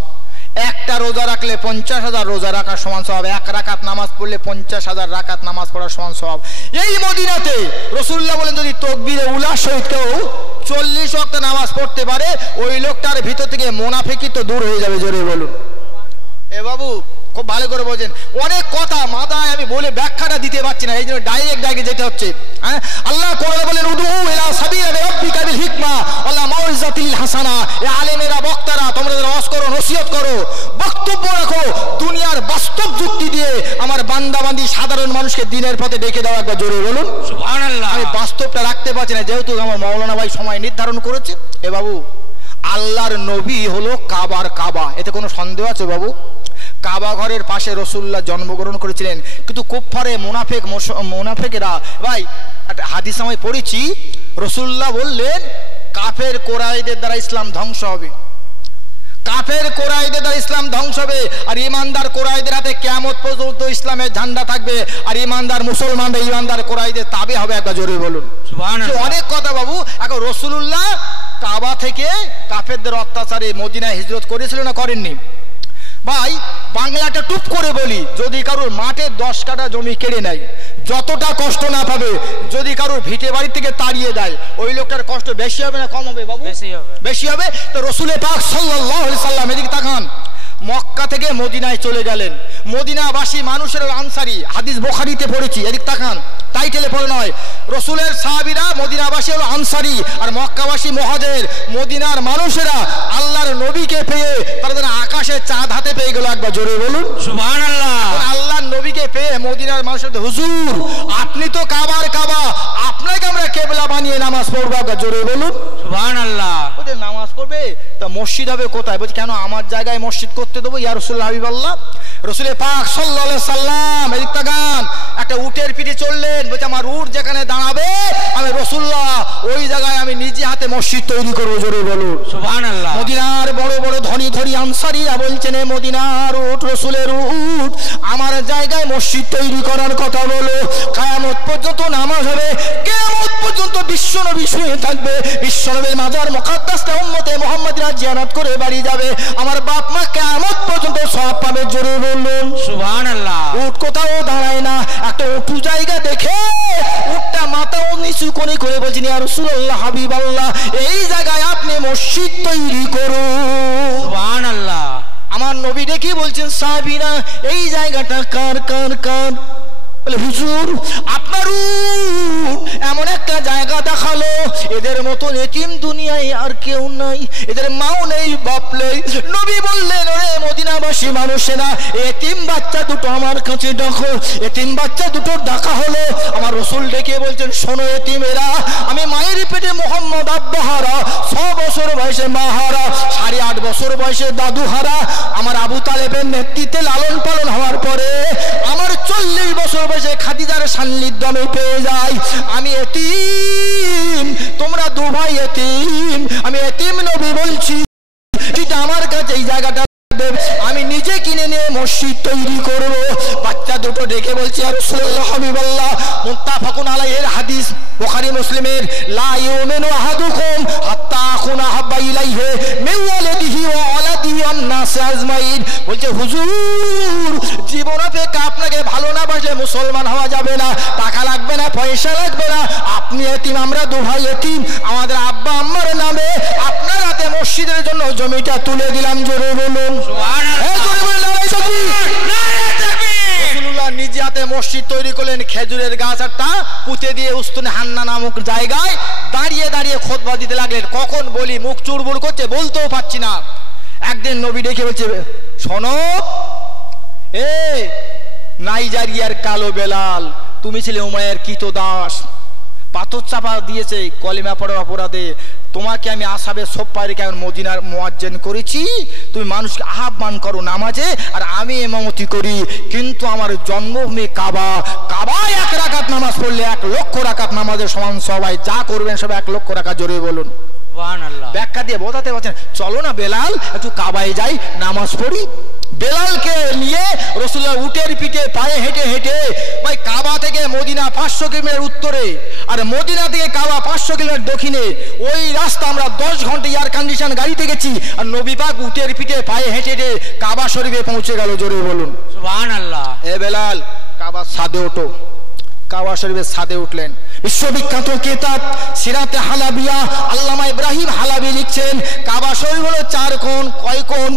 একটা রোজা রাখলে 50,000 রোজা রাখার সমান সওয়াব। 1 রাকাত নামাজ পড়লে 50,000 রাকাত নামাজ পড়ার সমান সওয়াব। এই মদিনাতে রাসূলুল্লাহ বলেন, যদি তাকবীরে উলা সহিত কেউ 40 ওয়াক্ত নামাজ পড়তে পারে, ওই লোকটার ভিতর থেকে মুনাফিকি তো দূর হয়ে যাবে। জোরে বলুন। এ বাবু খুব ভালো করে বোঝেন, অনেক কথা মাথায় আমি বলে ব্যাখ্যাটা দিতে পারছি না, এই জন্য ডাইরেক্ট যেতে হচ্ছে। হ্যাঁ, আল্লাহ কোরআনে বলেন, উদউ ইলা সাবিলি রাব্বিকা বিল হিকমা ওয়াল মাউইজাতিল হাসানা। এ আলেমেরা, বক্তারা, তোমরা ওয়াজ করো, নসিহত করো, বক্তব্য রাখো, দুনিয়ার বাস্তব যুক্তি দিয়ে আমার বান্দাবান্দি সাধারণ মানুষকে দিনের পথে ডেকে দাও। একবার জোরে বলুন সুবহানাল্লাহ। আমি বাস্তবটা রাখতে পারছি না, যেহেতু আমার মাওলানা ভাই সময় নির্ধারণ করেছে। এ বাবু, আল্লাহর নবী হলো কাবার কাবা, এতে কোনো সন্দেহ আছে বাবু? কাবা ঘরের পাশে রাসূলুল্লাহ জন্মগ্রহণ করেছিলেন, কিন্তু কুফারে মুনাফিকেরা, ভাই একটা হাদিস আমি পড়েছি, রাসূলুল্লাহ বললেন, কাফের কোরাইদের দ্বারা ইসলাম ধ্বংস হবে, কাফের কোরাইদের দ্বারা ইসলাম ধ্বংস হবে, আর ইমানদার কোরাইদের হাতে কিয়ামত পর্যন্ত ইসলামের ঝান্ডা থাকবে, আর ইমানদার মুসলমানরা ইমানদার কোরাইদের তাবে হবে। একবার জোরে বলুন সুবহানাল্লাহ। অনেক কথা বাবু। এখন রাসূলুল্লাহ কাবা থেকে কাফেরদের অত্যাচারে মদিনায় হিজরত করেছিল না করেননি? ভাই বাংলাটা টুপ করে বলি, যদি কারোর মাঠে 10 কাঠা জমি কেড়ে নেয়, যতটা কষ্ট না পাবে, যদি কারোর ভিটে বাড়ি থেকে তাড়িয়ে দেয়, ওই লোকটার কষ্ট বেশি হবে না কম হবে বাবু? বেশি হবে। তো রাসূল পাক সাল্লাল্লাহু আলাইহি সাল্লাম, এদিকে তাকান, মক্কা থেকে মদিনায় চলে গেলেন। মদিনাবাসী মানুষের আনসারি, হাদিস বুখারীতে পড়েছি, এদিক তাকান, টাইটেলে পড়ে নয়। রাসূলের সাহাবীরা মদিনাবাসী হলো আনসারি, আর মক্কাবাসী মুহাজির। মদিনার মানুষেরা আল্লাহর নবীকে পেয়ে তারা আকাশে চাঁদ হাতে পেয়ে গেল। একবার জোরে বলুন সুবহানাল্লাহ। আল্লাহর নবীকে পেয়ে মদিনার মানুষের, হুজুর আপনি তো কাবার কাবা, আপনাকে আমরা কিবলা বানিয়ে নামাজ পড়বো। একবার জোরে বলুন সুবহানাল্লাহ। ওদের নামাজ পড়বে তা মসজিদ হবে কোথায়? বলছে, কেন আমার জায়গায় মসজিদ করতে দেবো ইয়া রাসূলুল্লাহ হাবিবাল্লাহ। রাসূল পাক সাল্লাল্লাহু আলাইহি সাল্লাম এদিক তাকান, একটা উটের পিঠে চললেন, বলছে আমার উট যেখানে দাঁড়াবে আমি রাসূলুল্লাহ ওই জায়গায় আমি নিজে হাতে মসজিদ তৈরি করবো। জোরে বলুন সুবহানাল্লাহ। মদিনার বড় বড় ধনী ধনী আনসারীরা বলছেন, মদিনার উট, রাসূলের উট, আমার জায়গায় মসজিদ তৈরি করার কথা বলো, কিয়ামত পর্যন্ত নামাজ হবে, কিয়ামত পর্যন্ত বিশ্বনবী শুয়ে থাকবে, বিশ্বনবীর মাজার মুকাদ্দাসটা উম্মতে মুহাম্মাদিরা জিয়ারত করে বাড়ি যাবে, আমার বাপ মা কিয়ামত পর্যন্ত সওয়াব পাবে। জোরে বলুন সুবহানাল্লাহ। উট কোথাও দাঁড়ায় না, একটা উঁচু জায়গা দেখে উটটা মাথা নিচু করে করে বলছেন, ইয়া রাসূলুল্লাহ হাবিবাল্লাহ, এই জায়গায় আপনি মসজিদ তৈরি করুন। সুবহানাল্লাহ। আমার নবী ডেকে বলছেন, সাহাবীরা এই জায়গাটা কার কার কার? বলে, হুজুর আপনার উট এমন একটা জায়গা দেখালো, এদের মতো এতিম দুনিয়ায় আর কেউ নাই, এদের মাও নেই বাপ নেই। নবী বললেন, ওরে মদিনাবাসী মানুষেরা, এতিম বাচ্চা দুটো আমার কাছে ডাকো। এতিম বাচ্চা দুটো ডাকা হলো। আমার রাসূল ডেকে বলছেন, শোনো এতিমেরা, আমি মায়ের পেটে মুহাম্মদ আব্বাহারা, 6 বছর বয়সে মাহারা, 8.5 বছর বয়সে দাদুহারা, আমার আবু তালেবের নেতৃত্বে লালন পালন হওয়ার পরে আমার 40 বছর বয়সে খাদিজার সান্নিধ্য আমি পেয়ে যাই। আমি এতিম, তোমরা 2 ভাই এতিম, আমি এতিম নবী বলছি, যেটা আমার কাছে এই জায়গাটা আমি নিজে কিনে নিয়ে মসজিদ তৈরি করব। বাচ্চা দুটো ডেকে বলছি, ইয়া রাসূলুল্লাহ হাবিবাল্লাহ, মুত্তাফাকুন আলাইহির হাদিস, বুখারী মুসলিমের লা ইউমিনু আহাদুকুম হাত্তা আকুনা হাব্বা ইলাইহি মিন ওয়ালিদিহি ওয়া ওয়ালাদিহি ওয়ান নাস আজমাইন। বলছে হুজুর জীবন থেকে আপনাকে ভালো না বাসলে মুসলমান হওয়া যাবে না, টাকা লাগবে না, পয়সা লাগবে না, আপনি এতিম আমরা দু ভাই এতিম, আমাদের আব্বা আম্মার নামে আপনার হাতে মসজিদের জন্য জমিটা তুলে দিলাম। জোরে বলুন নিজে হাতে মসজিদ তৈরি করলেন, খেজুরের গাছ একটা পুঁতে দিয়ে উস্তুনে হান্না নামক জায়গায় দাঁড়িয়ে দাঁড়িয়ে খুতবা দিতে লাগলেন। কখন বলি মুখ চুরবুর করছে, বলতেও পারছি না। একদিন নবী ডেকে বলছে শোনো এ নাইজারিয়ার কালো বেলাল, তুমি ছিলে উমাইয়ার কৃতদাস, পাথর চাপা দিয়েছে কলিমা পড়ার অপরাধে, তোমাকে আমি আসাবে সোফায় রেখে মদিনার মুয়াজ্জিন করেছি, তুমি মানুষকে আহ্বান করো নামাজে আর আমি ইমামতি করি, কিন্তু আমার জন্মভূমি কাবা, কাবায় 1 রাকাত নামাজ পড়লে 1 লক্ষ রাকাত নামাজের সমান, সবাই যা করবেন সবাই 1 লক্ষ রাকাত। জোরে বলুন সুবহানাল্লাহ। ব্যাখ্যা দিয়ে বোঝাতে পারছেন, চলো না বেলাল একটু কাবায় যাই নামাজ পড়ি। বেলালকে নিয়ে রাসূলুল্লাহ উটের পিঠে পায়ে হেঁটে হেঁটে ভাই কাবা থেকে মদিনা 500 কিলোমিটার উত্তরে আর মদিনা থেকে কাবা 500 কিলোমিটার দক্ষিণে, ওই রাস্তা আমরা 10 ঘন্টা এয়ার কন্ডিশন গাড়িতে গেছি, আর নবী পাক উটের পিঠে পায়ে হেঁটে হেঁটে কাবা শরীফে পৌঁছে গেল। জোরে বলুন সুবহানাল্লাহ। এ বেলাল কাবার ছাদে ওঠো। কাবা শরীফের ছাদে উঠলেন। বিশ্ববিখ্যাত কিতাব সিরাতে হালাবিয়া আল্লামা ইব্রাহিম হালাবি লিখছেন কাবা শরীফ হলো 4 কোণ। কয় কোণ?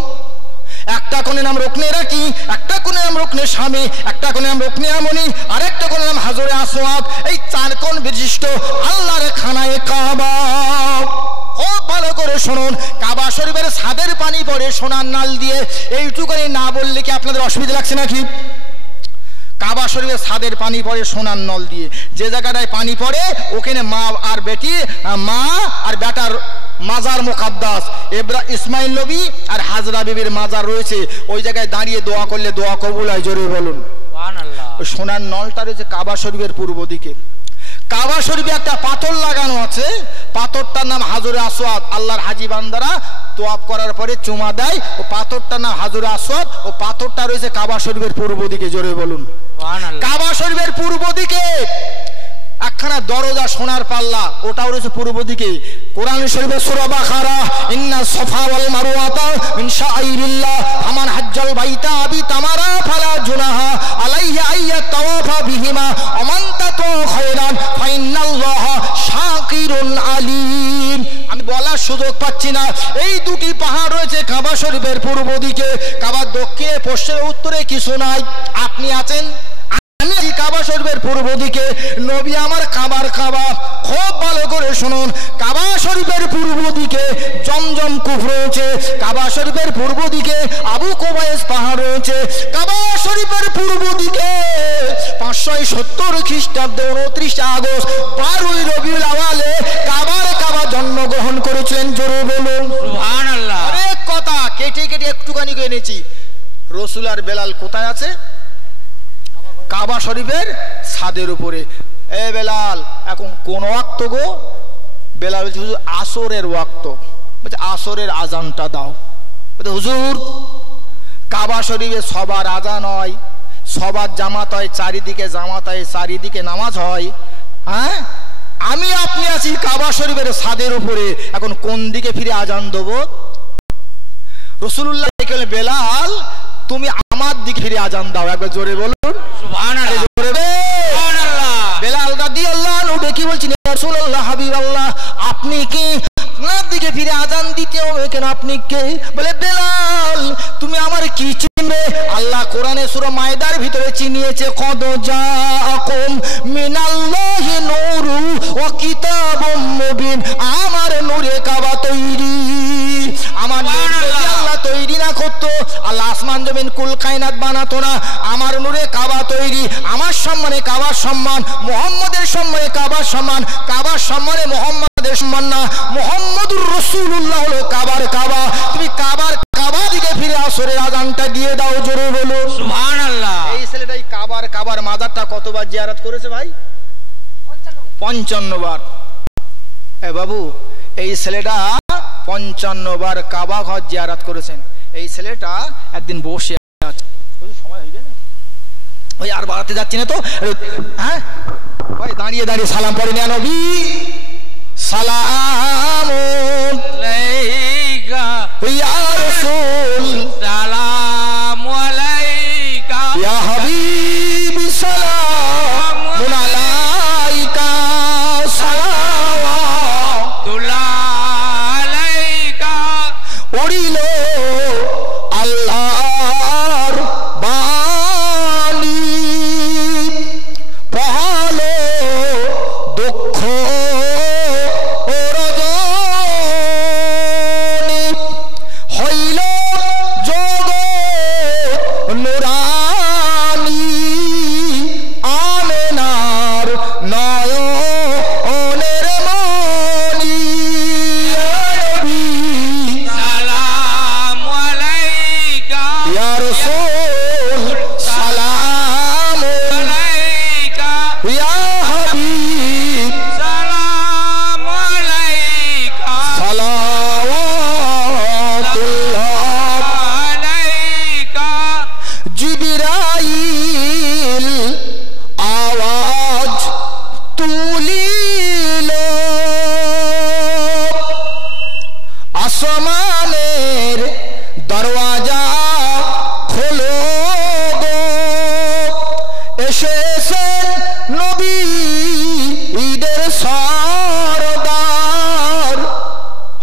একটা কোণের নাম রুকনে রাকি, একটা কোণের নাম রুকনে শামি, একটা কোণের নাম রুকনে আমনি, আর একটা কোণের নাম হাজরে আসওয়াদ। এই 4 কোণ বিশিষ্ট আল্লাহর খানায়ে কাবা। খুব ভালো করে শুনুন, কাবা শরীফের ছাদের পানি পড়ে সোনার নাল দিয়ে। এইটুকুনি না বললে কি আপনাদের অসুবিধা লাগছে নাকি? কাবা শরীফের ছাদের পানি পড়ে সোনার নল দিয়ে। যে জায়গাটায় পানি পড়ে ওখানে মা আর বেটি, মা আর বেটার মাজার মুকাদ্দাস, ইসমাইল নবী আর হাজরা বিবির মাজার রয়েছে। ওই জায়গায় দাঁড়িয়ে দোয়া করলে দোয়া কবুল হয়। জোরে বলুন সুবহানাল্লাহ। ওই সোনার নলটা রয়েছে কাবা শরীফের পূর্ব দিকে। কাবা শরীফে একটা পাথর লাগানো আছে, পাথরটার নাম হাজরে আসওয়াদ। আল্লাহর হাজি বান্দারা তোয়াফ করার পরে চুমা দেয়, ও পাথরটার নাম হাজরে আসওয়াদ। ও পাথরটা রয়েছে কাবা শরীফের পূর্ব দিকে। জোরে বলুন সুবহানাল্লাহ। কাবা শরীফের পূর্ব দিকে একখানা দরজা সোনার পাল্লা, ওটাও রয়েছে পূর্ব দিকে। কোরআন শরীফের সূরা বাকারা ইন্না সাফা ওয়াল মারওয়াতা মিন শাআইরিল্লাহ ফামান হাজ্জাল বাইতা আবি তামারা ফালা জুনাহা আলাইহি আইয়াতাওয়াফা বিহিমা ওমান তাতু খায়রান ফাইন্নাল্লাহা শাকিরুন আলিম। আমি বলার সুযোগ পাচ্ছি না, এই দুটি পাহাড় রয়েছে কাবা শরীফের পূর্ব দিকে। কাবার দক্ষিণে পশ্চিমে উত্তরে কিছু নাই। আপনি আছেন, আমি কাবা শরীফের পূর্ব দিকে, নবী আমার কাবার কাবা। খুব ভালো করে শুনুন, কাবা শরীফের পূর্ব দিকে জমজম কূপ রয়েছে, কাবা শরীফের পূর্ব দিকে আবু কুবাইস পাহাড় রয়েছে, কাবা শরীফের পূর্ব দিকে 570 খ্রিস্টাব্দে 29 আগস্ট 12ই রবিউল আওয়ালে কাবার কাবা জন্মগ্রহণ করেছিলেন। জোরে বলুন সুবহানাল্লাহ। অনেক কথা কেটে কেটে একটুখানি করে এনেছি। রাসূল আর বেলাল কোথায় আছে? কাবা শরীফের ছাদের উপরে। এ বেলাল এখন কোন ওয়াক্ত গো? বেলাল বলছে হুজুর আসরের ওয়াক্ত। বলছে আসরের আজানটা দাও। বলছে হুজুর কাবা শরীফে সবার আজান হয়, সবার জামাত হয়, চারিদিকে জামাত হয়, চারিদিকে নামাজ হয়। হ্যাঁ, আমি আপনি আছি কাবা শরীফের ছাদের উপরে, এখন কোন দিকে ফিরে আজান দেবো? রাসূলুল্লাহ বললেন বেলাল তুমি আমার দিকে ফিরে আজান দাও। একবার জোরে বলুন সুবহানাল্লাহ। বেলাল রাদিয়াল্লাহু আনহু ডেকে বলছেন রাসূলুল্লাহ হাবিবাল্লাহ আপনি কি আপনার দিকে ফিরে আজান দিতে হবে কেন? আপনি কে? বলে বেলাল তুমি আমার কি চিনবে? আল্লাহ কোরআনে সূরা মায়দার ভিতরে চিনিয়েছে কদ জাআকুম মিনাল্লাহি নূরু ওয়া কিতাবুম মুবিন। আমার নূরে কাবা তৈরি। আমার আল্লাহ তৈরি না করতো, আল্লাহ আসমান জমিন কুল কায়নাত বানাতো না, আমার নূরে কাবা তৈরি। আমার সম্মানে কাবার সম্মান, মুহাম্মাদের সম্মানে কাবার সম্মান, কাবার সম্মানে মুহাম্মাদের সম্মান না। মুহাম্মাদুর রাসূলুল্লাহ হলো কাবার কাবা। তুমি কাবার কাবা দিকে ফিরে আসরের আজানটা দিয়ে দাও। জোরে বলুন সুবহানাল্লাহ। এই ছেলেটাই কাবার মাজারটা কতবার জিয়ারত করেছে ভাই? 55 বার। এ বাবু এই ছেলেটা 55 বার কাবা ঘর জিয়ারত করেছেন। এই ছেলেটা একদিন বসে আছে, সময় হইবে না ওই আর বাড়াতে যাচ্ছি না তো, হ্যাঁ ভাই দাঁড়িয়ে দাঁড়িয়ে দাঁড়িয়ে সালাম পড়েন ইয়া নবী সালাম আলাইকা ইয়া রাসূল সালাম আলাইকা ইয়া হাবিব সালাম আলাইকা সালাওয়াতুল্লাহ আলাইকা উড়িল আল্লাহর বাণী পহালো দুঃখ রজনী হইল জগৎ নুরানী আমেনার নয়নের মণি সালাম আলাইকা ইয়া রাসূল সালাম আলাইকা ইয়া হাবিব সালাম আলাইকা সালাওয়াতুল্লাহ আলাইকা জিবরাইল আওয়াজ তুলিল আসমানের দরওয়াজা খোলো গো এসেছেন নবী ঈদের সরদার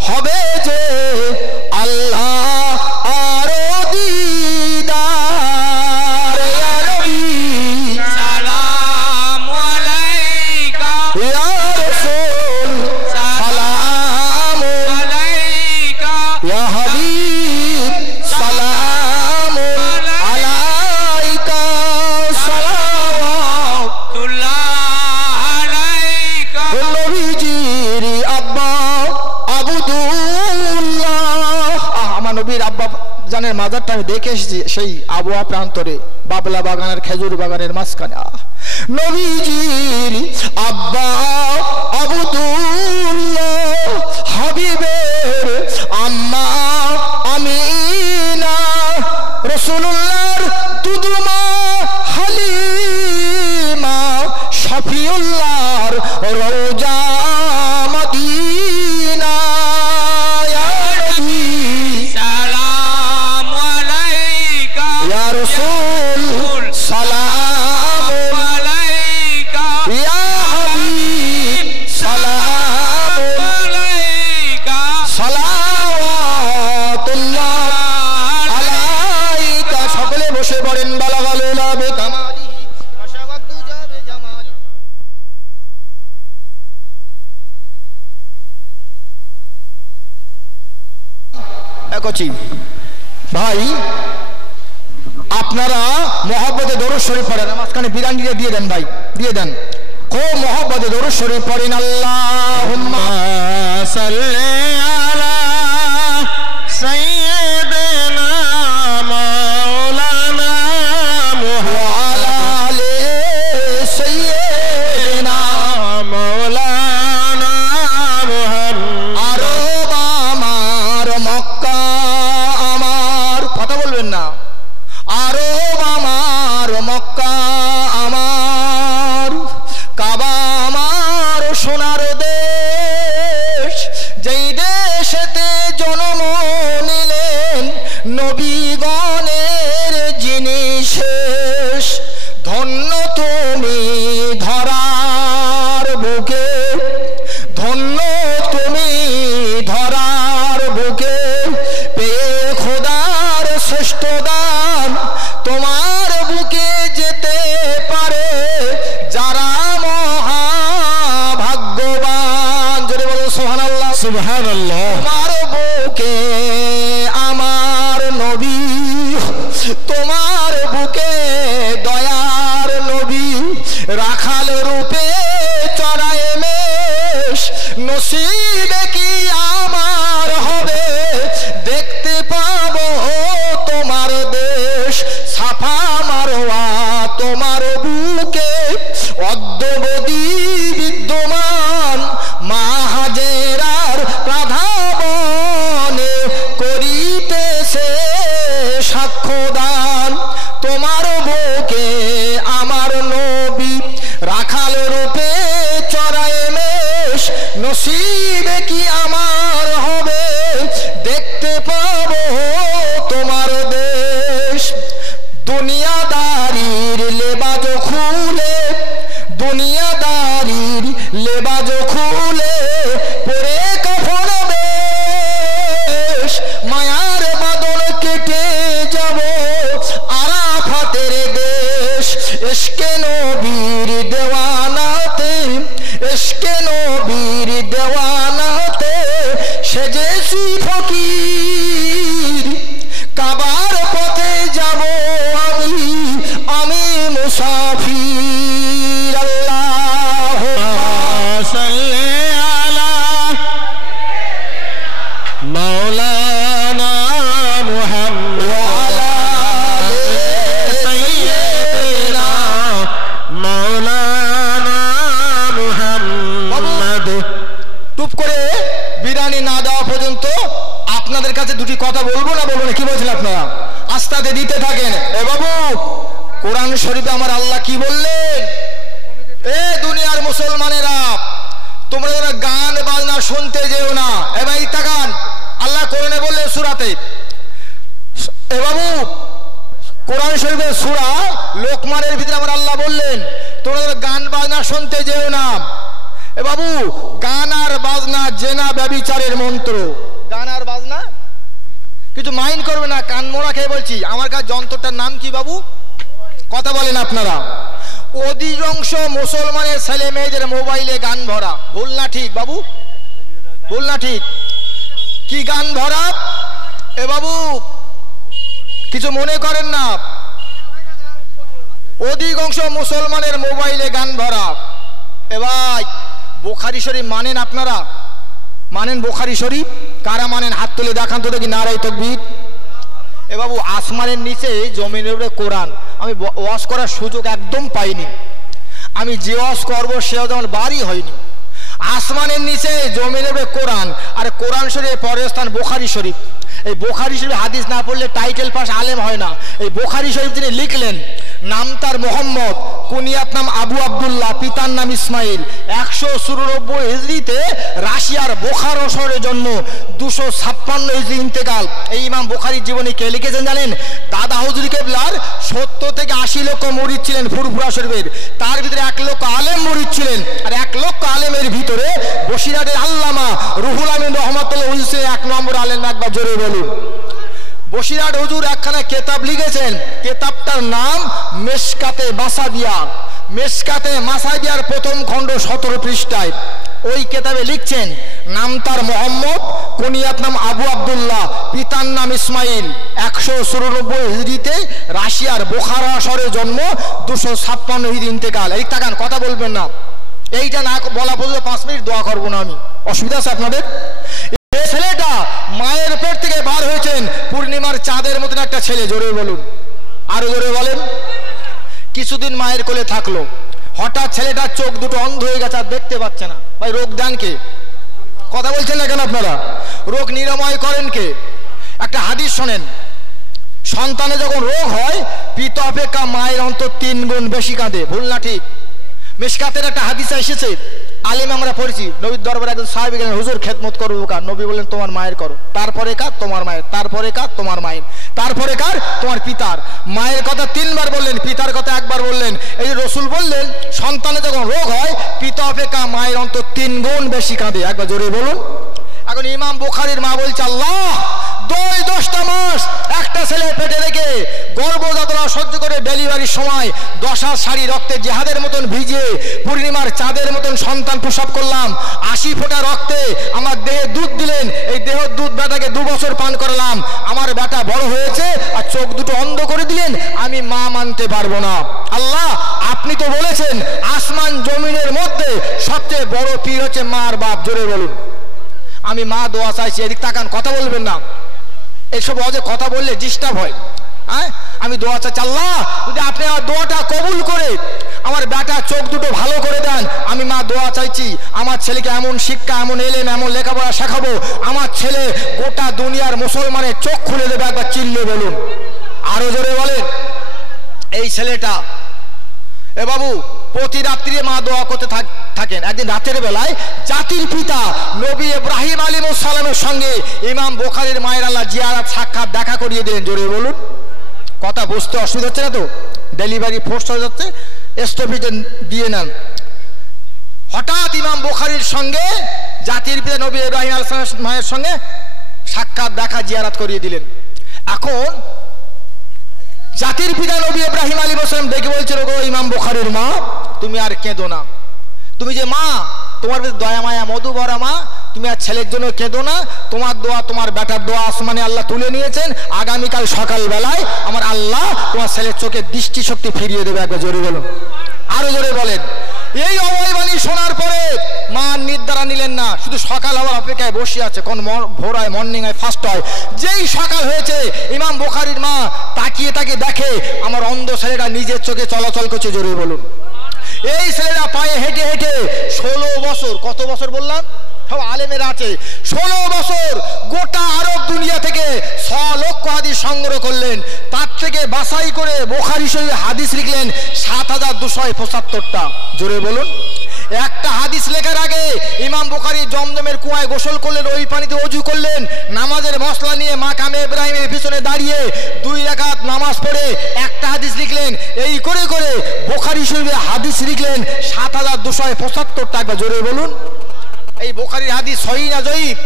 হবে যে আল্লাহ আরো দিদার ইয়া নবী সালাম আলাইকা ইয়া রাসূল সালাম আলাইকা ইয়া হাবিব সালাম আলাইকা সালাওয়াতুল্লাহ আলাইকা নবীজির আব্বা আবদুল্লাহ আমার নবীর আব্বা জানের মাজারটা আমি দেখে এসেছি সেই আবহাওয়া প্রান্তরে বাবলা বাগানের খেজুর বাগানের মাঝখানে নবীজির আব্বা আবদুল্লাহ হাবিবের আম্মা আমিনা রাসূলুল্লাহর দুদুমা হালিমা শফিউল্লাহর রওজা মদিনা ইয়া নবী সালাম আলাইকা ইয়া রাসূল সালাম আলাইকা ইয়া হাবিব সালাম আলাইকা সালাওয়াতুল্লাহ আলাইকা সকলে বসে পড়েন বালাগালুলা বিকামালি রাশাবাদু যাবে জামালি একচি ভাই আপনারা মহব্বতে দরুদ শরীফ পড়েন মাঝখানে বিরানিটা দিয়ে দেন ভাই দিয়ে দেন কো মহব্বতে দরুদ শরীফ পড়েন আল্লাহুম্মা সাল্লি আলা সাইয়্যিদিনা মাওলানা মুহাম্মদ ওয়া আলা আলি সাইয়্যিদিনা মাওলানা মুহাম্মদ আরব আমার মক্কা আমার কথা বলবেন না আরব আমার মক্কা আমার কাবা আমার সোনার দেশ যেই দেশ নসিবে কি আমার হবে দেখতে পাবো তোমার দেশ। দুনিয়াদারির লেবাজ খুলে, দুনিয়াদারির লেবাজ খুলে পরে কাফন বেশ, মায়ার বাদল কেটে যাব আরাফাতের দেশ। ইশকে নবীর দেওয়ানাতে, ইশকে নবীর দেওয়ানাতে সেজেছি ফকির, কাবার পথে যাব আমি, আমি মুসাফির। আল্লাহুম্মা সাল্লি আলা মাওলানা মুহাম্মদ ওয়া আলা সাইয়্যিদিনা মাওলানা মুহাম্মদ। টুপ করে বিরানি না দেওয়া পর্যন্ত আপনাদের কাছে দুটি কথা বলবো না বলবো না, কি বলছেন আপনারা? আস্তে দিতে থাকেন। এ বাবু, কোরআন শরীফে আমার আল্লাহ কি বললেন? এ দুনিয়ার মুসলমানেরা, তোমরা যেন গান বাজনা শুনতে যেও না। এ ভাই তাকান, আল্লাহ কোরআনে বললেন সূরাতে, এ বাবু কোরআন শরীফের সূরা লোকমানের ভিতরে আমার আল্লাহ বললেন তোমরা যেন গান বাজনা শুনতে যেও না। এ বাবু, গান আর বাজনা জেনা ব্যভিচারের মন্ত্র। গান আর বাজনা কিছু মাইন্ড করবে না, কান মোড়া খেয়ে বলছি। আমার কাছে যন্ত্রটার নাম কি বাবু? কথা বলেন আপনারা। অধিকাংশ মুসলমানের ছেলে মেয়েদের মোবাইলে গান ভরা। ভুল না ঠিক বাবু? ভুল না ঠিক? কি গান ভরা? এ বাবু কিছু মনে করেন না, অধিকাংশ মুসলমানের মোবাইলে গান ভরা। এ ভাই, বুখারী শরীফ মানেন আপনারা? মানেন বুখারী শরীফ? কারা মানেন হাত তুলে দেখান তো দেখি, নারায়ে তাকবীর। এ বাবু, আসমানের নিচে জমিনের উপরে কোরআন। আমি ওয়াজ করার সুযোগ একদম পাইনি। আমি যে ওয়াজ করবো সেও যেমন বাড়ি হয়নি। আসমানের নিচে জমিনের উপরে কোরআন, আর কোরআন শরীফের পরের স্থান বুখারী শরীফ। এই বুখারী শরীফ হাদিস না পড়লে টাইটেল পাস আলেম হয় না। এই বুখারী শরীফ তিনি লিখলেন, নাম তার মোহাম্মদ, কুনিয়াত নাম আবু আব্দুল্লাহ, পিতার নাম ইসমাইল। 194 হিজরিতে রাশিয়ার বোখারো শহরে জন্ম, 256 হিজরি ইন্তেকাল। এই ইমাম বুখারীর জীবনী কে লিখেছেন জানেন? দাদা হুজুর কেবলার 70 থেকে 80 লক্ষ মুরিদ ছিলেন ফুরফুরা শরীফের, তার ভিতরে 1 লক্ষ আলেম মুরিদ ছিলেন। আর 1 লক্ষ আলেমের ভিতরে বসিরহাটের আল্লামা রুহুল আমিন রহমাতুল্লাহ হুজুর 1 নম্বর আলেম। একবার জোরে বলুন। বসিরহাট হুজুর একখানা কেতাব লিখেছেন, কেতাবটার নাম মেশকাতে মাসাবিয়া। মেশকাতে মাসাবিয়ার প্রথম খণ্ড 17 পৃষ্ঠায়। ওই কেতাবে লিখছেন, নাম তার মোহাম্মদ, কুনিয়াত নাম আবু আব্দুল্লাহ, পিতার নাম ইসমাইল। 194 হিজরিতে রাশিয়ার বোখারা শহরে জন্ম, 256 হিজরি ইন্তেকাল। এই তাকান, কথা বলবেন না। এইটা না বলা পর্যন্ত 5 মিনিট দোয়া করবো না আমি। অসুবিধা আছে আপনাদের? ছেলেটা মায়ের পেট থেকে বার হয়েছেন পূর্ণিমার চাঁদের মতন একটা ছেলে। জোরে বলুন, আরো জোরে বলেন। কিছুদিন মায়ের কোলে থাকলো, হঠাৎ ছেলেটার চোখ দুটো অন্ধ হয়ে গেছে, আর দেখতে পাচ্ছে না। ভাই, রোগ দেন কে? কথা বলছেন না কেন আপনারা? রোগ নিরাময় করেন কে? একটা হাদিস শোনেন, সন্তানে যখন রোগ হয় পিতা অপেক্ষা মায়ের অন্তর 3 গুণ বেশি কাঁদে। ভুল না ঠিক? মিশকাতের একটা হাদিস এসেছে, আলেম আমরা পড়েছি। নবীর দরবারে একজন সাহাবী গেলেন, হুজুর খেদমত করবো কার? নবী বললেন, তোমার মায়ের করো। তারপরে কার? তোমার মায়ের। তারপরে কার? তোমার মায়ের। তারপরে কার? তোমার পিতার। মায়ের কথা 3 বার বললেন, পিতার কথা 1 বার বললেন। এই যে রসুল বললেন, সন্তানে যখন রোগ হয় পিতা অপেক্ষা মায়ের অন্তর 3 গুণ বেশি কাঁদে। একবার জোরে বলুন। এখন ইমাম বুখারীর মা বলছে, আল্লাহ 10টা মাস একটা ছেলে পেটে রেখে গর্ভযাতনা সহ্য করে ডেলিভারির সময় 10 হাত শাড়ি রক্তে জেহাদের মতন ভিজিয়ে পূর্ণিমার চাঁদের মতন সন্তান প্রসব করলাম। 80 ফোঁটা রক্তে আমার দেহে দুধ দিলেন। এই দেহ দুধ বেটাকে 2 বছর পান করালাম। আমার বেটা বড় হয়েছে আর চোখ দুটো অন্ধ করে দিলেন। আমি মা মানতে পারবো না। আল্লাহ, আপনি তো বলেছেন আসমান জমিনের মধ্যে সবচেয়ে বড় পীর হচ্ছে মা আর বাপ। জোরে বলুন। আমি মা দোয়া চাইছি। এদিক তাকান, কথা বলবেন না। এইসব অজে কথা বললে ডিস্টার্ব হয়। হ্যাঁ, আমি দোয়া চাইছি, আল্লাহ যদি আপনি আমার দোয়াটা কবুল করে আমার বেটা চোখ দুটো ভালো করে দেন। আমি মা দোয়া চাইছি, আমার ছেলেকে এমন শিক্ষা, এমন এলেম, এমন লেখাপড়া শেখাবো, আমার ছেলে গোটা দুনিয়ার মুসলমানের চোখ খুলে দেবে। একবার চিল্লে বলুন, আরো জোরে বলেন। এই ছেলেটা, এ বাবু প্রতি রাত্রি মা দোয়া করতে থাকেন। একদিন রাতের বেলায় জাতির পিতা নবী ইব্রাহিম আলাইহিস সালামের সঙ্গে ইমাম বুখারীর মায়ের আল্লাহ জিয়ারত সাক্ষাৎ দেখা করিয়ে দিলেন। জোরে বলুন, কথা বুঝতে অসুবিধা হচ্ছে না তো? ডেলিভারি ফোর্স হয়ে যাচ্ছে, স্টপেজে দিয়ে নেন। হঠাৎ ইমাম বুখারীর সঙ্গে জাতির পিতা নবী ইব্রাহিম আলাইহিস সালামের মায়ের সঙ্গে সাক্ষাৎ দেখা জিয়ারত করিয়ে দিলেন। এখন জাতির পিতা নবী ইব্রাহিম আলাইহিস সালাম ডেকে বলছিল, গো ইমাম বুখারীর মা, তুমি আর কেঁদো না। তুমি যে মা, তোমার দয়া মায়া মধু ভরা মা, তুমি আর ছেলের জন্য কেঁদো না। তোমার দোয়া, তোমার বেটার দোয়া আসমানে আল্লাহ তুলে নিয়েছেন। আগামীকাল সকাল বেলায় আমার আল্লাহ তোমার ছেলের চোখে দৃষ্টিশক্তি ফিরিয়ে দেবে। একবার জোরে বলুন, আরো জোরে বলেন। এই অভয় বাণী শোনার পরে মা নির্ধারা নিলেন না, শুধু সকাল হওয়ার অপেক্ষায় বসে আছে। কোন ভোর হয়, মর্নিং হয়, ফার্স্ট হয়। যেই সকাল হয়েছে ইমাম বুখারীর মা তাকিয়ে তাকিয়ে দেখে আমার অন্ধ ছেলেটা নিজের চোখে চলাচল করছে। জোরে বলুন। এই ছেলেটা পায়ে হেঁটে হেঁটে 16 বছর, কত বছর বললাম? সব আলেমের আছে, 16 বছর গোটা আরব দুনিয়া থেকে 6 লক্ষ হাদিস সংগ্রহ করলেন। তার থেকে বাছাই করে বুখারী শরীফে হাদিস লিখলেন 7275টা। জোরে বলুন। একটা হাদিস লেখার আগে ইমাম বুখারী জমজমের কুয়ায় গোসল করলেন, ওই পানিতে ওযু করলেন, নামাজের মশলা নিয়ে মাকামে ইব্রাহিমের পিছনে দাঁড়িয়ে 2 রাকাত নামাজ পড়ে একটা হাদিস লিখলেন। এই করে করে বুখারী শরীফে হাদিস লিখলেন 7275টা। একবার জোরে বলুন। এই বুখারীর হাদিস সহিহ না জয়ীফ?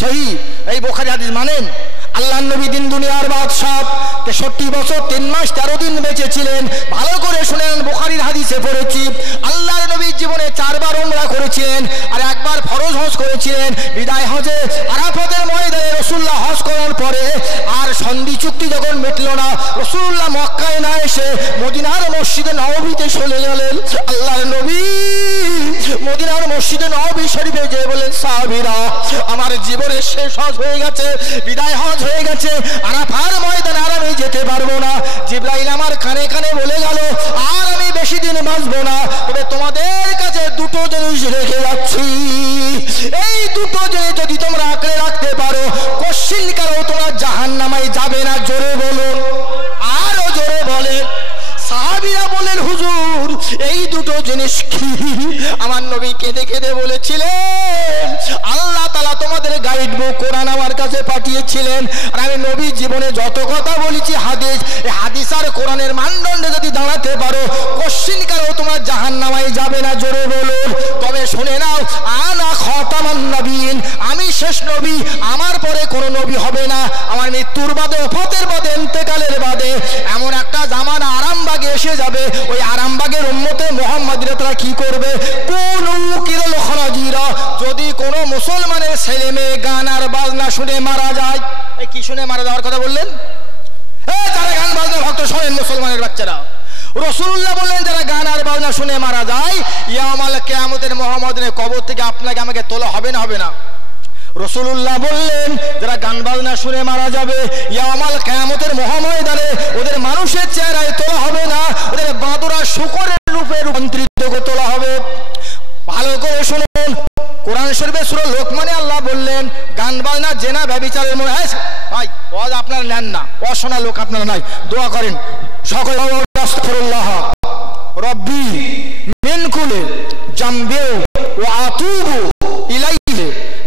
সহিহ। এই বুখারী হাদিস মানেন? আল্লাহর নবী দিন দুনিয়ার বাদশাহ 63 বছর 3 মাস 13 দিন বেঁচে ছিলেন। ভালো করে শুনেন, বুখারীর হাদিসে পড়েছি আল্লাহর নবী জীবনে 4 বার উমরা করেছিলেন আর 1 বার ফরজ হজ করেছিলেন। বিদায় হজে আরাফাতের ময়দানে রাসূলুল্লাহ হজ করার পরে আর সন্ধি চুক্তি যখন মিটল না, রাসূলুল্লাহ মক্কায় না এসে মদিনার মসজিদে নববীতে চলে গেলেন। আল্লাহর নবী মদিনার মসজিদে নববী শরীফে যেয়ে বলেন, সাহাবীরা আমার জীবনের শেষ হজ হয়ে গেছে, বিদায় হজ হয়ে গেছে, আরাফার ময়দানে আর আমি যেতে পারবো না। জিবরাইল আমার কানে কানে বলে গেল, আর আমি বেশি দিন বাঁচবো না, তবে তোমাদের কাছে 2টো জিনিস রেখে যাচ্ছি। এই 2টো জিনিস যদি তোমরা আঁকড়ে রাখতে পারো, কোশ্চিন কারো তোমরা জাহান্নামায় যাবে না। জোরে বলুন, আরো জোরে বলেন। সাহাবীরা বলেন, হুজুর এই 2টো জিনিস কি? আমার নবী কেঁদে কেঁদে বলেছিলেন, আল্লাহ তাআলা তোমাদের গাইড বুক কোরআন আমার কাছে পাঠিয়েছিলেন, আর আমি নবী জীবনে যত কথা বলেছি হাদিস, এই হাদিস আর কোরআনের মানদণ্ডে যদি দাঁড়াতে পারো, কোশ্চিন কারো তোমার জাহান্নামায় যাবে না। জোরে বলুন। তবে শুনে নাও, আনা খাতামান নবীন, আমি শেষ নবী, আমার পরে কোনো নবী হবে না। আমার মৃত্যুর বাদে, ওফাতের বাদে, ইন্তেকালের বাদে এমন একটা জামানা আরামবাগে এসে যাবে, ওই আরামবাগের উম্মতে মুহাম্মাদিরা তারা কি করবে? কোন কিরল খরাজিরা, যদি কোনো মুসলমানের ছেলে মেয়ে গান আর বাজনা শুনে মারা যায়। এই কি শুনে মারা যাওয়ার কথা বললেন? যারা গান বাজনা ভক্ত শোনেন মুসলমানের বাচ্চারা, রাসূলুল্লাহ বললেন যারা গান আর বাজনা শুনে মারা যায়, ইয়াউমাল কিয়ামতের মুহাম্মাদের কবর থেকে আপনাকে আমাকে তোলা হবে না? হবে না? রাসূলুল্লাহ বললেন যারা গান বাজনা শুনে মারা যাবে, ইয়াউমাল কিয়ামতের মহাময়দানে ওদের মানুষের চেহারায় তোলা হবে না, ওদের বাঁদরা শূকরের রূপে রূপান্তরিত করে তোলা হবে। ভালো করে শুনুন, কোরআন শরীফে সূরা লোকমানে আল্লাহ বললেন গান বাজনা জেনা ব্যভিচারের মনে হয়। ভাই ওয়াজ আপনারা নেন না, অশোনা লোক আপনারা নাই, দোয়া করেন সকল। আস্তাগফিরুল্লাহ রব্বি মিন কুল্লি জামবি ওয়া আতুবু ইলাইহি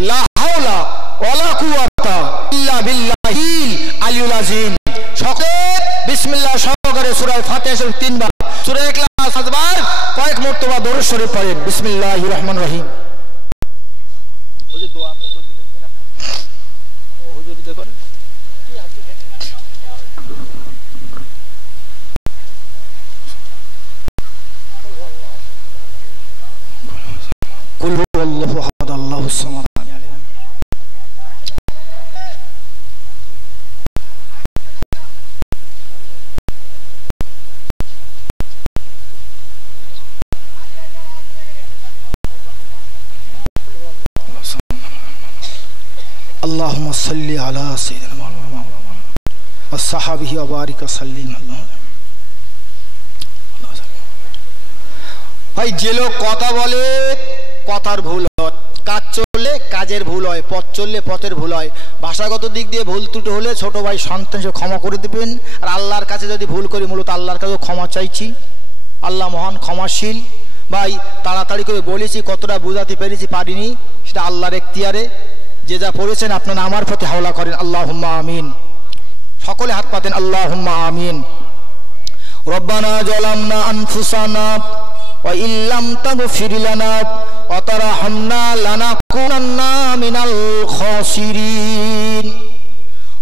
লা হাওলা ওয়ালা কুওয়াতা ইল্লা বিল্লাহিল আলিয়্যুল আযীম। সকলে বিসমিল্লাহ সহকারে সূরা ফাতিহা শরীফ 3 বার, সূরা ইখলাস 7 বার, কয়েক মর্তবা দরুদ শরীফ পড়েন। বিসমিল্লাহির রহমানির রহিম। হুজুর দোয়া আপনি করে দিলেন না? হুজুর দোয়া করেন। কি আপনি কুল হুয়াল্লাহু আহাদ আল্লাহুস সামাদ। اللهم صل على سيدنا محمد وصحبه وبارك وسلم। ভাই যে লোক কথা বলে কথার ভুল হয়, কাজ চললে কাজের ভুল হয়, পথ চললে পথের ভুল হয়, ভাষাগত দিক দিয়ে ভুল ত্রুটি হলে ছোট ভাই সন্তান ক্ষমা করে দেবেন। আর আল্লাহর কাছে যদি ভুল করি, মূলত আল্লাহর কাছে ক্ষমা চাইছি। আল্লাহ মহান ক্ষমাশীল। ভাই তাড়াতাড়ি করে বলেছি, কতটা বোঝাতে পেরেছি পারিনি সেটা আল্লাহর এখতিয়ারে। যে যা পড়েছেন আপনারা আমার প্রতি হাওলা করেন, আল্লাহুম্মা আমিন। সকলে হাত পাতেন, আল্লাহুম্মা আমিন। রব্বানা যালামনা আনফুসানা ওয়া ইল্লাম তাগফির লানা ওয়া তারহামনা লানাকুনান্না মিনাল খাসিরিন।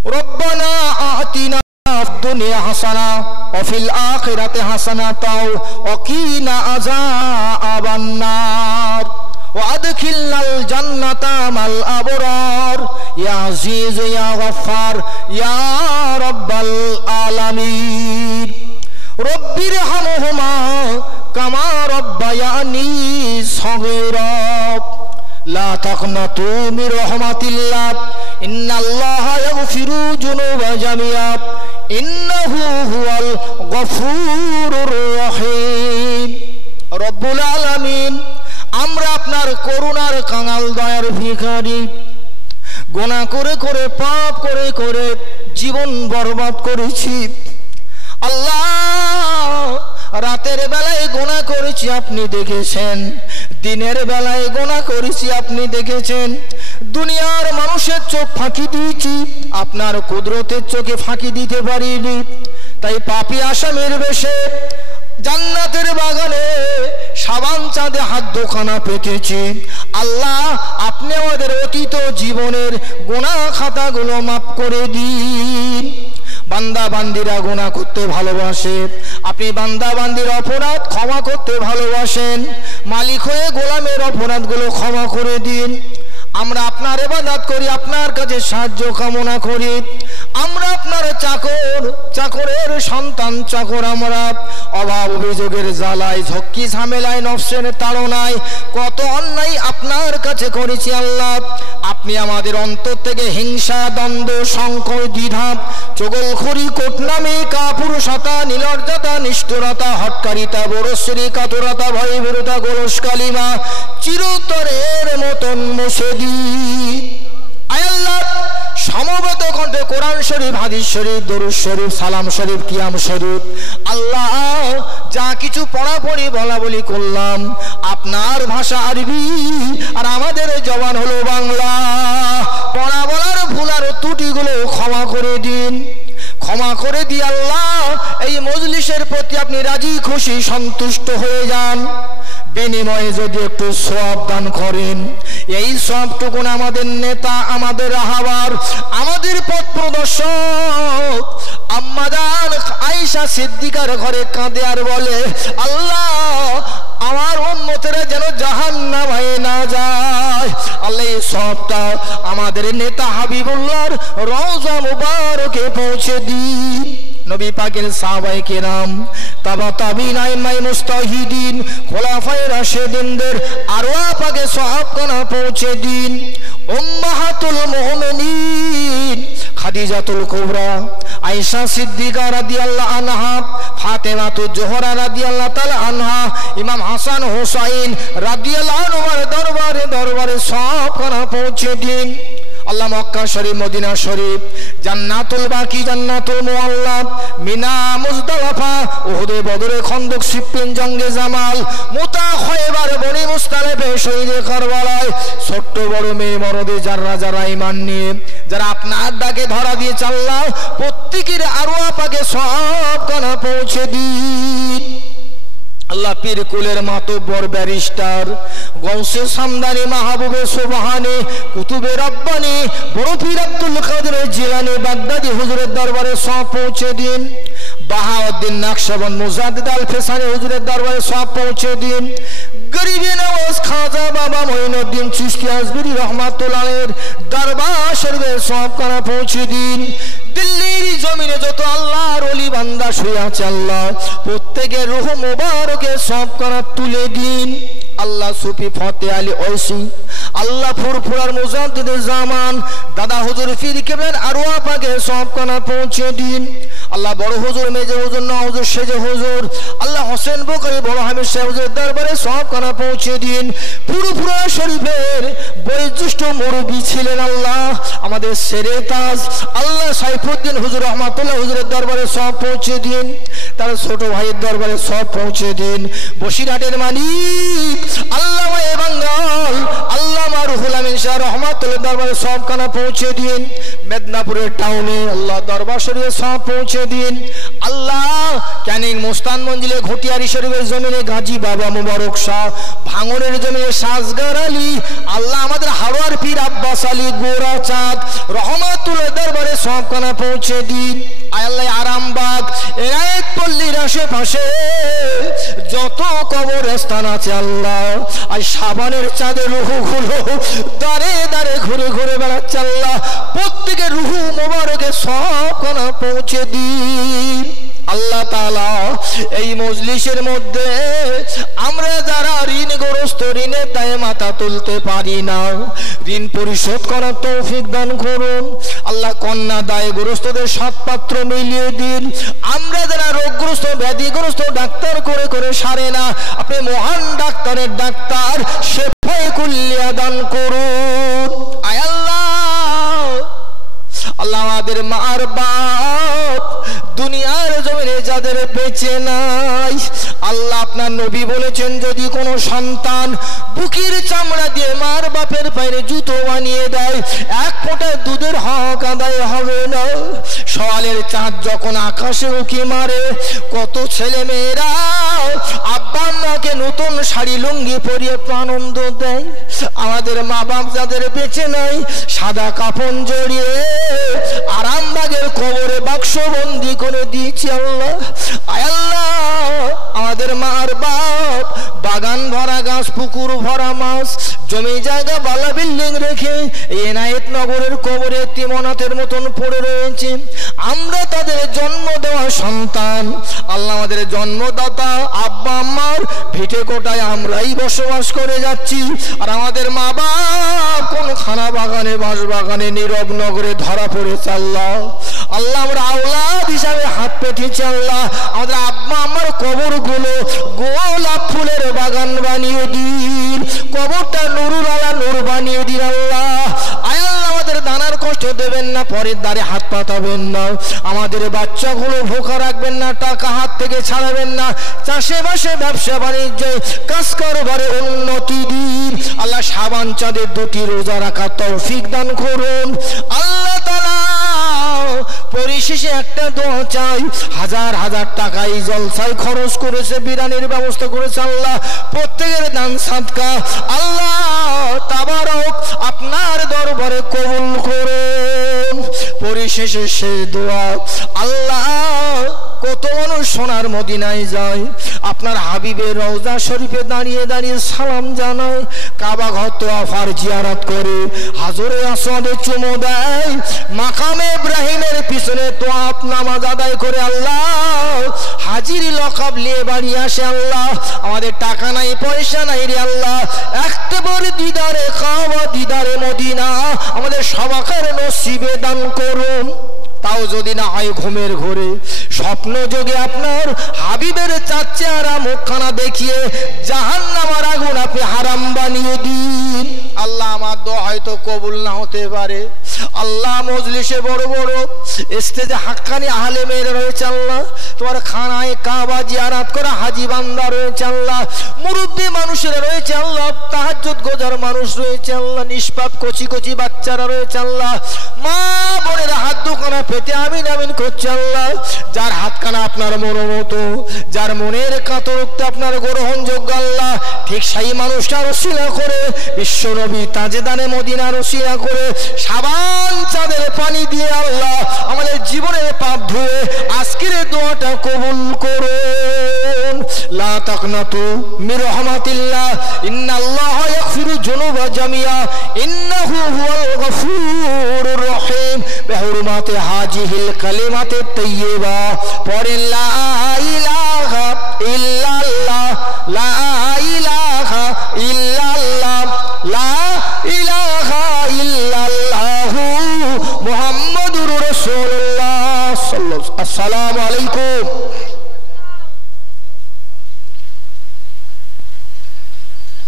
রব্বানা আতিনা ফিদ-দুনিয়া হাসানা ওয়া ফিল আখিরাতি হাসানাতাও ওয়া কিনা আযাবান নার ওয়া আদখিলনাল জান্নাতা মাল আবরার ইয়া আজিজ ইয়া গফফার ইয়া রাব্বাল আলামিন। রব্বিরহামহুমা কামা রাব্বায়ানি সগীরা লা তাকনাতু মির রাহমাতিল্লাহ ইন্নাল্লাহা ইয়াগফিরু যুনুবা জামিআ ইন্নাহু হুয়াল গফুরুর রহিম। রব্বুল আলামিন, আমরা আপনার করুণার কাঙাল, দয়ার ভিখারি। গুনাহ করে করে, পাপ করে করে জীবন বরবাদ করেছি আল্লাহ। রাতের বেলায় গুনাহ করেছি, আপনি দেখেছেন। দিনের বেলায় গুনাহ করেছি, আপনি দেখেছেন। দুনিয়ার মানুষের চোখ ফাঁকি দিয়েছি, আপনার কুদরতের চোখে ফাঁকি দিতে পারিনি। তাই পাপী আসামির বেশে জান্নাতের বাগানে সাবান চাঁদে হাত দোকানা পেতেছি। আল্লাহ, আপনি আমাদের অতীত জীবনের গুনাহ খাতাগুলো মাফ করে দিন। বান্দা বান্দিরা গুনাহ করতে ভালোবাসে, আপনি বান্দা বান্দির অপরাধ ক্ষমা করতে ভালোবাসেন। মালিক হয়ে গোলামের অপরাধগুলো ক্ষমা করে দিন। আমরা আপনার ইবাদত করি, আপনার কাছে সাহায্য কামনা করি। আমরা আপনার চাকর, চাকরের সন্তান চাকর। আমরা অভাব অভিযোগের জ্বালায়, ঝক্কি ঝামেলায়, নফসের তাড়নায় কত অন্যায় আপনার কাছে করেছি আল্লাহ। আপনি আমাদের অন্তর থেকে হিংসা, দ্বন্দ্ব, সংকট, দ্বিধা, চগলখড়ি, কোটনামি, কাপুরুষতা, নির্লজ্জতা, নিষ্ঠুরতা, হটকারিতা, বরশ্রী, কাতরতা, ভয় ভীরুতা, গোলস কালিমা চিরতরের মতন মুছে দিন। আয় আল্লাহ, সমবেত কণ্ঠে কোরআন শরীফ, হাদিস শরীফ, দরুদ শরীফ, সালাম শরীফ, কিয়াম শরীফ, আল্লাহ যা কিছু পড়াপড়ি বলা বলি করলাম, আপনার ভাষা আরবি আর আমাদের জবান হলো বাংলা। পড়া বলার ভুল আর ত্রুটিগুলো ক্ষমা করে দিন, ক্ষমা করে দিয়ে আল্লাহ এই মজলিসের প্রতি আপনি রাজি খুশি সন্তুষ্ট হয়ে যান। বিনিময়ে যদি একটু সওয়াব দান করেন, এই সওয়াবটুকুন আমাদের নেতা, আমাদের রাহাবার, আমাদের পথ প্রদর্শক আম্মা জান আয়েশা সিদ্দিকার ঘরে কাঁদে আর বলে, আল্লাহ আমার উম্মতেরা যেন জাহান্নামে না যায়। আল্লাহ এই সওয়াবটা আমাদের নেতা হাবিবুল্লাহর রওজা মুবারকে পৌঁছে দিন। নবী পাকের সাহাবায়ে কেরাম, তাবা তাবিঈন, আইম্মায়ে মুজতাহিদিন, খোলাফায়ে রাশিদিনদের আরওয়াহ পাকে সওয়াবখানা পৌঁছে দিন। উম্মাহাতুল মুমিনিন খাদিজাতুল কুবরা, আয়েশা সিদ্দিকা রাদিয়াল্লাহু আনহা, ফাতেমাতুজ জোহরা রাদিয়াল্লাহু তাআলা আনহা, ইমাম হাসান হুসাইন রাদিয়াল্লাহু আনহুর দরবারে দরবারে সওয়াবখানা পৌঁছে দিন। আল্লাহ মক্কা শরীফ, মদিনা শরীফ, জান্নাতুল বাকি, জান্নাতুল মুআল্লা, মিনা, মুজদালিফা, উহুদ, বদর, খন্দক, সিফিন, জঙ্গে জামাল, মুতা, খয়বার, বনি মুস্তালিফে, শহীদে কারবালায় ছোট্ট বড় মেয়ে মরদে যারা যারা ঈমান নিয়ে যারা আপনার ডাকে ধরা দিয়েছে আল্লাহ প্রত্যেকের আরওয়াহ পাকে সওয়াবখানা পৌঁছে দিন। আল্লাহ পীর কুলের মাতব্বর ব্যারিস্টার গৌসে সামদানি, মাহবুবে সুবহানি, কুতুবে রব্বানি, বড় পীর আব্দুল কাদের জিলানী বাগদাদি হুজুরের দরবারে সওয়াব পৌঁছে দিন। বাহাউদ্দিন নকশবন্দ মুজাদ্দিদ আল ফিসানি হুজুরের দরবারে সওয়াব পৌঁছে দিন। গরিবে নওয়াজ খাজা বাবা মঈনুদ্দিন চিশতি আজমিরি রহমাতুল্লাহ আলাইহির দরবার শরীফে সওয়াবখানা পৌঁছে দিন। দিল্লির জমিনে যত আল্লাহর ওলি বান্দা শুয়ে আছে আল্লাহ প্রত্যেকের রূহ মুবারকে সওয়াবখানা তুলে দিন। আল্লাহ সুফি ফতে আলী ঐসি, আল্লাহ ফুরফুরার মুজাদ্দিদ জামান দাদা হুজুর পীর কেবলার আরওয়াহ পাকে সওয়াবখানা পৌঁছে দিন। আল্লাহ বড় হুজুর, মেজে হুজুর, না হুজুর, সেজে হুজুর, আল্লাহ হোসেন বকরি বড় হামিদ সাহেব হুজুরের দরবারে সওয়াবখানা পৌঁছে দিন। পুরো শরীফের বয়োজ্যেষ্ঠ মুরব্বী ছিলেন আল্লাহ আমাদের সেরে তাজ আল্লাহ সাইফুদ্দিন হুজুর রহমাতুল্লাহ হুজুরের দরবারে সব পৌঁছে দিন। তার ছোট ভাইয়ের দরবারে সব পৌঁছে দিন। বসিরহাটের মালিক আল্লামা বাঙ্গাল আল্লামা রুহুল আমিন শাহ রহমাতুল্লাহ দরবারে সবখানা পৌঁছে দিন। মেদিনীপুরের টাউনে আল্লাহ দরবার শরীফে সব পৌঁছে দিন। আল্লাহ ক্যানিং মোস্তান মঞ্জিলে ঘটিয়ারি শরীফের জমিনে গাজী বাবা মুবারক শাহ, ভাঙনের জমিনে সাজগার আলী, আল্লাহ আমাদের হাওড়ার পীর আব্বাস আলী গোরা চাঁদ রহমাতুল্লাহ দরবারে সবখানা পৌঁছে দিন। আল্লাহ আরামবাগ এনায়েত পল্লীর আশেপাশে যত কবরস্থান আছে আল্লাহ আর সাবানের চাঁদের রুহুগুলো দাঁড়ে দাঁড়ে ঘুরে ঘুরে বেড়াচ্ছে আল্লাহ, প্রত্যেকের রুহু মোবারকে সবখানা পৌঁছে দিন। আল্লাহ তাআলা এই মজলিসের মধ্যে আমরা যারা ঋণগ্রস্ত, ঋণের দায়ে মাথা তুলতে পারি না, ঋণ পরিশোধ করার তৌফিক দান করুন আল্লাহ। কন্যা দায়গ্রস্তদের সৎপাত্র মিলিয়ে দিন। আমরা যারা রোগগ্রস্ত, ব্যাধিগ্রস্ত, ডাক্তার করে করে সারে না, আপনি মহান ডাক্তারের ডাক্তার শেফায়ে কুল্লিয়া দান করুন। আয় আল্লাহ, আল্লাহ আমাদের মার বাপ দুনিয়ার জমিনে যাদের বেঁচে নাই আল্লাহ আপনার নবী বলেছেন যদি কোনো সন্তান বুকের চামড়া দিয়ে মার বাপের পায়ে জুতো বানিয়ে দেয় এক ফোঁটা দুধের হক আদায় হবে না। সওয়ালের চাঁদ যখন আকাশে উঁকি মারে কত ছেলে মেয়েরা আব্বা আম্মাকে নতুন শাড়ি লুঙ্গি পরিয়ে আনন্দ দেয়। আমাদের মা বাপ যাদের বেঁচে নাই সাদা কাফন জড়িয়ে আরামবাগের কবরে বাক্সবন্দি করে দিয়েছি আল্লাহ। আয় আল্লাহ, আমাদের মার বাপ বাগান ভরা গাছ, পুকুর ভরা মাছ, জমি জায়গা, বালা বিল্ডিং রেখে এনায়েত নগরের কবরে এতিমনাথের মতন পড়ে রয়েছে। আমরা তাদের জন্ম দেওয়া সন্তান আল্লাহ, আমাদের জন্মদাতা আব্বা আম্মার ভিটে কোটায় আমরাই বসবাস করে যাচ্ছি। আর আমাদের মা বাপ কোন খানা বাগানে, বাঁশ বাগানে, নীরব নগরে ধরা পড়েছে আল্লাহ। আল্লাহ আমরা আওলাদ হিসাবে হাত পেতেছি আল্লাহ। আমাদের আব্বা আম্মার কবরগুলো গোলাপ ফুলের বাগান বানিয়ে দিন, কবরটা নুরুল আলা নূর বানিয়ে দিন আল্লাহ। আয় আল্লাহ, আমাদের দানার কষ্ট দেবেন না, পরের দ্বারে হাত পাতাবেন না, আমাদের বাচ্চাগুলো ভোকা রাখবেন না, টাকা হাত থেকে ছাড়াবেন না, চাষে বাসে ব্যবসা বাণিজ্যে কাজ কারবারে উন্নতি দিন আল্লাহ। শাবান চাঁদের 2টি রোজা রাখার তৌফিক দান করুন আল্লাহ তাআলা। পরিশেষে একটা দোয়া চাই, হাজার হাজার টাকা এই জলসায় খরচ করেছে, বিরানির ব্যবস্থা করেছে আল্লাহ, প্রত্যেকের দান সাদকা আল্লাহ তাবারক আপনার দরবারে কবুল করুন। পরিশেষে সে দোয়া আল্লাহ, কত মানুষ সোনার মদিনায় যায়, আপনার হাবিবের রওজা শরীফে দাঁড়িয়ে দাঁড়িয়ে সালাম জানায়, কাবা ঘর তওয়াফার জিয়ারত করে, হাজরে আসওয়াদে চুমো দেয়, মাকামে ইব্রাহিমের পিছনে তওয়াফ নামাজ আদায় করে আল্লাহ হাজিরি লকাব নিয়ে বাড়ি আসে আল্লাহ। আমাদের টাকা নাই, পয়সা নাই রে আল্লাহ, একবার দিদারে কাবা, দিদারে মদিনা আমাদের সবাকের নসিবে দান করুন। তাও যদি না হয় ঘুমের ঘোরে স্বপ্ন যোগে আপনার হাবিবের চেহারা মুখখানা দেখিয়ে জাহান্নামের আগুন আপনি হারাম বানিয়ে দিন আল্লাহ। আমার দোয়া হয়তো কবুল না হতে পারে আল্লাহ। মজলিসে বড় বড় স্টেজে হাক্কানি আলেমের রয়েছে আল্লাহ, তোমার খানায় কাবা জিয়ারত করা হাজি বান্দা রয়েছে আল্লাহ, মুরব্বী মানুষেরা রয়েছে আল্লাহ, তাহাজ্জুদ গোজার মানুষ রয়েছে আল্লাহ, নিষ্পাপ কচি কচি বাচ্চারা রয়েছে আল্লাহ, মা বোনেরা হাত দুখানা পেতে আমিন আমিন করছে আল্লাহ। যার হাতখানা আপনার মনোমতো, যার মনের কাতরতা আপনার গ্রহণযোগ্য আল্লাহ, ঠিক সেই মানুষটার ওসিলা করে বিশ্ব নবী তাজেদানে মদিনার ওসিলা করে সাবান চাঁদের পানি দিয়ে আল্লাহ আমাদের জীবনের পাপ ধুয়ে আজকের দোয়াটা কবুল করুন। লা তাকনাতু মির রাহমাতিল্লাহ, ইন্নাল্লাহা ইয়াগফিরু যুনুবা জামিয়া, ইন্নাহু হুয়াল গফুরুর রহিম। বিহুরমাতি হাজিহিল কালিমাতিত তাইয়্যিবা, পড়েন লা ইলাহা ইল্লাল্লাহ, লা ইলাহা ইল্লাল্লাহ, লা ইলাহা ইল্লাল্লাহু মুহাম্মাদুর রাসূলুল্লাহ সাল্লাল্লাহু আলাইহি ওয়াসাল্লাম। আসসালামু